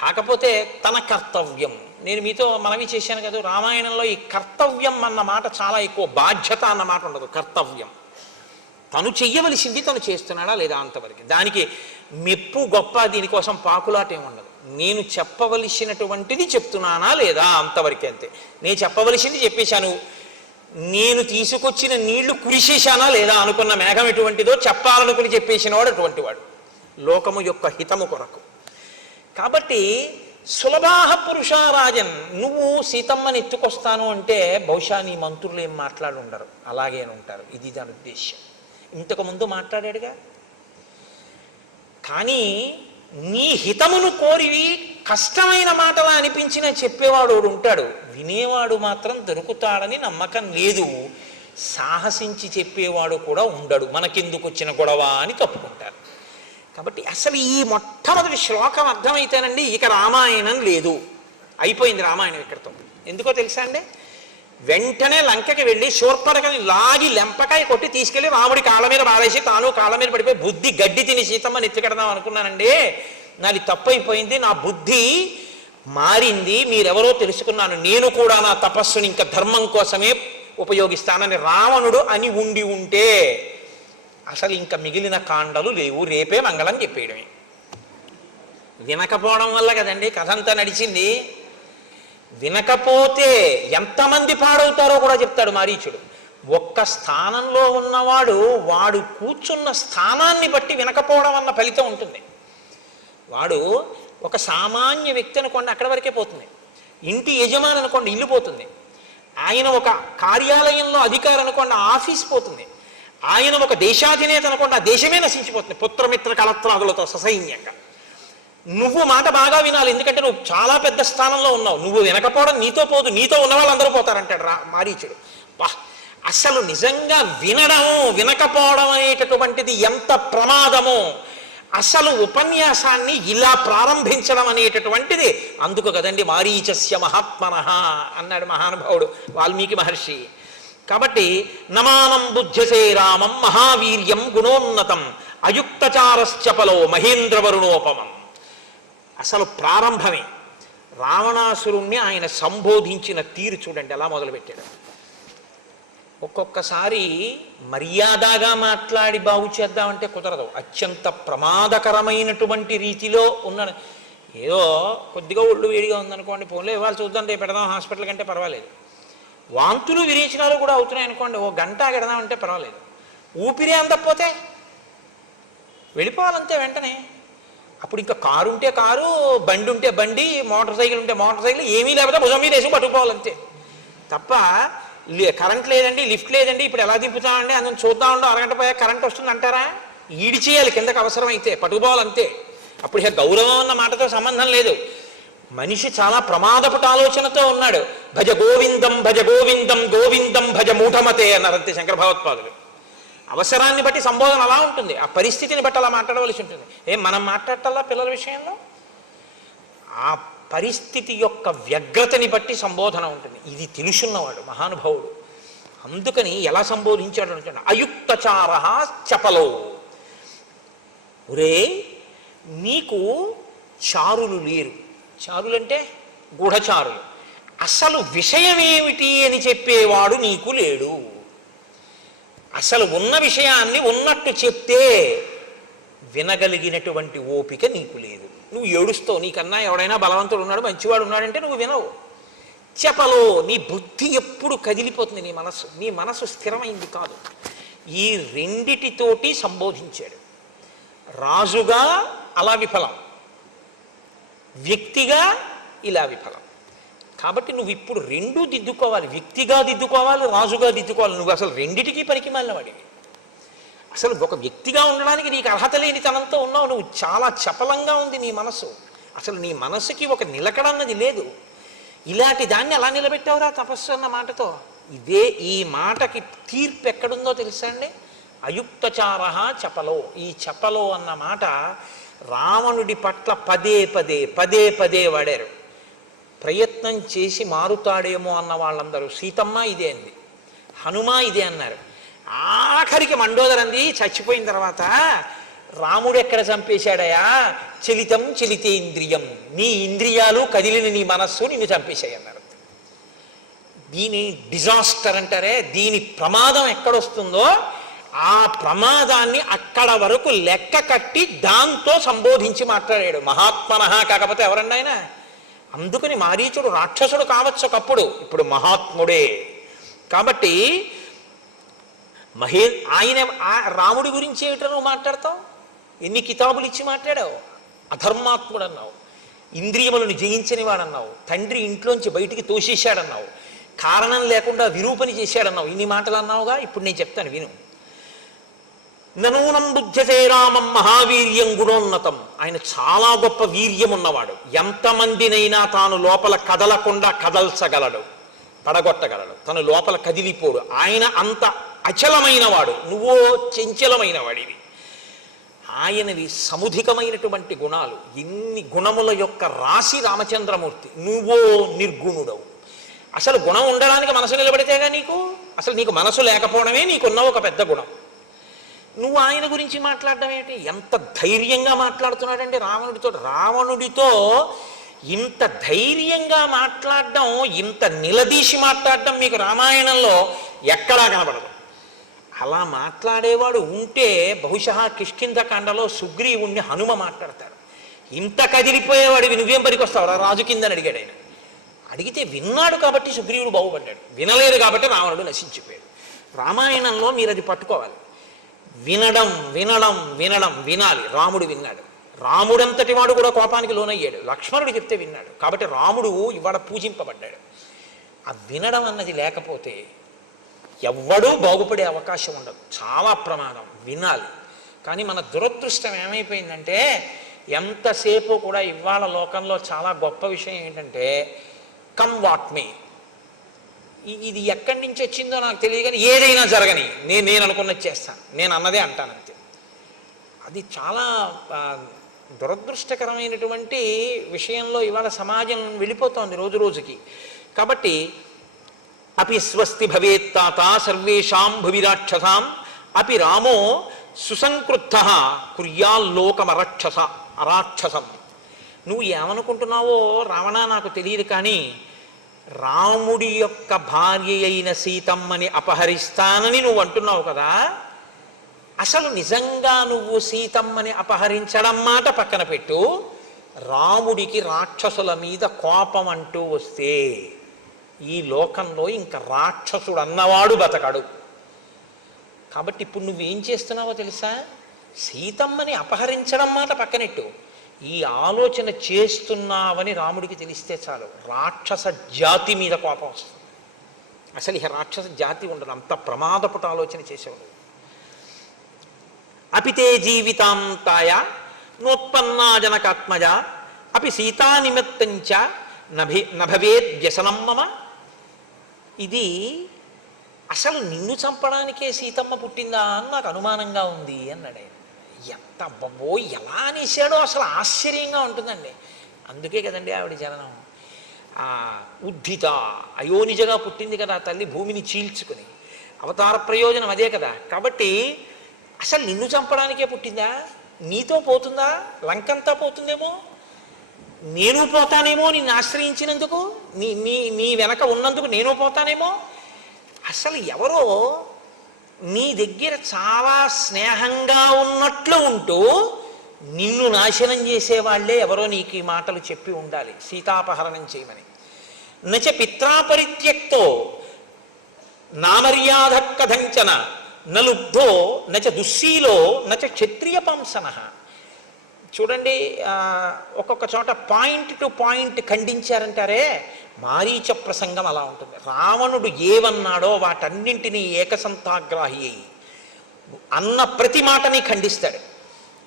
కాకపోతే తన కర్తవ్యం, నేను మీతో మనవి చేశాను కదా, రామాయణంలో ఈ కర్తవ్యం అన్న మాట చాలా ఎక్కువ, బాధ్యత అన్న మాట ఉండదు. కర్తవ్యం తను చెయ్యవలసింది తను చేస్తున్నాడా లేదా అంతవరకు. దానికి మెప్పు గొప్ప దీనికోసం పాకులాట ఏమి ఉండదు. నేను చెప్పవలసినటువంటిది చెప్తున్నానా లేదా అంతవరకే అంతే. నేను చెప్పవలసింది చెప్పేశాను. నేను తీసుకొచ్చిన నీళ్లు కురిసేశానా లేదా, అనుకున్న మేఘం ఎటువంటిదో చెప్పాలనుకుని చెప్పేసిన వాడు అటువంటి వాడు లోకము యొక్క హితము కొరకు. కాబట్టి సులభాహ పురుషారాజన్, నువ్వు సీతమ్మని ఎత్తుకొస్తాను అంటే బహుశా నీ మంత్రులు ఏం మాట్లాడి ఉండరు, అలాగే ఉంటారు. ఇది దాని ఉద్దేశ్యం. ఇంతకుముందు మాట్లాడాడుగా. కానీ నీ హితమును కోరివి కష్టమైన మాటలా అనిపించినా చెప్పేవాడు ఉంటాడు, వినేవాడు మాత్రం దొరుకుతాడని నమ్మకం లేదు. సాహసించి చెప్పేవాడు కూడా ఉండడు. మనకెందుకు వచ్చిన గొడవ అని తప్పుకుంటారు. కాబట్టి అసలు ఈ మొట్టమొదటి శ్లోకం అర్థమైతేనండి ఇక రామాయణం లేదు, అయిపోయింది రామాయణం ఇక్కడితో. ఎందుకో తెలుసా అండి, వెంటనే లంకకి వెళ్ళి శూర్పణఖని లాగి లెంపకాయ కొట్టి తీసుకెళ్లి రాముడి కాళ్ళ మీద బాధేసి తాను కాళ్ళ మీద పడిపోయి బుద్ధి గడ్డి తిని సీతమ్మని ఎత్తుకెడదాం అనుకున్నానండి, నాది తప్పైపోయింది, నా బుద్ధి మారింది, మీరెవరో తెలుసుకున్నాను, నేను కూడా నా తపస్సుని ఇంకా ధర్మం కోసమే ఉపయోగిస్తానని రావణుడు అని ఉండి ఉంటే అసలు ఇంకా మిగిలిన కాండలు లేవు, రేపే మంగళం చెప్పేయడమే. వినకపోవడం వల్ల కదండి కథ అంతా నడిచింది. వినకపోతే ఎంతమంది పాడవుతారో కూడా చెప్తాడు మారీచుడు. ఒక్క స్థానంలో ఉన్నవాడు వాడు కూర్చున్న స్థానాన్ని బట్టి వినకపోవడం అన్న ఫలితం ఉంటుంది. వాడు ఒక సామాన్య వ్యక్తి అనుకోండి, అక్కడి వరకే పోతుంది. ఇంటి యజమాని అనుకోండి, ఇల్లు పోతుంది. ఆయన ఒక కార్యాలయంలో అధికారి అనుకోండి, ఆఫీస్ పోతుంది. ఆయన ఒక దేశాధినేత అనుకోండి, ఆ దేశమే నశించిపోతుంది పుత్రమిత్ర కలత్రాదులతో ససైన్యంగా. నువ్వు మాట బాగా వినాలి, ఎందుకంటే నువ్వు చాలా పెద్ద స్థానంలో ఉన్నావు. నువ్వు వినకపోవడం నీతో పోదు, నీతో ఉన్న వాళ్ళందరూ పోతారంటాడు మారీచుడు. అసలు నిజంగా వినడము వినకపోవడం అనేటటువంటిది ఎంత ప్రమాదమో, అసలు ఉపన్యాసాన్ని ఇలా ప్రారంభించడం అనేటటువంటిది. అందుకు కదండి మారీచస్య మహాత్మనః అన్నాడు మహానుభావుడు వాల్మీకి మహర్షి. కాబట్టి నమానం బుద్ధ్యసే రామం మహావీర్యం గుణోన్నతం అయుక్తచారశ్చపలో మహేంద్రవరుణోపమం. అసలు ప్రారంభమే. రావణాసురుణ్ణి ఆయన సంబోధించిన తీరు చూడండి ఎలా మొదలుపెట్టాడు. ఒక్కొక్కసారి మర్యాదగా మాట్లాడి బాగు చేద్దామంటే కుదరదు, అత్యంత ప్రమాదకరమైనటువంటి రీతిలో ఉన్నాడు. ఏదో కొద్దిగా ఒళ్ళు వేడిగా ఉందనుకోండి, పోన్లే ఇవాళ చూద్దాం రేపు పెడదాం హాస్పిటల్ కంటే పర్వాలేదు. వాంతులు విరేచనాలు కూడా అవుతున్నాయి అనుకోండి, ఓ గంట పెడదామంటే పర్వాలేదు. ఊపిరి అందకపోతే వెళ్ళిపోవాలంతే వెంటనే. అప్పుడు ఇంకా కారు ఉంటే కారు, బండి ఉంటే బండి, మోటార్ సైకిల్ ఉంటే మోటార్ సైకిల్, ఏమీ లేకపోతే భుజం మీద వేసి పట్టుకుపోవాలంతే తప్ప కరెంట్ లేదండి, లిఫ్ట్ లేదండి, ఇప్పుడు ఎలా దింపుతామండి, అందులో చూద్దామండి, అరగంట పోయా కరెంట్ వస్తుంది అంటారా? ఈడి చేయాలి కిందకు అవసరమైతే, పట్టుకుపోవాలంతే. అప్పుడు ఇక గౌరవం అన్న మాటతో సంబంధం లేదు. మనిషి చాలా ప్రమాదపుట ఆలోచనతో ఉన్నాడు. భజ గోవిందం భజ గోవిందం గోవిందం భజ మూఢమతే అన్నారు అంతే శంకర భగవత్పాదులు. అవసరాన్ని బట్టి సంబోధన అలా ఉంటుంది, ఆ పరిస్థితిని బట్టి అలా మాట్లాడవలసి ఉంటుంది. మనం మాట్లాడటల్లా పిల్లల విషయంలో ఆ పరిస్థితి యొక్క వ్యగ్రతని బట్టి సంబోధన ఉంటుంది. ఇది తెలుసున్నవాడు మహానుభావుడు. అందుకని ఎలా సంబోధించాడు అంటే అయుక్తచార చపలో, ఒరే నీకు చారులు లేరు. చారులంటే గూఢచారులు. అసలు విషయం ఏమిటి అని చెప్పేవాడు నీకు లేడు. అసలు ఉన్న విషయాన్ని ఉన్నట్టు చెప్తే వినగలిగినటువంటి ఓపిక నీకు లేదు. నువ్వు ఏడుస్తావు, నీకన్నా ఎవడైనా బలవంతుడు ఉన్నాడు, మంచివాడు ఉన్నాడంటే నువ్వు వినవు. చెప్పలో నీ బుద్ధి ఎప్పుడు కదిలిపోతుంది, నీ మనసు స్థిరమైంది కాదు. ఈ రెండిటితోటి సంబోధించాడు. రాజుగా అలా విఫలం, వ్యక్తిగా ఇలా విఫలం. కాబట్టి నువ్వు ఇప్పుడు రెండూ దిద్దుకోవాలి, వ్యక్తిగా దిద్దుకోవాలి, రాజుగా దిద్దుకోవాలి. నువ్వు అసలు రెండిటికీ పనికి మాలినవాడివి. అసలు ఒక వ్యక్తిగా ఉండడానికి నీకు అర్హత లేని తనంతో ఉన్నావు. నువ్వు చాలా చపలంగా ఉంది నీ మనసు. అసలు నీ మనసుకి ఒక నిలకడ అన్నది లేదు. ఇలాంటి దాన్ని అలా నిలబెట్టావురా తపస్సు అన్న మాటతో. ఇదే ఈ మాటకి తీర్పు ఎక్కడుందో తెలుసా అండి? అయుక్తచార చపలో. ఈ చపలో అన్న మాట రావణుడి పట్ల పదే పదే వాడారు. ప్రయత్నం చేసి మారుతాడేమో అన్న వాళ్ళందరూ సీతమ్మ ఇదే అంది, హనుమ ఇదే అన్నారు. ఆఖరికి మండోదరంది చచ్చిపోయిన తర్వాత రాముడు ఎక్కడ చంపేశాడయా? చలితం చలితేంద్రియం, నీ ఇంద్రియాలు కదిలిన నీ మనస్సు నిన్ను చంపేశాయి అన్నారు. దీని డిజాస్టర్ అంటారే, దీని ప్రమాదం ఎక్కడొస్తుందో ఆ ప్రమాదాన్ని అక్కడ వరకు లెక్క కట్టి దాంతో సంబోధించి మాట్లాడాడు. మహాత్మనః కాకపోతే ఎవరండి ఆయన? అందుకని మారీచుడు రాక్షసుడు కావచ్చు ఒకప్పుడు, ఇప్పుడు మహాత్ముడే. కాబట్టి ఆయన రాముడి గురించి ఏమిటో నువ్వు మాట్లాడతావు? ఎన్ని కితాబులు ఇచ్చి మాట్లాడావు? అధర్మాత్ముడు అన్నావు. ఇంద్రియములను జయించని వాడన్నావు, తండ్రి ఇంట్లోంచి బయటికి తోసేశాడన్నావు, కారణం లేకుండా విరూపని చేశాడన్నావు, ఇన్ని మాటలు అన్నావుగా. ఇప్పుడు నేను చెప్తాను విను. ననూనం బుద్ధ్యతే రామం మహావీర్యం గుణోన్నతం. ఆయన చాలా గొప్ప వీర్యం ఉన్నవాడు. ఎంతమందినైనా తాను లోపల కదలకుండా కదల్చగలడు, పడగొట్టగలడు, తను లోపల కదిలిపోడు. ఆయన అంత అచలమైన వాడు, నువ్వో చంచలమైన వాడివి. ఆయనవి సముధికమైనటువంటి గుణాలు, ఇన్ని గుణముల యొక్క రాశి రామచంద్రమూర్తి. నువ్వో నిర్గుణుడవు. అసలు గుణం ఉండడానికి మనసు నిలబడితేగా నీకు, అసలు నీకు మనసు లేకపోవడమే నీకున్న ఒక పెద్ద గుణం. నువ్వు ఆయన గురించి మాట్లాడడం ఏంటి? ఎంత ధైర్యంగా మాట్లాడుతున్నాడండి రావణుడితో. రావణుడితో ఇంత ధైర్యంగా మాట్లాడడం, ఇంత నిలదీసి మాట్లాడడం మీకు రామాయణంలో ఎక్కడా కనబడదు. అలా మాట్లాడేవాడు ఉంటే బహుశా కిష్కింధకాండలో సుగ్రీవుణ్ణి హనుమ మాట్లాడతాడు. ఇంత కదిలిపోయేవాడివి నువ్వేం పనికొస్తావు రాజు కిందని అడిగాడు ఆయన. అడిగితే విన్నాడు కాబట్టి సుగ్రీవుడు బాగుపడ్డాడు, వినలేదు కాబట్టి రావణుడు నశించిపోయాడు. రామాయణంలో మీరు అది పట్టుకోవాలి. వినడం వినడం వినడం వినాలి. రాముడు విన్నాడు. రాముడంతటి వాడు కూడా కోపానికి లోనయ్యాడు. లక్ష్మణుడు చెప్తే విన్నాడు కాబట్టి రాముడు ఇవాళ పూజింపబడ్డాడు. ఆ వినడం అన్నది లేకపోతే ఎవ్వడూ బాగుపడే అవకాశం ఉండదు, చాలా ప్రమాదం. వినాలి. కానీ మన దురదృష్టం ఏమైపోయిందంటే ఎంతసేపు కూడా ఇవాళ లోకంలో చాలా గొప్ప విషయం ఏంటంటే కమ్ వాట్ మే. ఇది ఎక్కడి నుంచి వచ్చిందో నాకు తెలియదు కానీ ఏదైనా జరగని నేను అనుకున్నది చేస్తాను, నేను అన్నదే అంటాను అంతే. అది చాలా దురదృష్టకరమైనటువంటి విషయంలో ఇవాళ సమాజం వెళ్ళిపోతోంది రోజు రోజుకి. కాబట్టి అపి స్వస్తి భవేత్తాత సర్వేషాం భువిరాక్షసాం అపి రామో సుసంకృద్ధ అరాక్షసం. నువ్వు ఏమనుకుంటున్నావో రావణ నాకు తెలియదు కానీ రాముడి యొక్క భార్య అయిన సీతమ్మని అపహరిస్తానని నువ్వు అంటున్నావు కదా. అసలు నిజంగా నువ్వు సీతమ్మని అపహరించడం మాట పక్కన పెట్టు, రాముడికి రాక్షసుల మీద కోపం అంటూ వస్తే ఈ లోకంలో ఇంకా రాక్షసుడు అన్నవాడు బతకడు. కాబట్టి ఇప్పుడు నువ్వేం చేస్తున్నావో తెలుసా? సీతమ్మని అపహరించడం మాట పక్కనెట్టు, ఈ ఆలోచన చేస్తున్నావని రాముడికి తెలిస్తే చాలు రాక్షస జాతి మీద కోపం వస్తుంది. అసలు ఇక రాక్షస జాతి ఉండదు, అంత ప్రమాదపుట ఆలోచన చేసేవాడు. అపితే జీవితాంతాయ నోత్పన్నా జనకాత్మజ అపి సీతా నిమిత్తంచ నభవేద్ వ్యసనం మమ. ఇది అసలు నిన్ను చంపడానికే సీతమ్మ పుట్టిందా అని నాకు అనుమానంగా ఉంది అన్నాడు ఆయన. ఎంత అబ్బో ఎలా అనేసాడో అసలు ఆశ్చర్యంగా ఉంటుందండి. అందుకే కదండి ఆవిడ జననం. ఉద్ధిత అయోనిజగా పుట్టింది కదా తల్లి, భూమిని చీల్చుకుని. అవతార ప్రయోజనం అదే కదా. కాబట్టి అసలు నిన్ను చంపడానికే పుట్టిందా? నీతో పోతుందా? లంకంతా పోతుందేమో, నేను పోతానేమో నిన్ను ఆశ్రయించినందుకు, నీ వెనక ఉన్నందుకు నేను పోతానేమో. అసలు ఎవరో నీ దగ్గర చాలా స్నేహంగా ఉన్నట్లు ఉంటూ నిన్ను నాశనం చేసేవాళ్లే ఎవరో నీకు ఈ మాటలు చెప్పి ఉండాలి సీతాపహరణం చేయమని. నచ పిత్రాపరిత్యక్తో నామర్యాద కథంచన నలుబ్ధో నచ దుశ్శీలో నచ క్షత్రియ పంసన. చూడండి, ఒక్కొక్క చోట పాయింట్ టు పాయింట్ ఖండించారంటారే, మారీచ ప్రసంగం అలా ఉంటుంది. రావణుడు ఏవన్నాడో వాటన్నింటినీ ఏకసంతాగ్రాహి అయి అన్న ప్రతి మాటని ఖండిస్తాడు.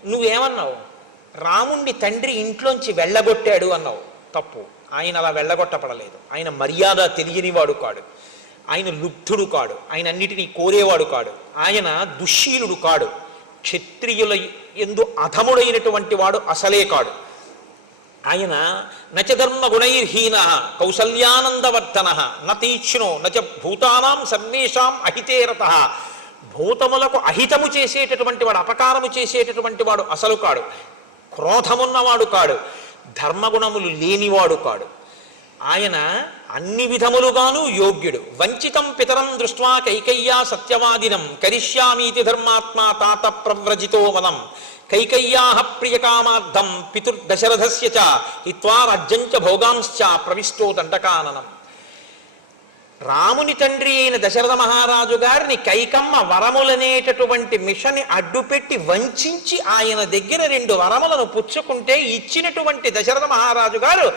నువ్వేమన్నావు? రాముణ్ణి తండ్రి ఇంట్లోంచి వెళ్ళగొట్టాడు అన్నావు. తప్పు. ఆయన అలా వెళ్ళగొట్టపడలేదు. ఆయన మర్యాద తెలియనివాడు కాడు, ఆయన లుబ్ధుడు కాడు, ఆయన అన్నిటినీ కోరేవాడు కాడు, ఆయన దుశ్శీలుడు కాడు, క్షత్రియుల ఎందు అధముడైనటువంటి వాడు అసలే కాడు. ఆయన నచ ధర్మ గుణైర్హీన కౌసల్యానందవర్ధన నతీక్ష్ణో నచ భూతానాం సర్వేషాం అహితేరత. భూతములకు అహితము చేసేటటువంటి వాడు, అపకారము చేసేటటువంటి వాడు అసలు కాడు, క్రోధమున్నవాడు కాడు, ధర్మగుణములు లేనివాడు కాడు. ఆయన అన్ని విధములుగాను యోగ్యుడు. వంచితం పితరం దృష్ట్వా కైకయ్యా సత్యవాదినం కరిష్యామీతి ధర్మాత్మా తాత ప్రవ్రజితో వనం కైకయ్యాః ప్రియకామార్థం పితుర్దశరథస్య చ హిత్వా రాజ్యంచ భోగాంశ్చ ప్రవిష్టో దండకాననం. రాముని తండ్రి అయిన దశరథ మహారాజు గారిని కైకమ్మ వరములనేటటువంటి మిషని అడ్డుపెట్టి వంచి ఆయన దగ్గర 2 వరములను పుచ్చుకుంటే ఇచ్చినటువంటి దశరథ మహారాజు గారు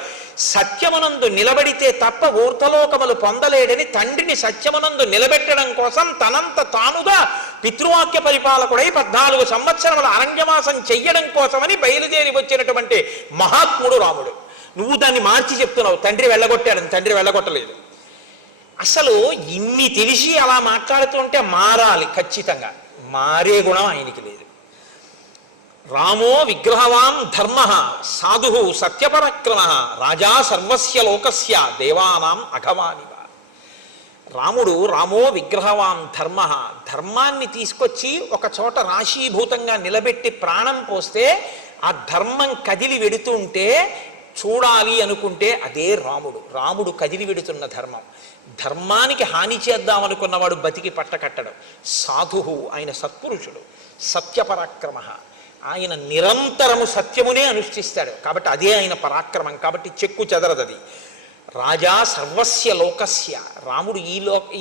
సత్యమునందు నిలబడితే తప్ప ఊర్ధలోకములు పొందలేడని తండ్రిని సత్యమునందు నిలబెట్టడం కోసం తనంత తానుగా పితృవాక్య పరిపాలకుడై 14 సంవత్సరముల అరణ్యవాసం చెయ్యడం కోసమని బయలుదేరి వచ్చినటువంటి మహాత్ముడు రాముడు. నువ్వు దాన్ని మార్చి చెప్తున్నావు, తండ్రి వెళ్ళగొట్టాడని. తండ్రి వెళ్ళగొట్టలేదు. అసలు ఇన్ని తెలిసి అలా మాట్లాడుతుంటే మారాలి, ఖచ్చితంగా మారే గుణం ఆయనకి లేదు. రామో విగ్రహవాన్ ధర్మ సాధు సత్యపరక్రమ రాజా సర్వస్య లోకస్య దేవానాం అఘవానివ. రామో విగ్రహవాన్ ధర్మ, ధర్మాన్ని తీసుకొచ్చి ఒక చోట రాశీభూతంగా నిలబెట్టి ప్రాణం పోస్తే ఆ ధర్మం కదిలి వెడుతుంటే చూడాలి అనుకుంటే అదే రాముడు కదిలి వెడుతున్న ధర్మం. ధర్మానికి హాని చేద్దామనుకున్నవాడు బతికి పట్టకట్టడం. సాధువు, ఆయన సత్పురుషుడు. సత్యపరాక్రమ, ఆయన నిరంతరము సత్యమునే అనుష్ఠిస్తాడు కాబట్టి అదే ఆయన పరాక్రమం, కాబట్టి చెక్కు చెదరదది. రాజా సర్వస్య లోకస్య, రాముడు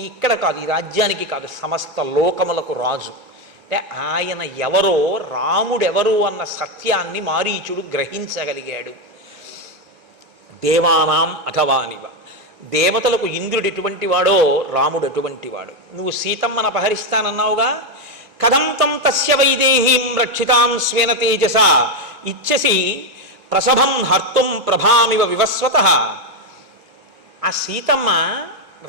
ఇక్కడ కాదు, ఈ రాజ్యానికి కాదు, సమస్త లోకములకు రాజు. అంటే ఆయన ఎవరో, రాముడెవరు అన్న సత్యాన్ని మారీచుడు గ్రహించగలిగాడు. దేవానాం అథవానివ, దేవతలకు ఇంద్రుడు ఎటువంటి వాడో రాముడు అటువంటి వాడు. నువ్వు సీతమ్మను అపహరిస్తానన్నావుగా, కథంతం తస్య వైదేహీం రక్షితాం స్వేన తేజస ఇచ్చసి ప్రసభం హర్తుం ప్రభామివ వివస్వతః. ఆ సీతమ్మ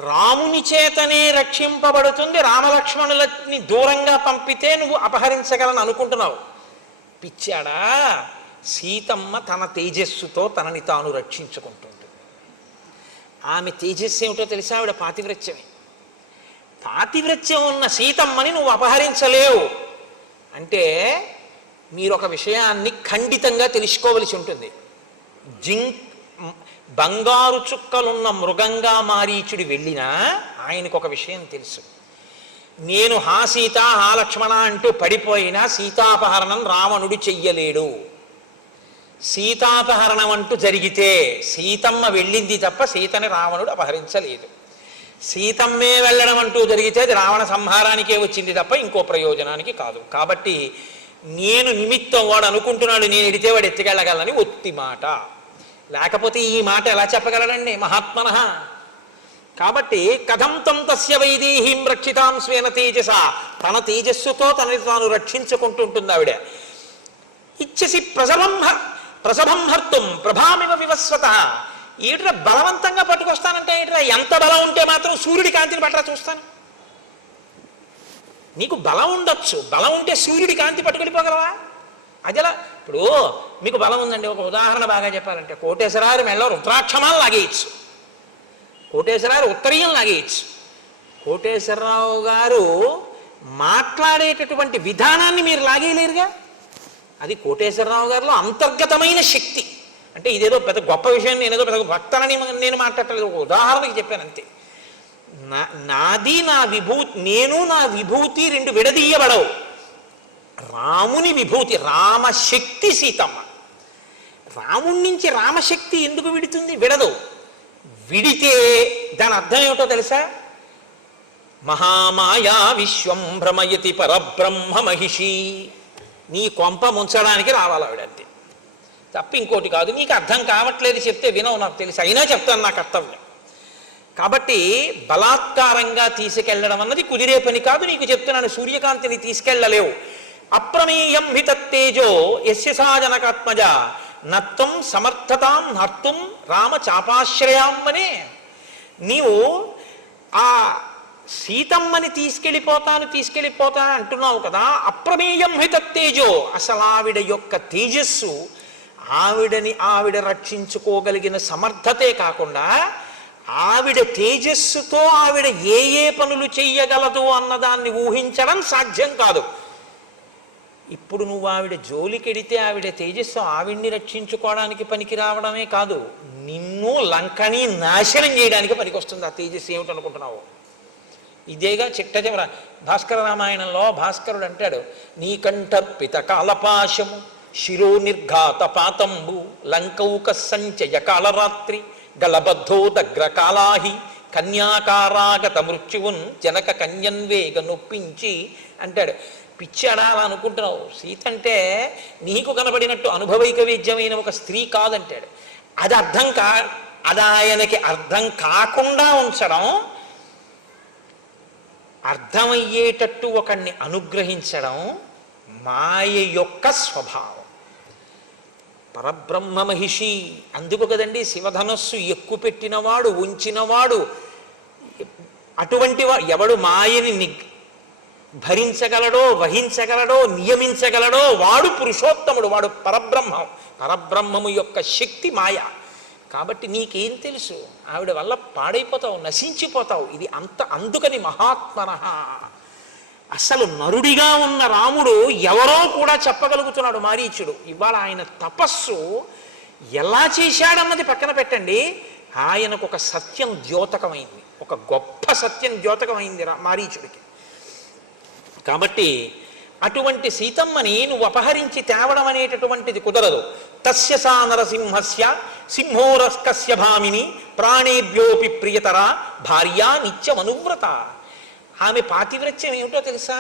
రాముని చేతనే రక్షింపబడుతుంది, రామలక్ష్మణులని దూరంగా పంపితే నువ్వు అపహరించగలని అనుకుంటున్నావు. పిచ్చాడా, సీతమ్మ తన తేజస్సుతో తనని తాను రక్షించుకుంటుంది. ఆమె తేజస్సు ఏమిటో తెలిసా? ఆవిడ పాతివ్రత్యమే. పాతివ్రత్యం ఉన్న సీతమ్మని నువ్వు అపహరించలేవు అంటే మీరు ఒక విషయాన్ని ఖండితంగా తెలుసుకోవలసి ఉంటుంది. బంగారు చుక్కలున్న మృగంగా మారీచుడి వెళ్ళినా ఆయనకు ఒక విషయం తెలుసు. నేను హా సీత హా లక్ష్మణ అంటూ పడిపోయినా సీతాపహరణం రావణుడు చెయ్యలేడు. సీతాపహరణం అంటూ జరిగితే సీతమ్మ వెళ్ళింది తప్ప సీతని రావణుడు అపహరించలేదు. సీతమ్మే వెళ్ళడం అంటూ జరిగితే అది రావణ సంహారానికే వచ్చింది తప్ప ఇంకో ప్రయోజనానికి కాదు. కాబట్టి నేను నిమిత్తం, వాడు అనుకుంటున్నాడు నేను ఎడితే వాడు ఎత్తుకెళ్ళగలని ఒత్తి మాట. లేకపోతే ఈ మాట ఎలా చెప్పగలడండి మహాత్మన? కాబట్టి కథం తం తస్య వైదేహీం రక్షితాం స్వేన తేజస, తన తేజస్సుతో తనని తాను రక్షించుకుంటుంటుంది ఆవిడ. ఇచ్చసి ప్రసభం హర్తుం ప్రభామివ వివస్వతః. ఏట్రా బలవంతంగా పట్టుకొస్తానంటే ఏట్రా? ఎంత బలం ఉంటే మాత్రం సూర్యుడి కాంతిని పట్టరా చూస్తాను. నీకు బలం ఉండొచ్చు, బలం ఉంటే సూర్యుడి కాంతి పట్టుకెళ్ళిపోగలవా? అదిలా. ఇప్పుడు మీకు బలం ఉందండి, ఒక ఉదాహరణ బాగా చెప్పాలంటే కోటేశ్వరారు మెళ్ళ రుద్రాక్షమాలు లాగేయచ్చు, కోటేశ్వరారు ఉత్తరీయం లాగేయచ్చు. కోటేశ్వరరావు గారు మాట్లాడేటటువంటి విధానాన్ని మీరు లాగేయలేరుగా. అది కోటేశ్వరరావు గారిలో అంతర్గతమైన శక్తి. అంటే ఇదేదో పెద్ద గొప్ప విషయం, నేనేదో పెద్ద భక్తనని నేను మాట్లాడలేదు, ఒక ఉదాహరణకి చెప్పాను అంతే. నాది నా విభూతి, నేను నా విభూతి 2 విడదీయబడవు. రాముని విభూతి రామశక్తి సీతమ్మ. రాముడి నుంచి రామశక్తి ఎందుకు విడుతుంది? విడదు. విడితే దాని అర్థం ఏమిటో తెలుసా? మహామాయా విశ్వం భ్రమయతి పరబ్రహ్మ మహిషి. నీ కొంప ముంచడానికి రావాలి ఆవిడ, అంతే తప్ప ఇంకోటి కాదు. నీకు అర్థం కావట్లేదు చెప్తే వినవు, నాకు తెలుసు, అయినా చెప్తాను, నా కర్తవ్యం. కాబట్టి బలాత్కారంగా తీసుకెళ్లడం అన్నది కుదిరే పని కాదు. నీకు చెప్తున్నాను, సూర్యకాంతిని తీసుకెళ్లలేవు. అప్రమేయం హి తత్తేజో యస్య సా జనకాత్మజ నత్వం సమర్థతాం హర్తుం రామ చాపాశ్రయామ్మనే. నీవు ఆ సీతమ్మని తీసుకెళ్ళిపోతా అంటున్నావు కదా, అప్రమేయం హి తత్తేజో. అసలు ఆవిడ యొక్క తేజస్సు, ఆవిడ రక్షించుకోగలిగిన సమర్థతే కాకుండా ఆవిడ తేజస్సుతో ఆవిడ ఏ పనులు చెయ్యగలదు అన్నదాన్ని ఊహించడం సాధ్యం కాదు. ఇప్పుడు నువ్వు ఆవిడ జోలికెడితే ఆవిడ తేజస్సు ఆవిడ్ని రక్షించుకోవడానికి పనికి రావడమే కాదు, నిన్ను లంకని నాశనం చేయడానికి పనికొస్తుంది ఆ తేజస్సు. ఏమిటనుకుంటున్నావు? ఇదేగా చిట్టచివర భాస్కర రామాయణంలో భాస్కరుడు అంటాడు, నీకంఠర్పిత కాలపాశము శిరో నిర్ఘాత పాతంబు లంకౌక సంచయ కాళరాత్రి గలబద్ధో దగ్ర కాళాహి కన్యాకారాగత మృత్యువున్ జనక కన్యన్వేగ నొప్పించి అంటాడు. పిచ్చాడా అలా అనుకుంటున్నావు, సీత అంటే నీకు కనబడినట్టు అనుభవైక వేద్యమైన ఒక స్త్రీ కాదంటాడు. అది అది ఆయనకి అర్థం కాకుండా ఉంచడం, అర్థమయ్యేటట్టు ఒకడిని అనుగ్రహించడం మాయ యొక్క స్వభావం. పరబ్రహ్మ మహిషి, అందుకు కదండి శివధనస్సు ఎక్కువ పెట్టినవాడు, ఉంచినవాడు, అటువంటి ఎవడు మాయని భరించగలడో, వహించగలడో, నియమించగలడో వాడు పురుషోత్తముడు, వాడు పరబ్రహ్మం. పరబ్రహ్మము యొక్క శక్తి మాయ. కాబట్టి నీకేం తెలుసు, ఆవిడ వల్ల పాడైపోతావు, నశించిపోతావు. ఇది అందుకని మహాత్మనః. అసలు నరుడిగా ఉన్న రాముడు ఎవరో కూడా చెప్పగలుగుతున్నాడు మారీచుడు. ఇవాళ ఆయన తపస్సు ఎలా చేశాడన్నది పక్కన పెట్టండి, ఆయనకు ఒక సత్యం ద్యోతకమైంది, ఒక గొప్ప సత్యం ద్యోతకమైంది మారీచుడికి. కాబట్టి అటువంటి సీతమ్మని నువ్వు అపహరించి తేవడం అనేటటువంటిది కుదరదు. తస్య సా నరసింహస్య సింహోరస్కస్య భామిని ప్రాణేభ్యోపి ప్రియతర భార్యా నిత్యమనువ్రత. ఆమె పాతివ్రత్యం ఏమిటో తెలుసా?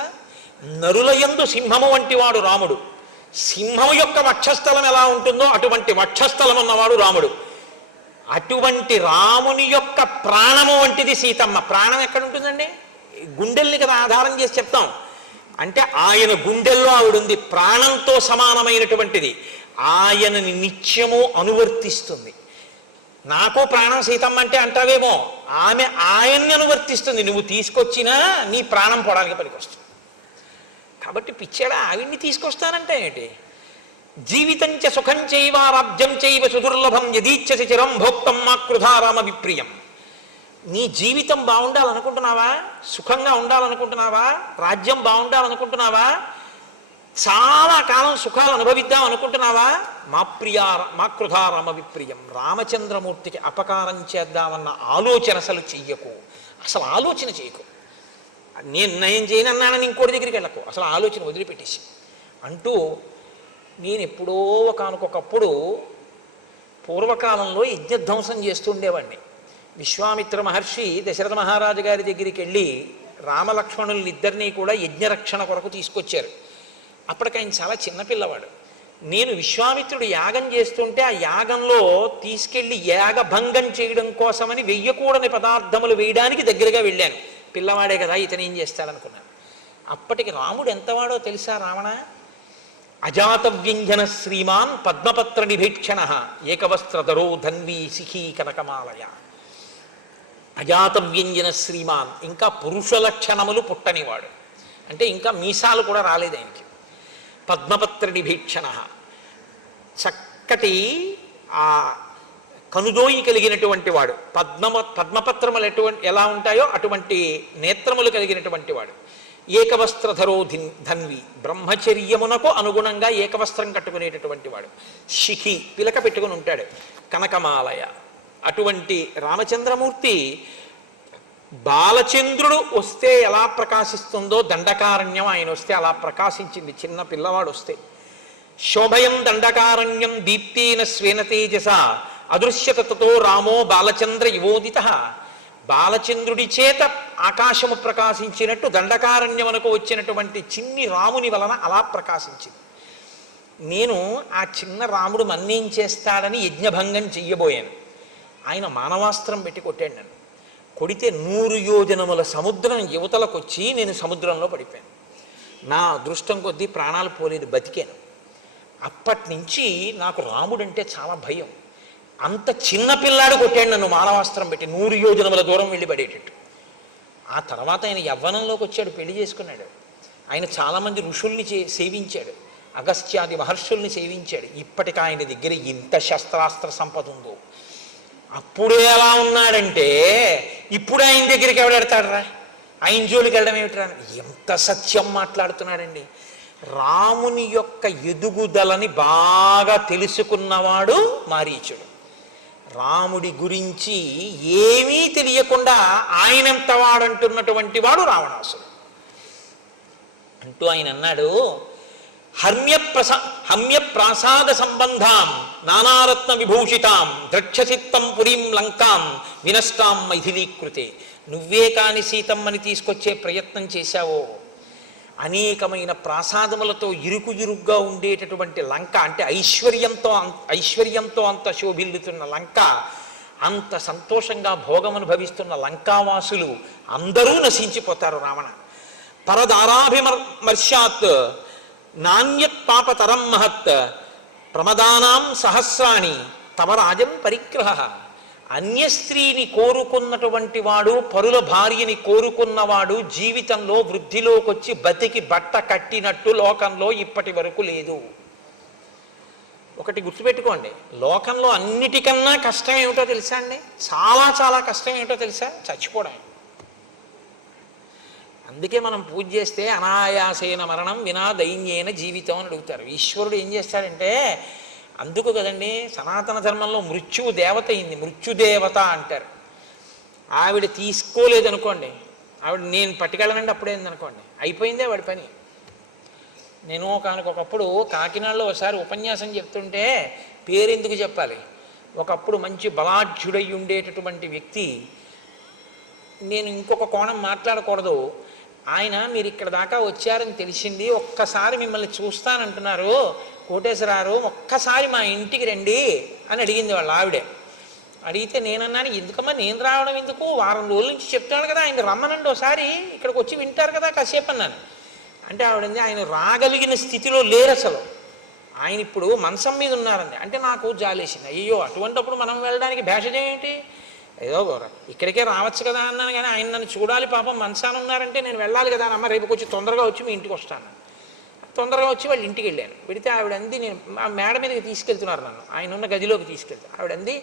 నరులయందు సింహము వంటి వాడు రాముడు. సింహము యొక్క వక్షస్థలం ఎలా ఉంటుందో అటువంటి వక్షస్థలం ఉన్నవాడు రాముడు. అటువంటి రాముని యొక్క ప్రాణము వంటిది సీతమ్మ. ప్రాణం ఎక్కడ ఉంటుందండి? గుండెల్ని కదా ఆధారం చేసి చెప్తాం. అంటే ఆయన గుండెల్లో ఆవిడుంది, ప్రాణంతో సమానమైనటువంటిది. ఆయనని నిత్యము అనువర్తిస్తుంది. నాకు ప్రాణం సీతమ్మ అంటే అంటావేమో, ఆమె ఆయన్ని అనువర్తిస్తుంది. నువ్వు తీసుకొచ్చినా నీ ప్రాణం పోవడానికి పనికొస్తుంది. కాబట్టి పిచ్చేడా ఆవిడ్ని తీసుకొస్తానంటే ఏంటి? జీవితం చ సుఖం చైవ రాజ్యం చైవ సుదుర్లభం యదీచ్ఛసి చిరం భోక్తం మా కృధారామ విప్రియం. నీ జీవితం బాగుండాలనుకుంటున్నావా? సుఖంగా ఉండాలనుకుంటున్నావా? రాజ్యం బాగుండాలనుకుంటున్నావా? చాలా కాలం సుఖాలు అనుభవిద్దాం అనుకుంటున్నావా? మా కృధారామ విప్రియం. రామచంద్రమూర్తికి అపకారం చేద్దామన్న ఆలోచన అసలు చెయ్యకు. అసలు ఆలోచన చేయకు. నేను నయం చేయనన్నానని ఇంకోటి దగ్గరికి వెళ్ళకు. అసలు ఆలోచన వదిలిపెట్టేసి అంటూ, నేను ఎప్పుడో ఒకనకొకప్పుడు పూర్వకాలంలో యజ్ఞధ్వంసం చేస్తూ ఉండేవాడిని. విశ్వామిత్ర మహర్షి దశరథ మహారాజు గారి దగ్గరికి వెళ్ళి రామలక్ష్మణుల్నిద్దరినీ కూడా యజ్ఞరక్షణ కొరకు తీసుకొచ్చారు. అప్పటికి ఆయన చాలా చిన్నపిల్లవాడు. నేను విశ్వామిత్రుడు యాగం చేస్తుంటే ఆ యాగంలో తీసుకెళ్లి యాగభంగం చేయడం కోసమని వెయ్యకూడని పదార్థములు వేయడానికి దగ్గరగా వెళ్ళాను. పిల్లవాడే కదా, ఇతను ఏం చేస్తాడనుకున్నాను. అప్పటికి రాముడు ఎంతవాడో తెలుసా? రావణ అజాతవ్యంజన శ్రీమాన్ పద్మపత్ర నిభీక్షణ ఏకవస్త్రధరో ధన్వీ శిఖీ కనకమాలయ. అజాతవ్యంజన శ్రీమాన్, ఇంకా పురుష లక్షణములు పుట్టనివాడు. అంటే ఇంకా మీసాలు కూడా రాలేదు ఆయనకి. పద్మపత్ర నిభీక్షణ, చక్కటి ఆ కనుదోయి కలిగినటువంటి వాడు. పద్మపత్రములు ఎలా ఉంటాయో అటువంటి నేత్రములు కలిగినటువంటి వాడు. ఏకవస్త్రధరో ధన్వి, బ్రహ్మచర్యమునకు అనుగుణంగా ఏకవస్త్రం కట్టుకునేటటువంటి వాడు. శిఖి, పిలక పెట్టుకుని ఉంటాడు. కనకమాలయ, అటువంటి రామచంద్రమూర్తి బాలచంద్రుడు వస్తే ఎలా ప్రకాశిస్తుందో దండకారణ్యం ఆయన వస్తే అలా ప్రకాశించింది. చిన్న పిల్లవాడు వస్తే శోభయం దండకారణ్యం దీప్తేన స్వేన తేజస అదృశ్యతతో రామో బాలచంద్ర యువోదిత. బాలచంద్రుడి చేత ఆకాశము ప్రకాశించినట్టు దండకారణ్యమునకు వచ్చినటువంటి చిన్ని రాముని వలన అలా ప్రకాశించింది. నేను ఆ చిన్న రాముడు మన్నేం చేస్తాడని యజ్ఞభంగం చెయ్యబోయాను. ఆయన మానవాస్త్రం పెట్టి కొట్టాడు నన్ను. కొడితే 100 యోజనముల సముద్రం యువతలకు వచ్చి నేను సముద్రంలో పడిపోయాను. నా అదృష్టం కొద్దీ ప్రాణాలు పోలేదు, బతికాను. అప్పటి నుంచి నాకు రాముడంటే చాలా భయం. అంత చిన్న పిల్లాడు కొట్టాడు నన్ను మానవాస్త్రం పెట్టి 100 యోజనముల దూరం వెళ్ళి పడేటట్టు. ఆ తర్వాత ఆయన యవ్వనంలోకి వచ్చాడు, పెళ్లి చేసుకున్నాడు. ఆయన చాలామంది ఋషుల్ని సేవించాడు, అగస్త్యాది మహర్షుల్ని సేవించాడు. ఇప్పటికి ఆయన దగ్గర ఇంత శస్త్రాస్త్ర సంపద ఉందో. అప్పుడే ఎలా ఉన్నాడంటే ఇప్పుడు ఆయన దగ్గరికి ఎవడెడతాడరా? ఆయన జోలికి వెళ్ళడం ఏమిట్రా? ఎంత సత్యం మాట్లాడుతున్నాడండి. రాముని యొక్క ఎదుగుదలని బాగా తెలుసుకున్నవాడు మారీచుడు. రాముడి గురించి ఏమీ తెలియకుండా ఆయనంత వాడంటున్నటువంటి వాడు రావణాసుడు. అంటూ ఆయన అన్నాడు, హర్మ్య ప్రాసాద సంబంధాం నానారత్న విభూషితాం ద్రక్షసిత్తం పురీం లంకాం వినష్టాం మైథిలీకృతే. నువ్వే కాని సీతమ్మని తీసుకొచ్చే ప్రయత్నం చేశావో, అనేకమైన ప్రాసాదములతో ఇరుగ్గా ఉండేటటువంటి లంక, అంటే ఐశ్వర్యంతో అంత శోభిల్లుతున్న లంక, అంత సంతోషంగా భోగం అనుభవిస్తున్న లంకావాసులు అందరూ నశించిపోతారు రావణ. పరదారాభిమర్శాత్ నాణ్యత్ పాపతరం మహత్ ప్రమదానాం సహస్రాణి తమ రాజం పరిగ్రహ. అన్య స్త్రీని కోరుకున్నటువంటి వాడు, పరుల భార్యని కోరుకున్నవాడు జీవితంలో వృద్ధిలోకొచ్చి బతికి బట్ట కట్టినట్టు లోకంలో ఇప్పటి వరకు లేదు. ఒకటి గుర్తుపెట్టుకోండి, లోకంలో అన్నిటికన్నా కష్టం ఏమిటో తెలుసా అండి? చాలా చాలా కష్టం ఏమిటో తెలుసా? చచ్చిపోవడం. అందుకే మనం పూజ చేస్తే అనాయాసేన మరణం వినా దైన్యేన జీవితం అని అడుగుతారు. ఈశ్వరుడు ఏం చేస్తాడంటే, అందుకు కదండి సనాతన ధర్మంలో మృత్యువు దేవత అయింది, మృత్యుదేవత అంటారు. ఆవిడ తీసుకోలేదనుకోండి, ఆవిడ నేను పట్టుకెళ్ళనండి అప్పుడేందనుకోండి, అయిపోయిందే వాడి పని. నేను ఒకనకొకప్పుడు కాకినాడలో ఒకసారి ఉపన్యాసం చెప్తుంటే పేరెందుకు చెప్పాలి, ఒకప్పుడు మంచి బలాఢ్యుడై ఉండేటటువంటి వ్యక్తి, నేను ఇంకొక కోణం మాట్లాడకూడదు, ఆయన మీరు ఇక్కడ దాకా వచ్చారని తెలిసింది, ఒక్కసారి మిమ్మల్ని చూస్తానంటున్నారు కోటేశ్వరారు, ఒక్కసారి మా ఇంటికి రండి అని అడిగింది వాళ్ళ ఆవిడే. అడిగితే నేనన్నాను, ఎందుకమ్మా నేను రావడం ఎందుకు, వారం రోజుల నుంచి చెప్తాను కదా ఆయన రమ్మనండి ఒకసారి, ఇక్కడికి వచ్చి వింటారు కదా కాసేపు అన్నాను. అంటే ఆవిడంది ఆయన రాగలిగిన స్థితిలో లేరు అసలు, ఆయన ఇప్పుడు మంచం మీద ఉన్నారండి. అంటే నాకు జాలేసింది, అయ్యో అటువంటిప్పుడు మనం వెళ్ళడానికి భేషజం ఏంటి, ఏదో ఇక్కడికే రావచ్చు కదా అన్నాను. కానీ ఆయన నన్ను చూడాలి పాపం మంచాన ఉన్నారంటే నేను వెళ్ళాలి కదా అమ్మ, రేపు కొంచెం తొందరగా వచ్చి మీ ఇంటికి వస్తాను. తొందరగా వచ్చి వాళ్ళ ఇంటికి వెళ్ళాను. వెళితే ఆవిడంది, నేను ఆ మేడ మీదకి తీసుకెళ్తున్నారు నన్ను, ఆయన ఉన్న గదిలోకి తీసుకెళ్తాను. ఆవిడంది,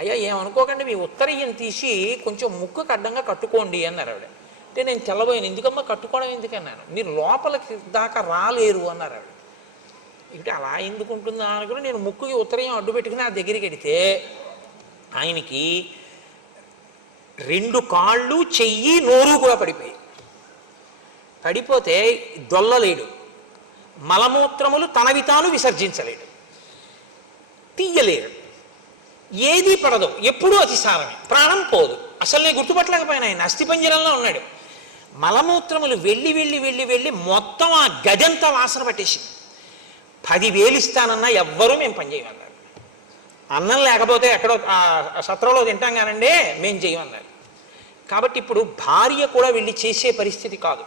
అయ్యా ఏమనుకోకండి మీ ఉత్తరీయం తీసి కొంచెం ముక్కుకు అడ్డంగా కట్టుకోండి అన్నారు ఆవిడ. అంటే నేను తెల్లబోయాను, ఎందుకమ్మా కట్టుకోవడం ఎందుకన్నాను, మీరు లోపలికి దాకా రాలేరు అన్నారు ఆవిడ. అంటే అలా ఎందుకు ఉంటుందా అనుకుని నేను ముక్కుకి ఉత్తరీయం అడ్డు పెట్టుకుని ఆ దగ్గరికి వెడితే ఆయనకి 2 కాళ్ళు చెయ్యి నోరు కూడా పడిపోయి, పడిపోతే దొల్లలేడు, మలమూత్రములు తనవి తాను విసర్జించలేడు, తీయలేడు, ఏదీ పడదు, ఎప్పుడూ అతిసారమే, ప్రాణం పోదు. అసలు నేను గుర్తుపట్టలేకపోయినా ఆయన అస్థిపంజరంలో ఉన్నాడు. మలమూత్రములు వెళ్ళి వెళ్ళి వెళ్ళి వెళ్ళి మొత్తం ఆ గదంతా వాసన పట్టేసింది. 10,000 ఇస్తానన్నా ఎవ్వరూ మేము పనిచేయమన్నారు. అన్నం లేకపోతే ఎక్కడో సత్రంలో తింటాం కానండి మేము చేయమన్నారు. కాబట్టి ఇప్పుడు భార్య కూడా వెళ్ళి చేసే పరిస్థితి కాదు.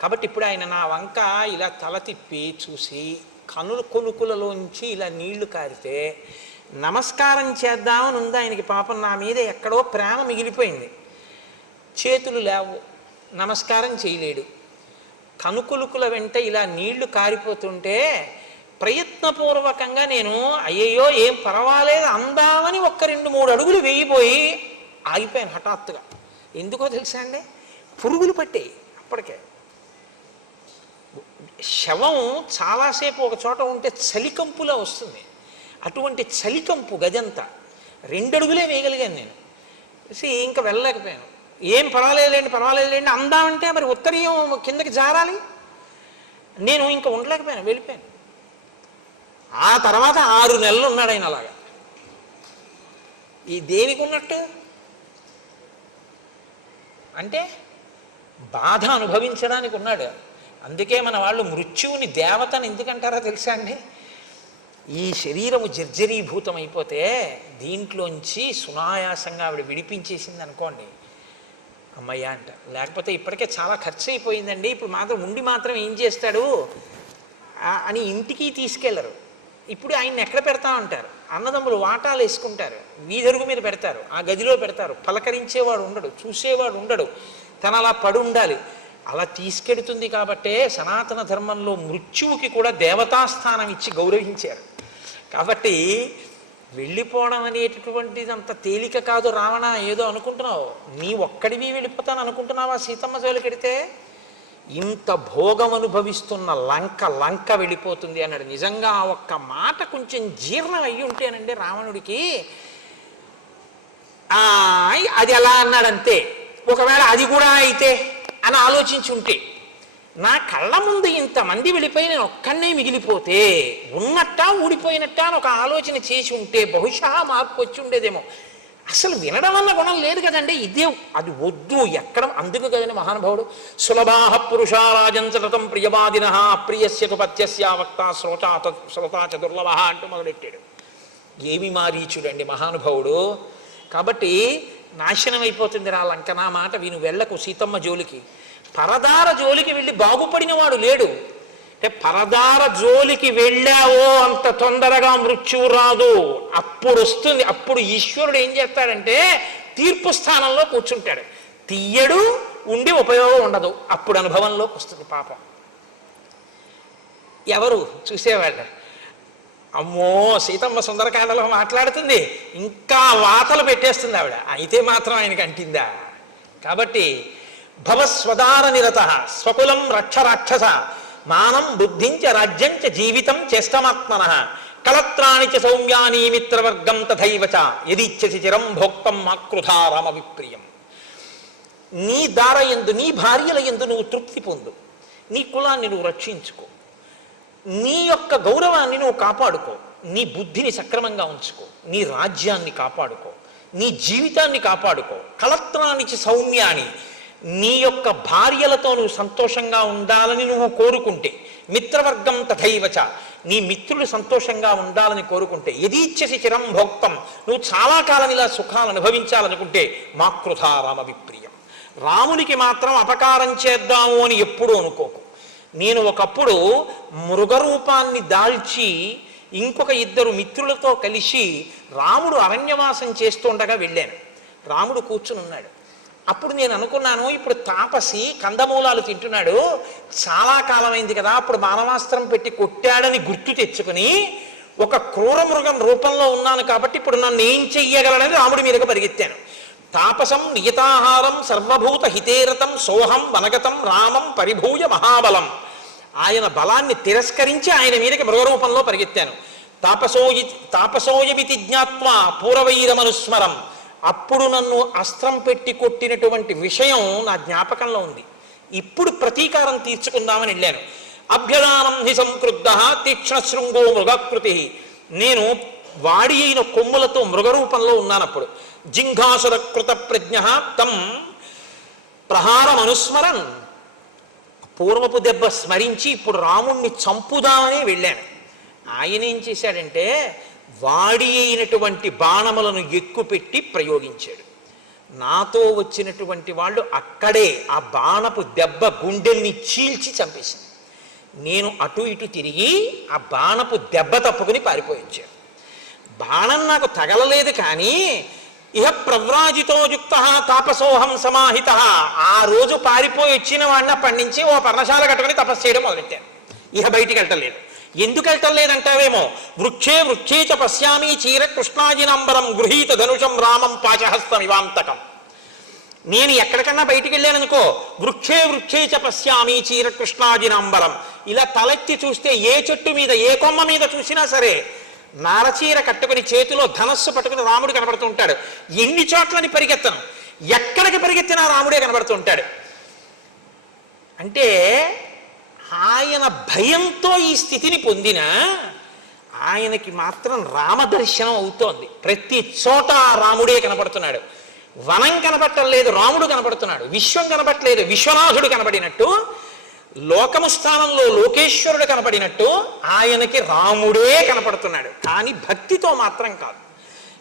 కాబట్టి ఇప్పుడు ఆయన నా వంక ఇలా తల తిప్పి చూసి కొనుకులలోంచి ఇలా నీళ్లు కారితే నమస్కారం చేద్దామని ఉంది ఆయనకి. పాపం నా మీద ఎక్కడో ప్రేమ మిగిలిపోయింది. చేతులు లేవు, నమస్కారం చేయలేడు. కనుకొలుకుల వెంట ఇలా నీళ్లు కారిపోతుంటే ప్రయత్నపూర్వకంగా నేను అయ్యయ్యో ఏం పర్వాలేదు అందామని 1-2-3 అడుగులు వేయిపోయి ఆగిపోయాను హఠాత్తుగా. ఎందుకో తెలుసా అండి, పురుగులు పట్టాయి అప్పటికే. శవం చాలాసేపు ఒక చోట ఉంటే చలికంపులా వస్తుంది, అటువంటి చలికంపు గదంతా. 2 అడుగులే వేయగలిగాను నేను. ఇంకా వెళ్ళలేకపోయాను. ఏం పర్వాలేదులేండి అందామంటే మరి ఉత్తరీయం కిందకి జారాలి, నేను ఇంకా ఉండలేకపోయాను, వెళ్ళిపోయాను. ఆ తర్వాత 6 నెలలు ఉన్నాడు ఆయన అలాగా. ఈ దేనికి ఉన్నట్టు అంటే బాధ అనుభవించడానికి ఉన్నాడు. అందుకే మన వాళ్ళు మృత్యువుని దేవతని ఎందుకంటారో తెలుసా అండి, ఈ శరీరము జర్జరీభూతం అయిపోతే దీంట్లోంచి సునాయాసంగా ఆవిడ విడిపించేసింది అనుకోండి, అమ్మయ్య అంట. లేకపోతే ఇప్పటికే చాలా ఖర్చు అయిపోయిందండి, ఇప్పుడు మాత్రం ఏం చేస్తాడు అని ఇంటికి తీసుకెళ్లరు. ఇప్పుడు ఆయన్ని ఎక్కడ పెడతామంటారు, అన్నదమ్ములు వాటాలు వేసుకుంటారు, వీధరుగు మీద పెడతారు, ఆ గదిలో పెడతారు. పలకరించేవాడు ఉండడు, చూసేవాడు ఉండడు, తను అలా పడి ఉండాలి. అలా తీసుకెడుతుంది కాబట్టే సనాతన ధర్మంలో మృత్యువుకి కూడా దేవతాస్థానం ఇచ్చి గౌరవించారు. కాబట్టి వెళ్ళిపోవడం అనేటటువంటిది అంత తేలిక కాదు. రావణ ఏదో అనుకుంటున్నావు, నీ ఒక్కడివి వెళ్ళిపోతాను అనుకుంటున్నావా సీతమ్మ జోలికెడితే? ఇంత భోగం అనుభవిస్తున్న లంక వెళ్ళిపోతుంది అన్నాడు. నిజంగా ఆ ఒక్క మాట కొంచెం జీర్ణం అయ్యి ఉంటేనండి రావణుడికి, అది ఎలా అన్నాడంతే, ఒకవేళ అది కూడా అయితే అని ఆలోచించి ఉంటే, నా కళ్ళ ముందు ఇంతమంది వెళ్ళిపోయి నేను ఒక్కనే మిగిలిపోతే ఉన్నట్టా ఊడిపోయినట్టా అని ఒక ఆలోచన చేసి ఉంటే బహుశా మార్పు వచ్చి ఉండేదేమో. అసలు వినడం అన్న గుణం లేదు కదండి, ఇదే అది వద్దు ఎక్కడ. అందుకు కదండి మహానుభావుడు సులభాహ పురుషారాజంచరతం ప్రియవాదిన అప్రియస్యకు పత్యస్య వక్త శ్రోతాచ దుర్లభ అంటూ మొదలెట్టాడు. ఏమి మారీచుడండి మహానుభావుడు. కాబట్టి నాశనం అయిపోతుంది రా లంక, నా మాట విను, వెళ్ళకు సీతమ్మ జోలికి. పరదార జోలికి వెళ్ళి బాగుపడిన వాడు లేడు. అంటే పరదార జోలికి వెళ్ళావో అంత తొందరగా మృత్యువు రాదు, అప్పుడు వస్తుంది. అప్పుడు ఈశ్వరుడు ఏం చేస్తాడంటే తీర్పు స్థానంలో కూర్చుంటాడు, తీయడు, ఉండి ఉపయోగం ఉండదు, అప్పుడు అనుభవంలోకి వస్తుంది పాపం. ఎవరు చూసేవాళ్ళు, అమ్మో సీతమ్మ సుందరకాండలో మాట్లాడుతుంది, ఇంకా వాతలు పెట్టేస్తుంది ఆవిడ, అయితే మాత్రం ఆయనకి అంటిందా. కాబట్టి భవస్వదార నిరత స్వకులం రక్ష రాక్షస మానం బుద్ధించ రాజ్యంచ జీవితం చేష్టమాత్మన కలత్రాణి చ సౌమ్యాని మిత్రవర్గం తథైవచ యదిచ్ఛసి చిరం భోక్తం మాకృధా రామ విప్రియం. నీ దార యందు, నీ భార్యల యందు నువ్వు తృప్తి పొందు, నీ కులాన్ని నువ్వు రక్షించుకో, నీ యొక్క గౌరవాన్ని నువ్వు కాపాడుకో, నీ బుద్ధిని సక్రమంగా ఉంచుకో, నీ రాజ్యాన్ని కాపాడుకో, నీ జీవితాన్ని కాపాడుకో. కలత్రానికి సౌమ్యాన్ని, నీ యొక్క భార్యలతో నువ్వు సంతోషంగా ఉండాలని నువ్వు కోరుకుంటే, మిత్రవర్గం తథైవచ, నీ మిత్రులు సంతోషంగా ఉండాలని కోరుకుంటే, యదీచ్ఛసి చిరం భోక్తం, నువ్వు చాలా కాలం ఇలా సుఖాలు అనుభవించాలనుకుంటే, మాకృధా రామ విప్రియం, రామునికి మాత్రం అపకారం చేద్దాము అని ఎప్పుడూ అనుకోకు. నేను ఒకప్పుడు మృగరూపాన్ని దాల్చి ఇంకొక ఇద్దరు మిత్రులతో కలిసి రాముడు అరణ్యవాసం చేస్తుండగా వెళ్ళాను. రాముడు కూర్చుని ఉన్నాడు. అప్పుడు నేను అనుకున్నాను, ఇప్పుడు తాపసి కందమూలాలు తింటున్నాడు, చాలా కాలమైంది కదా, అప్పుడు మానవాస్త్రం పెట్టి కొట్టాడని గుర్తు తెచ్చుకుని ఒక క్రూర మృగం రూపంలో ఉన్నాను కాబట్టి ఇప్పుడు నన్ను ఏం చెయ్యగలనని రాముడి మీదకు పరిగెత్తాను. తాపసం నియతాహారం సర్వభూత హితేరతం సోహం వనగతం రామం పరిభూయ మహాబలం. ఆయన బలాన్ని తిరస్కరించి ఆయన మీదకి మృగరూపంలో పరిగెత్తాను. తాపసోయమితి జ్ఞాత్వా పూర్వవైరమనుస్మరం, అప్పుడు నన్ను అస్త్రం పెట్టి కొట్టినటువంటి విషయం నా జ్ఞాపకంలో ఉంది, ఇప్పుడు ప్రతీకారం తీర్చుకుందామని వెళ్ళాను. అభ్యదానం హి సంక్రుద్ధ తీక్ష్ణ శృంగో మృగకృతి, నేను వాడి అయిన కొమ్ములతో మృగరూపంలో ఉన్నానప్పుడు. జింఘాసుర కృత ప్రజ్ఞ తం ప్రహారమనుస్మరన్, పూర్వపు దెబ్బ స్మరించి ఇప్పుడు రాముణ్ణి చంపుదామని వెళ్ళాను. ఆయన ఏం చేశాడంటే వాడి అయినటువంటి బాణములను ఎక్కుపెట్టి ప్రయోగించాడు. నాతో వచ్చినటువంటి వాళ్ళు అక్కడే ఆ బాణపు దెబ్బ గుండెల్ని చీల్చి చంపేసింది. నేను అటు ఇటు తిరిగి ఆ బాణపు దెబ్బ తప్పుకుని పారిపోయించాను. బాణం నాకు తగలలేదు, కానీ ఇహ ప్రవ్రాజితో యుక్త తాపసోహం సమాహిత, ఆ రోజు పారిపోయి వచ్చిన వాడిని అప్పటి నుంచి ఓ పర్ణశాల కట్టుకుని తపస్సు చేయడం మొదలెట్టాను. ఇహ బయటికి వెళ్ళటలేదు. ఎందుకు వెళ్ళటలేదంటావేమో, వృక్షే వృక్షే చ పశ్యామి చీర కృష్ణాజినంబరం గృహీత ధనుషం రామం పాశహస్తం ఇవాంతకం. నేను ఎక్కడికన్నా బయటికి వెళ్ళాననుకో, వృక్షే వృక్షే చ పశ్యామి చీర కృష్ణాజినంబరం, ఇలా తలెత్తి చూస్తే ఏ చెట్టు మీద ఏ కొమ్మ మీద చూసినా సరే నారచీర కట్టుకుని చేతిలో ధనస్సు పట్టుకుని రాముడు కనబడుతూ ఉంటాడు. ఎన్ని చోట్లని పరిగెత్తను, ఎక్కడికి పరిగెత్తినా రాముడే కనబడుతూ ఉంటాడు. అంటే ఆయన భయంతో ఈ స్థితిని పొందిన ఆయనకి మాత్రం రామదర్శనం అవుతోంది. ప్రతి చోట రాముడే కనబడుతున్నాడు. వనం కనబట్టలేదు, రాముడు కనబడుతున్నాడు. విశ్వం కనబట్టలేదు, విశ్వనాథుడు కనబడినట్టు, లోకము స్థానంలో లోకేశ్వరుడు కనపడినట్టు ఆయనకి రాముడే కనపడుతున్నాడు, కానీ భక్తితో మాత్రం కాదు.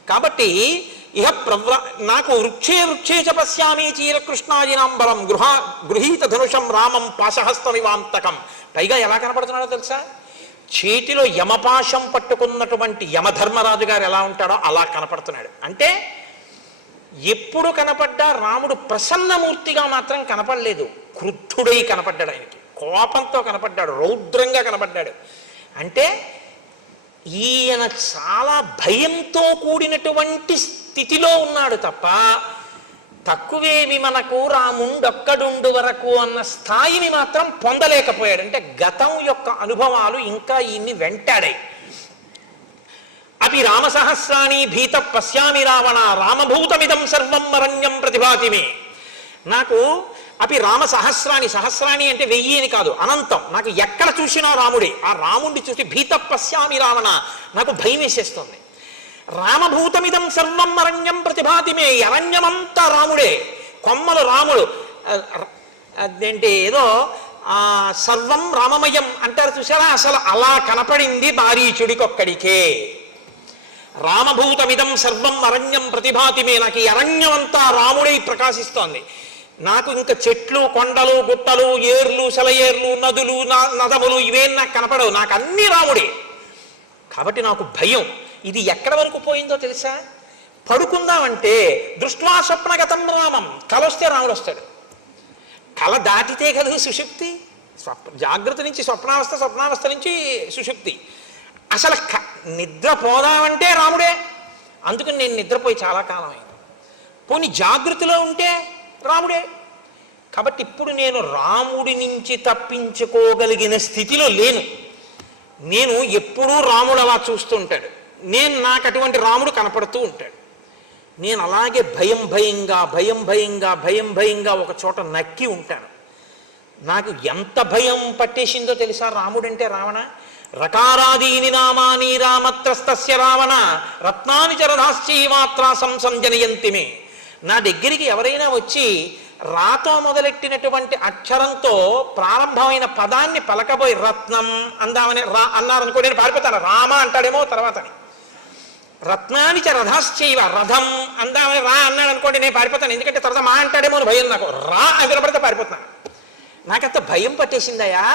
కాబట్టి ఇహ నాకు వృక్షే వృక్షే చ పశ్యామి చీర కృష్ణాజినాంబరం గృహీత ధనుషం రామం పాశహస్తమివాంతకం. పైగా ఎలా కనపడుతున్నాడో తెలుసా, చేతిలో యమపాశం పట్టుకున్నటువంటి యమధర్మరాజు గారు ఎలా ఉంటాడో అలా కనపడుతున్నాడు. అంటే ఎప్పుడు కనపడ్డా రాముడు ప్రసన్నమూర్తిగా మాత్రం కనపడలేదు, క్రుద్ధుడై కనపడ్డాడు. ఆయనకి కోపంతో కనపడ్డాడు, రౌద్రంగా కనపడ్డాడు. అంటే ఈయన చాలా భయంతో కూడినటువంటి స్థితిలో ఉన్నాడు తప్ప తక్కువేమి మనకు రాముండొక్కడుండు వరకు అన్న స్థాయిని మాత్రం పొందలేకపోయాడు. అంటే గతం యొక్క అనుభవాలు ఇంకా ఈయన్ని వెంటాడాయి. అపి రామసహస్రాణి భీత పశ్యామి రావణ రామభూతమిదం సర్వం అరణ్యం ప్రతిభాతిమే. నాకు అపి రామ సహస్రాణి, సహస్రాణి అంటే 1000 అని కాదు, అనంతం. నాకు ఎక్కడ చూసినా రాముడే. ఆ రాముడిని చూసి భీత పశ్యామి రావణ, నాకు భయం వేసేస్తుంది. రామభూతమిదం సర్వం అరణ్యం ప్రతిభాతిమే, అరణ్యమంతా రాముడే, కొమ్మలు రాముడు. అదేంటి ఏదో సర్వం రామమయం అంటారు చూసారా, అసలు అలా కనపడింది మారీచుడికొక్కడికే. రామభూతమిదం సర్వం అరణ్యం ప్రతిభాతిమే, నాకు ఈ అరణ్యం అంతా రాముడై ప్రకాశిస్తోంది. నాకు ఇంకా చెట్లు, కొండలు, గుట్టలు, ఏర్లు, సెలయేర్లు, నదులు, నదములు ఇవేం నాకు కనపడవు, నాకు అన్నీ రాముడే. కాబట్టి నాకు భయం. ఇది ఎక్కడ వరకు పోయిందో తెలుసా? పడుకుందామంటే దృష్ట్వా స్వప్నగతం రామం, కల వస్తే రాముడు వస్తాడు. కల దాటితే కదా సుషుప్తి. జాగ్రత్త నుంచి స్వప్నావస్థ, స్వప్నావస్థ నుంచి సుషుప్తి. అసలు నిద్రపోదామంటే రాముడే. అందుకని నేను నిద్రపోయి చాలా కాలం అయింది. పోనీ జాగృతిలో ఉంటే రాముడే. కాబట్టి ఇప్పుడు నేను రాముడి నుంచి తప్పించుకోగలిగిన స్థితిలో లేను. నేను ఎప్పుడూ రాముడు అలా చూస్తూ ఉంటాడు, నాకు అటువంటి రాముడు కనపడుతూ ఉంటాడు. నేను అలాగే భయం భయంగా ఒక చోట నక్కి ఉంటాను. నాకు ఎంత భయం పట్టేసిందో తెలుసా రాముడంటే? రావణ రకారాదీని నామాని రామత్రస్తస్య రావణ రత్నాని చరధాశ్చైవాత్రా సంసంజనయంతిమే. నా దగ్గరికి ఎవరైనా వచ్చి రాతో మొదలెట్టినటువంటి అక్షరంతో ప్రారంభమైన పదాన్ని పలకబోయి రత్నం అందామని అన్నారనుకో, నేను పారిపోతాను. రామ అంటాడేమో తర్వాతని. రత్నాని చ రథాశ్చైవ, రథం అందామని రా అన్నాడు అనుకోండి, నేను పారిపోతాను. ఎందుకంటే తర్వాత మా అంటాడేమో అని భయం. నాకు రా అని వినపడితే పారిపోతున్నాను. నాకంత భయం పట్టేసిందయా.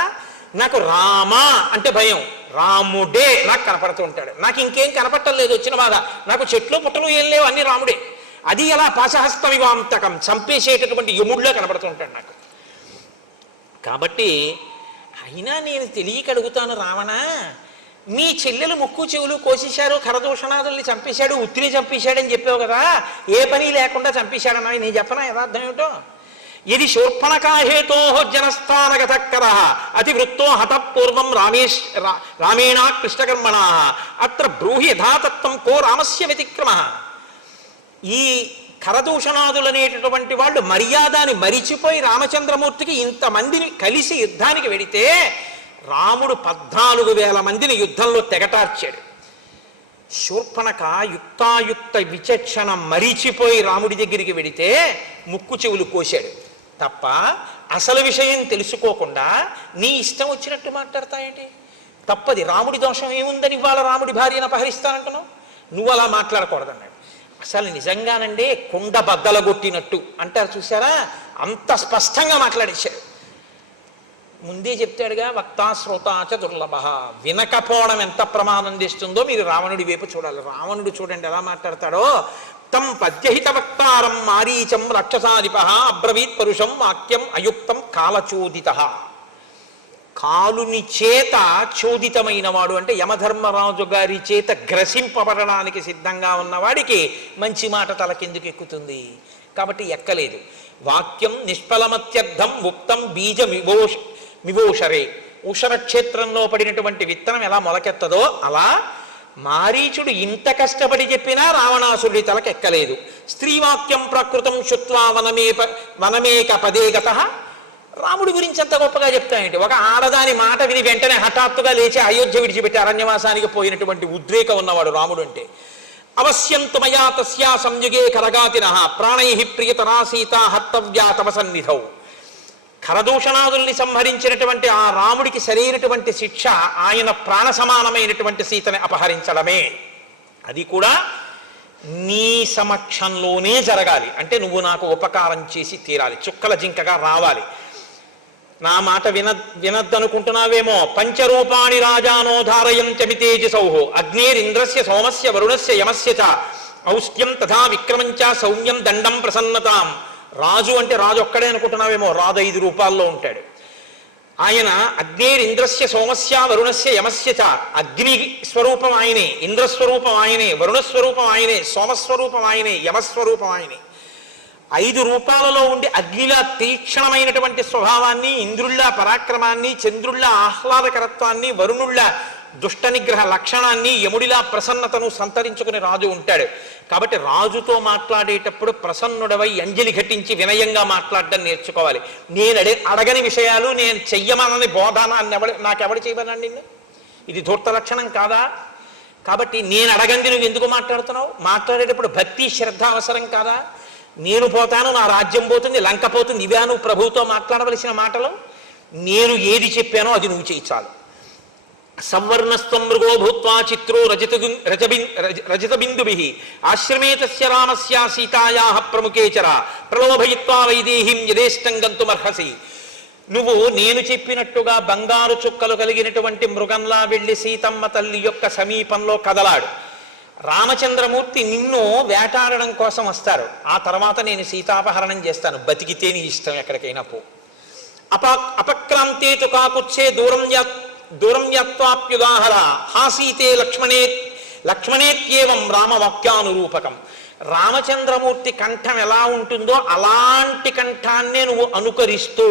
నాకు రామ అంటే భయం, రాముడే నాకు కనపడుతూ ఉంటాడు. నాకు ఇంకేం కనపట్టలేదు వచ్చిన బాధ. నాకు చెట్లు పుట్టలు ఏం లేవు, అన్ని రాముడే. అది ఎలా పాశహస్తమివాంతకం, చంపేసేటటువంటి యముడిలో కనపడుతూ ఉంటాడు నాకు. కాబట్టి అయినా నేను తెలియక అడుగుతాను, రావణ మీ చెల్లెలు ముక్కు చెవులు కోసేశారు, ఖరదూషణాదుల్ని చంపేశాడు, ఉత్తిని చంపేశాడని చెప్పావు కదా, ఏ పని లేకుండా చంపేశాడన్నా నేను చెప్పనా యథార్థం ఏమిటో? ఇది శూర్పణకాహేతో జనస్థానగతకర అతివృత్తో హతపూర్వం రామేణ కృష్ణకర్మణ అత్ర బ్రూహి యథాతత్వం కో రామస్య వ్యతిక్రమ. ఈ ఖరదూషణాదులనేటటువంటి వాళ్ళు మర్యాదని మరిచిపోయి రామచంద్రమూర్తికి ఇంతమందిని కలిసి యుద్ధానికి వెడితే రాముడు 14,000 మందిని యుద్ధంలో తెగటార్చాడు. శూర్పణక యుక్తాయుక్త విచక్షణ మరిచిపోయి రాముడి దగ్గరికి వెడితే ముక్కు చెవులు కోశాడు తప్ప అసలు విషయం తెలుసుకోకుండా నీ ఇష్టం వచ్చినట్టు మాట్లాడతాయండి. తప్పది. రాముడి దోషం ఏముందని ఇవాళ రాముడి భార్యను అపహరిస్తానంటున్నావు? నువ్వు అలా మాట్లాడకూడదన్నాడు. అసలు నిజంగానండి కుండ బద్దలగొట్టినట్టు అంటారు చూసారా, అంత స్పష్టంగా మాట్లాడేశాడు. ముందే చెప్తాడుగా, వక్తా శ్రోతాచ దుర్లభ. వినకపోవడం ఎంత ప్రమాదం తెస్తుందో మీరు రావణుడి వైపు చూడాలి. రావణుడు చూడండి ఎలా మాట్లాడతాడో. తం పద్యహిత వక్తారం మారీచం రక్షసాధిప అబ్రవీత్ పరుషం వాక్యం అయుక్తం కాలచోదిత. కాలుని చేత చోదితమైన వాడు అంటే యమధర్మరాజు గారి చేత గ్రసింపబడడానికి సిద్ధంగా ఉన్నవాడికి మంచి మాట తలకెందుకు ఎక్కుతుంది? కాబట్టి ఎక్కలేదు. వాక్యం నిష్ఫలమత్యర్థం ఉక్తం బీజ మివోషరే. ఉషర క్షేత్రంలో పడినటువంటి విత్తనం ఎలా మొలకెత్తదో అలా మారీచుడు ఇంత కష్టపడి చెప్పినా రావణాసురుడి తలకెక్కలేదు. స్త్రీవాక్యం ప్రకృతం శుత్వా వనమేక పదే గతః. రాముడి గురించి అంత గొప్పగా చెప్తాయంటే, ఒక ఆడదాని మాట విని వెంటనే హఠాత్తుగా లేచి అయోధ్య విడిచిపెట్టి అరణ్యవాసానికి పోయినటువంటి ఉద్రేకం ఉన్నవాడు రాముడు అంటే. అవశ్యంతు మయా తస్యా సంయుగే కరగాతినః ప్రాణై ప్రియతరా సీత హత్తవ్యా తవ సన్నిధౌ. ఖరదూషణాదుల్ని సంహరించినటువంటి ఆ రాముడికి సరైనటువంటి శిక్ష ఆయన ప్రాణ సమానమైనటువంటి సీతని అపహరించడమే. అది కూడా నీ సమక్షంలోనే జరగాలి. అంటే నువ్వు నాకు ఉపకారం చేసి తీరాలి, చుక్కల జింకగా రావాలి. నా మాట వినద్దనుకుంటున్నావేమో. పంచరూపాణి రాజానో ధారయంత్యమితేజసౌః అగ్నేరింద్రస్య సోమస్య వరుణస్య యమస్య చ ఔష్ట్యం తథా విక్రమంచ సౌమ్యం దండం ప్రసన్నతాం. రాజు అంటే రాజు ఒక్కడే అనుకుంటున్నావేమో, రాజు 5 రూపాల్లో ఉంటాడు. ఆయన అగ్నేరింద్రస్య సోమస్య వరుణస్య యమస్య చ. అగ్ని స్వరూపం ఆయనే, ఇంద్రస్వరూపం ఆయనే, వరుణస్వరూపం ఆయనే, సోమస్వరూపం ఆయనే, యమస్వరూపం ఆయనే. 5 రూపాలలో ఉండి అగ్నిలా తీక్షణమైనటువంటి స్వభావాన్ని, ఇంద్రుళ్ళ పరాక్రమాన్ని, చంద్రుళ్ళ ఆహ్లాదకరత్వాన్ని, వరుణుళ్ళ దుష్ట నిగ్రహ లక్షణాన్ని, యముడిలా ప్రసన్నతను సంతరించుకుని రాజు ఉంటాడు. కాబట్టి రాజుతో మాట్లాడేటప్పుడు ప్రసన్నుడవై అంజలి ఘటించి వినయంగా మాట్లాడడం నేర్చుకోవాలి. నేను అడగని విషయాలు నేను చెయ్యమనని బోధన నాకెవడు చేయమనండి? ఇది ధూర్త లక్షణం కాదా? కాబట్టి నేను అడగంది నువ్వు ఎందుకు మాట్లాడుతున్నావు? మాట్లాడేటప్పుడు భక్తి శ్రద్ధ అవసరం కాదా? నేను పోతాను, నా రాజ్యం పోతుంది, లంక పోతుంది, ఇవే నువ్వు ప్రభువుతో మాట్లాడవలసిన మాటలు? నేను ఏది చెప్పానో అది నువ్వు చేయి చాలు. సంవర్ణస్త్వం మృగో భూత్వా చిత్రో రజతబిందుభిః ఆశ్రమే తస్య రామస్య సీతాయాః ప్రముఖేచర ప్రలోభయిత్వా వైదేహీం యథేష్టం గంతుమర్హసి. నువ్వు నేను చెప్పినట్టుగా బంగారు చుక్కలు కలిగినటువంటి మృగంలా వెళ్ళి సీతమ్మ తల్లి యొక్క సమీపంలో కదలాడు. రామచంద్రమూర్తి నిన్ను వేటాడడం కోసం వస్తారు. ఆ తర్వాత నేను సీతాపహరణం చేస్తాను, బతికితే నీ ఇష్టం, ఎక్కడికైనా పో. అపక్రాంతే తు కాకుచ్చే దూరం యాత్వాప్యుదాహర హాసీతే లక్ష్మణేత్యేవం రామవాక్యానురూపకం. రామచంద్రమూర్తి కంఠం ఎలా ఉంటుందో అలాంటి కంఠాన్నే నువ్వు అనుకరిస్తూ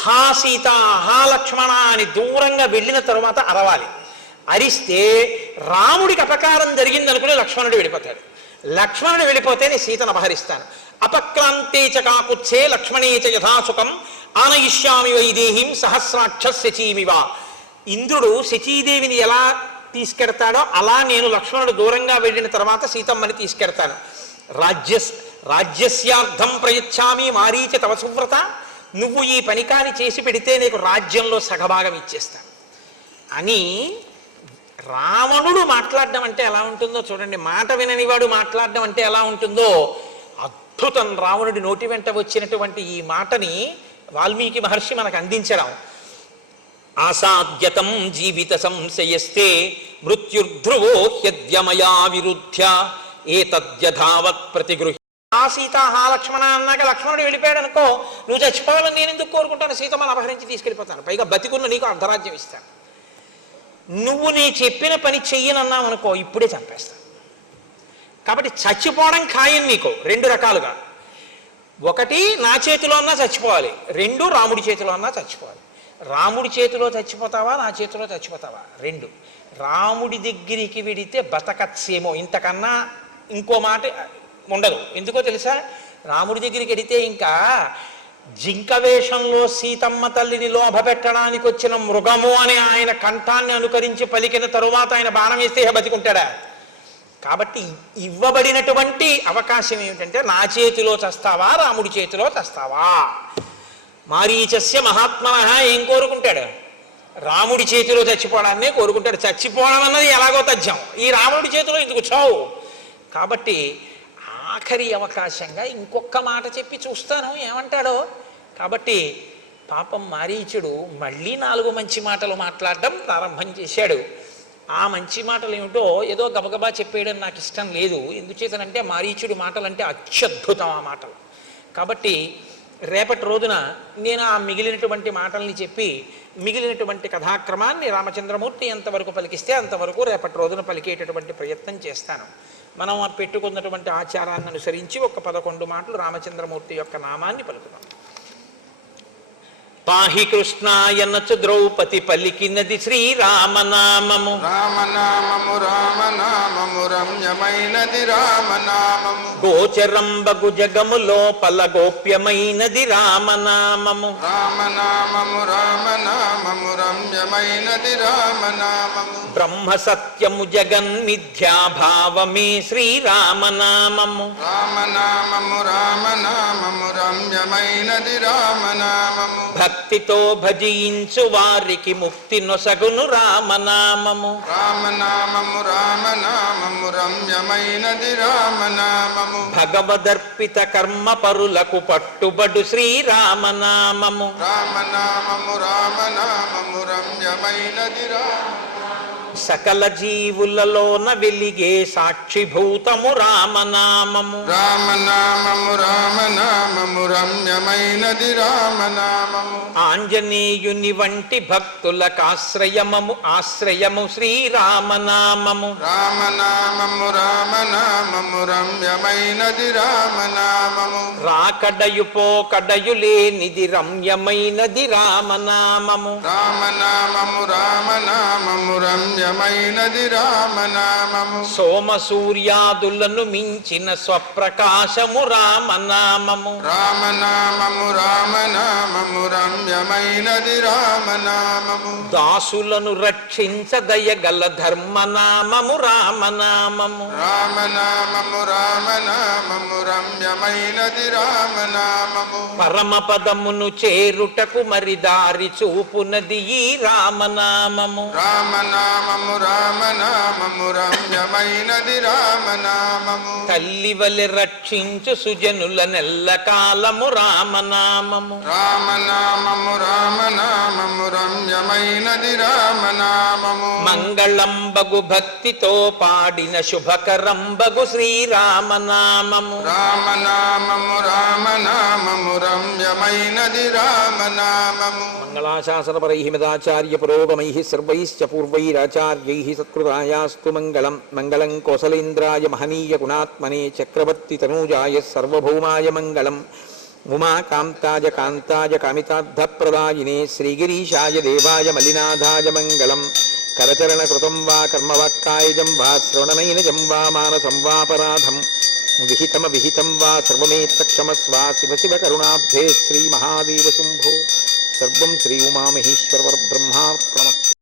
హా సీత, హా లక్ష్మణ అని దూరంగా వెళ్ళిన తరువాత అరవాలి. అరిస్తే రాముడికి అపకారం జరిగిందనుకుని లక్ష్మణుడు వెళ్ళిపోతాడు. లక్ష్మణుడు వెళ్ళిపోతే నేను సీతను అపహరిస్తాను. అపక్రాంతే చ కాకుచ్చే లక్ష్మణే చ యథాసుఖం ఆనయిష్యామి వైదేహీం సహస్రాక్ష శచీమివ. ఇంద్రుడు శచీదేవిని ఎలా తీసుకెడతాడో అలా నేను లక్ష్మణుడు దూరంగా వెళ్ళిన తర్వాత సీతమ్మని తీసుకెడతాను. రాజ్యస్యార్థం ప్రయచ్చామి మారీచ తవ సువ్రత. నువ్వు ఈ పనికాని చేసి పెడితే నీకు రాజ్యంలో సగభాగం ఇచ్చేస్తాను అని. రావణుడు మాట్లాడడం అంటే ఎలా ఉంటుందో చూడండి. మాట విననివాడు మాట్లాడడం అంటే ఎలా ఉంటుందో అద్భుతం. రావణుడి నోటి వెంట వచ్చినటువంటి ఈ మాటని వాల్మీకి మహర్షి మనకు అందించడం. ఆసాద్యతం జీవిత సంశయస్తే మృత్యుర్ధ్రువో హ్యద్యమయా విరుధ్య ఏతద్యథావత్ ప్రతిగృహ్య. ఆ సీత హా లక్ష్మణ అన్నాక లక్ష్మణుడు వెళ్ళిపోయాడు అనుకో, నువ్వు చచ్చిపోవాలని నేను ఎందుకు కోరుకుంటాను? సీతమ్మను అపహరించి తీసుకెళ్ళిపోతాను, పైగా బతికున్న నీకు అర్ధరాజ్యం ఇస్తాను. నువ్వు నీ చెప్పిన పని చెయ్యనన్నావు అనుకో, ఇప్పుడే చంపేస్తాను. కాబట్టి చచ్చిపోవడం ఖాయం నీకు రెండు రకాలుగా. ఒకటి నా చేతిలో అన్నా చచ్చిపోవాలి, రెండు రాముడి చేతిలో అన్నా చచ్చిపోవాలి. రాముడి చేతిలో చచ్చిపోతావా, నా చేతిలో చచ్చిపోతావా? రెండు. రాముడి దగ్గరికి వెడితే బతకచ్చేమో, ఇంతకన్నా ఇంకో మాట ఉండదు. ఎందుకో తెలుసా? రాముడి దగ్గరికి వెడితే ఇంకా జింక వేషంలో సీతమ్మ తల్లిని లోభ పెట్టడానికి వచ్చిన మృగము అని ఆయన కంఠాన్ని అనుకరించి పలికిన తరువాత ఆయన బాణం వేస్తే బతికుంటాడా? కాబట్టి ఇవ్వబడినటువంటి అవకాశం ఏమిటంటే నా చేతిలో చస్తావా, రాముడి చేతిలో చస్తావా. మారీచస్య మహాత్మనః ఏం కోరుకుంటాడు? రాముడి చేతిలో చచ్చిపోవడాన్నే కోరుకుంటాడు. చచ్చిపోవడం అన్నది ఎలాగో తథ్యం, ఈ రాముడి చేతిలో ఎందుకు చావు? కాబట్టి ఆఖరి అవకాశంగా ఇంకొక మాట చెప్పి చూస్తాను ఏమంటాడో. కాబట్టి పాపం మారీచుడు మళ్ళీ 4 మంచి మాటలు మాట్లాడడం ప్రారంభం చేశాడు. ఆ మంచి మాటలు ఏమిటో ఏదో గబగబా చెప్పేయడం నాకు ఇష్టం లేదు. ఎందుచేతనంటే మారీచుడి మాటలు అంటే అత్యద్భుతం ఆ మాటలు. కాబట్టి రేపటి రోజున నేను ఆ మిగిలినటువంటి మాటల్ని చెప్పి మిగిలినటువంటి కథాక్రమాన్ని రామచంద్రమూర్తి ఎంతవరకు పలికిస్తే అంతవరకు రేపటి రోజున పలికేటటువంటి ప్రయత్నం చేస్తాను. మనం పెట్టుకున్నటువంటి ఆచారాన్ని అనుసరించి ఒక 11 మాటలు రామచంద్రమూర్తి యొక్క నామాన్ని పలుకుతాం. పాహి కృష్ణాయనచు ద్రౌపది పలికినది శ్రీరామనామము. రామనామము రామనామము రమ్యమైనది రామనామము. గోచరంబగు జగము లోపల గోప్యమైనది రామనామము. రామనామము రామనామము రమ్యమైనది రామనామము. బ్రహ్మ సత్యము జగన్మిథ్యాభావమే శ్రీరామనామము. రామనామము రామనామము రమ్యమైనది రామనామము. భక్తితో భజించు వారికి ముక్తి నొసగును రామనామము. రామనామము రామనామము రమ్యమైనది రామనామము. భగవదర్పిత కర్మ పరులకు పట్టుబడు శ్రీరామనామము. రామనామము రామనామము రమ్యమైనది రామనామము. సకల జీవులలోన వెలిగే సాక్షిభూతము రామనామము. రామనామము రామనామము రమ్యమైనది రామనామము. ఆంజనేయుని వంటి భక్తులకాశ్రయము శ్రీరామనామము. రామనామము రామనామము రమ్యమైనది రామనామము. రాకడయు పోకడయు లేనిది రమ్యమైనది రామనామము. రామనామము రామనామము రమ్యమైనది రామనామము. సోమ సూర్యాదులను మించిన స్వప్రకాశము రామనామము. రామనామము రామనామము రమ్యమైనది రామనామము. దాసులను రక్షించ దయగల ధర్మనామము రామనామము. రామనామము రామనామము రమ్యమైనది రామనామము. పరమపదమును చేరుటకు మరి దారి చూపునది ఈ రామనామము. రామనామము రామనామము రమ్యమైనది రామనామము. తల్లి వలె రక్షించు సుజనుల నెల్ల కాలము రామనామము. రామనామము రామనామము రమ్యమైనది రామనామము. మంగళంబగు భక్తితో పాడిన శుభకరంబగు శ్రీరామనామము. రామనామము రామనామము రమ్యమైనది రామనామము. మంగళాశాసనపరైః మదాచార్య పురోగమైః సర్వైశ్చ పూర్వైరాచార్యైః సత్కృతాయాస్తు మంగళం. మంగళం కోసలేంద్రాయ మహనీయ గుణాత్మనే చక్రవర్తి తనూజాయ సర్వభౌమాయ మంగళం. ఉమాకాంతాయ కాంతాయ కామితార్థప్రదాయినే శ్రీగిరీశాయ దేవాయ మలినాథాయ మంగళం. కరచరణకృతం వా కర్మవాక్కాయజం వా శ్రవణనైనజం వా మానసం వాపరాధం విహితం వా సర్వమేత్తక్షమస్వ. శివ శివ కరుణాబ్ధే శ్రీమహాదేవ శంభో. సర్వం శ్రీ ఉమామహేశ్వర పరబ్రహ్మార్పణమస్తు.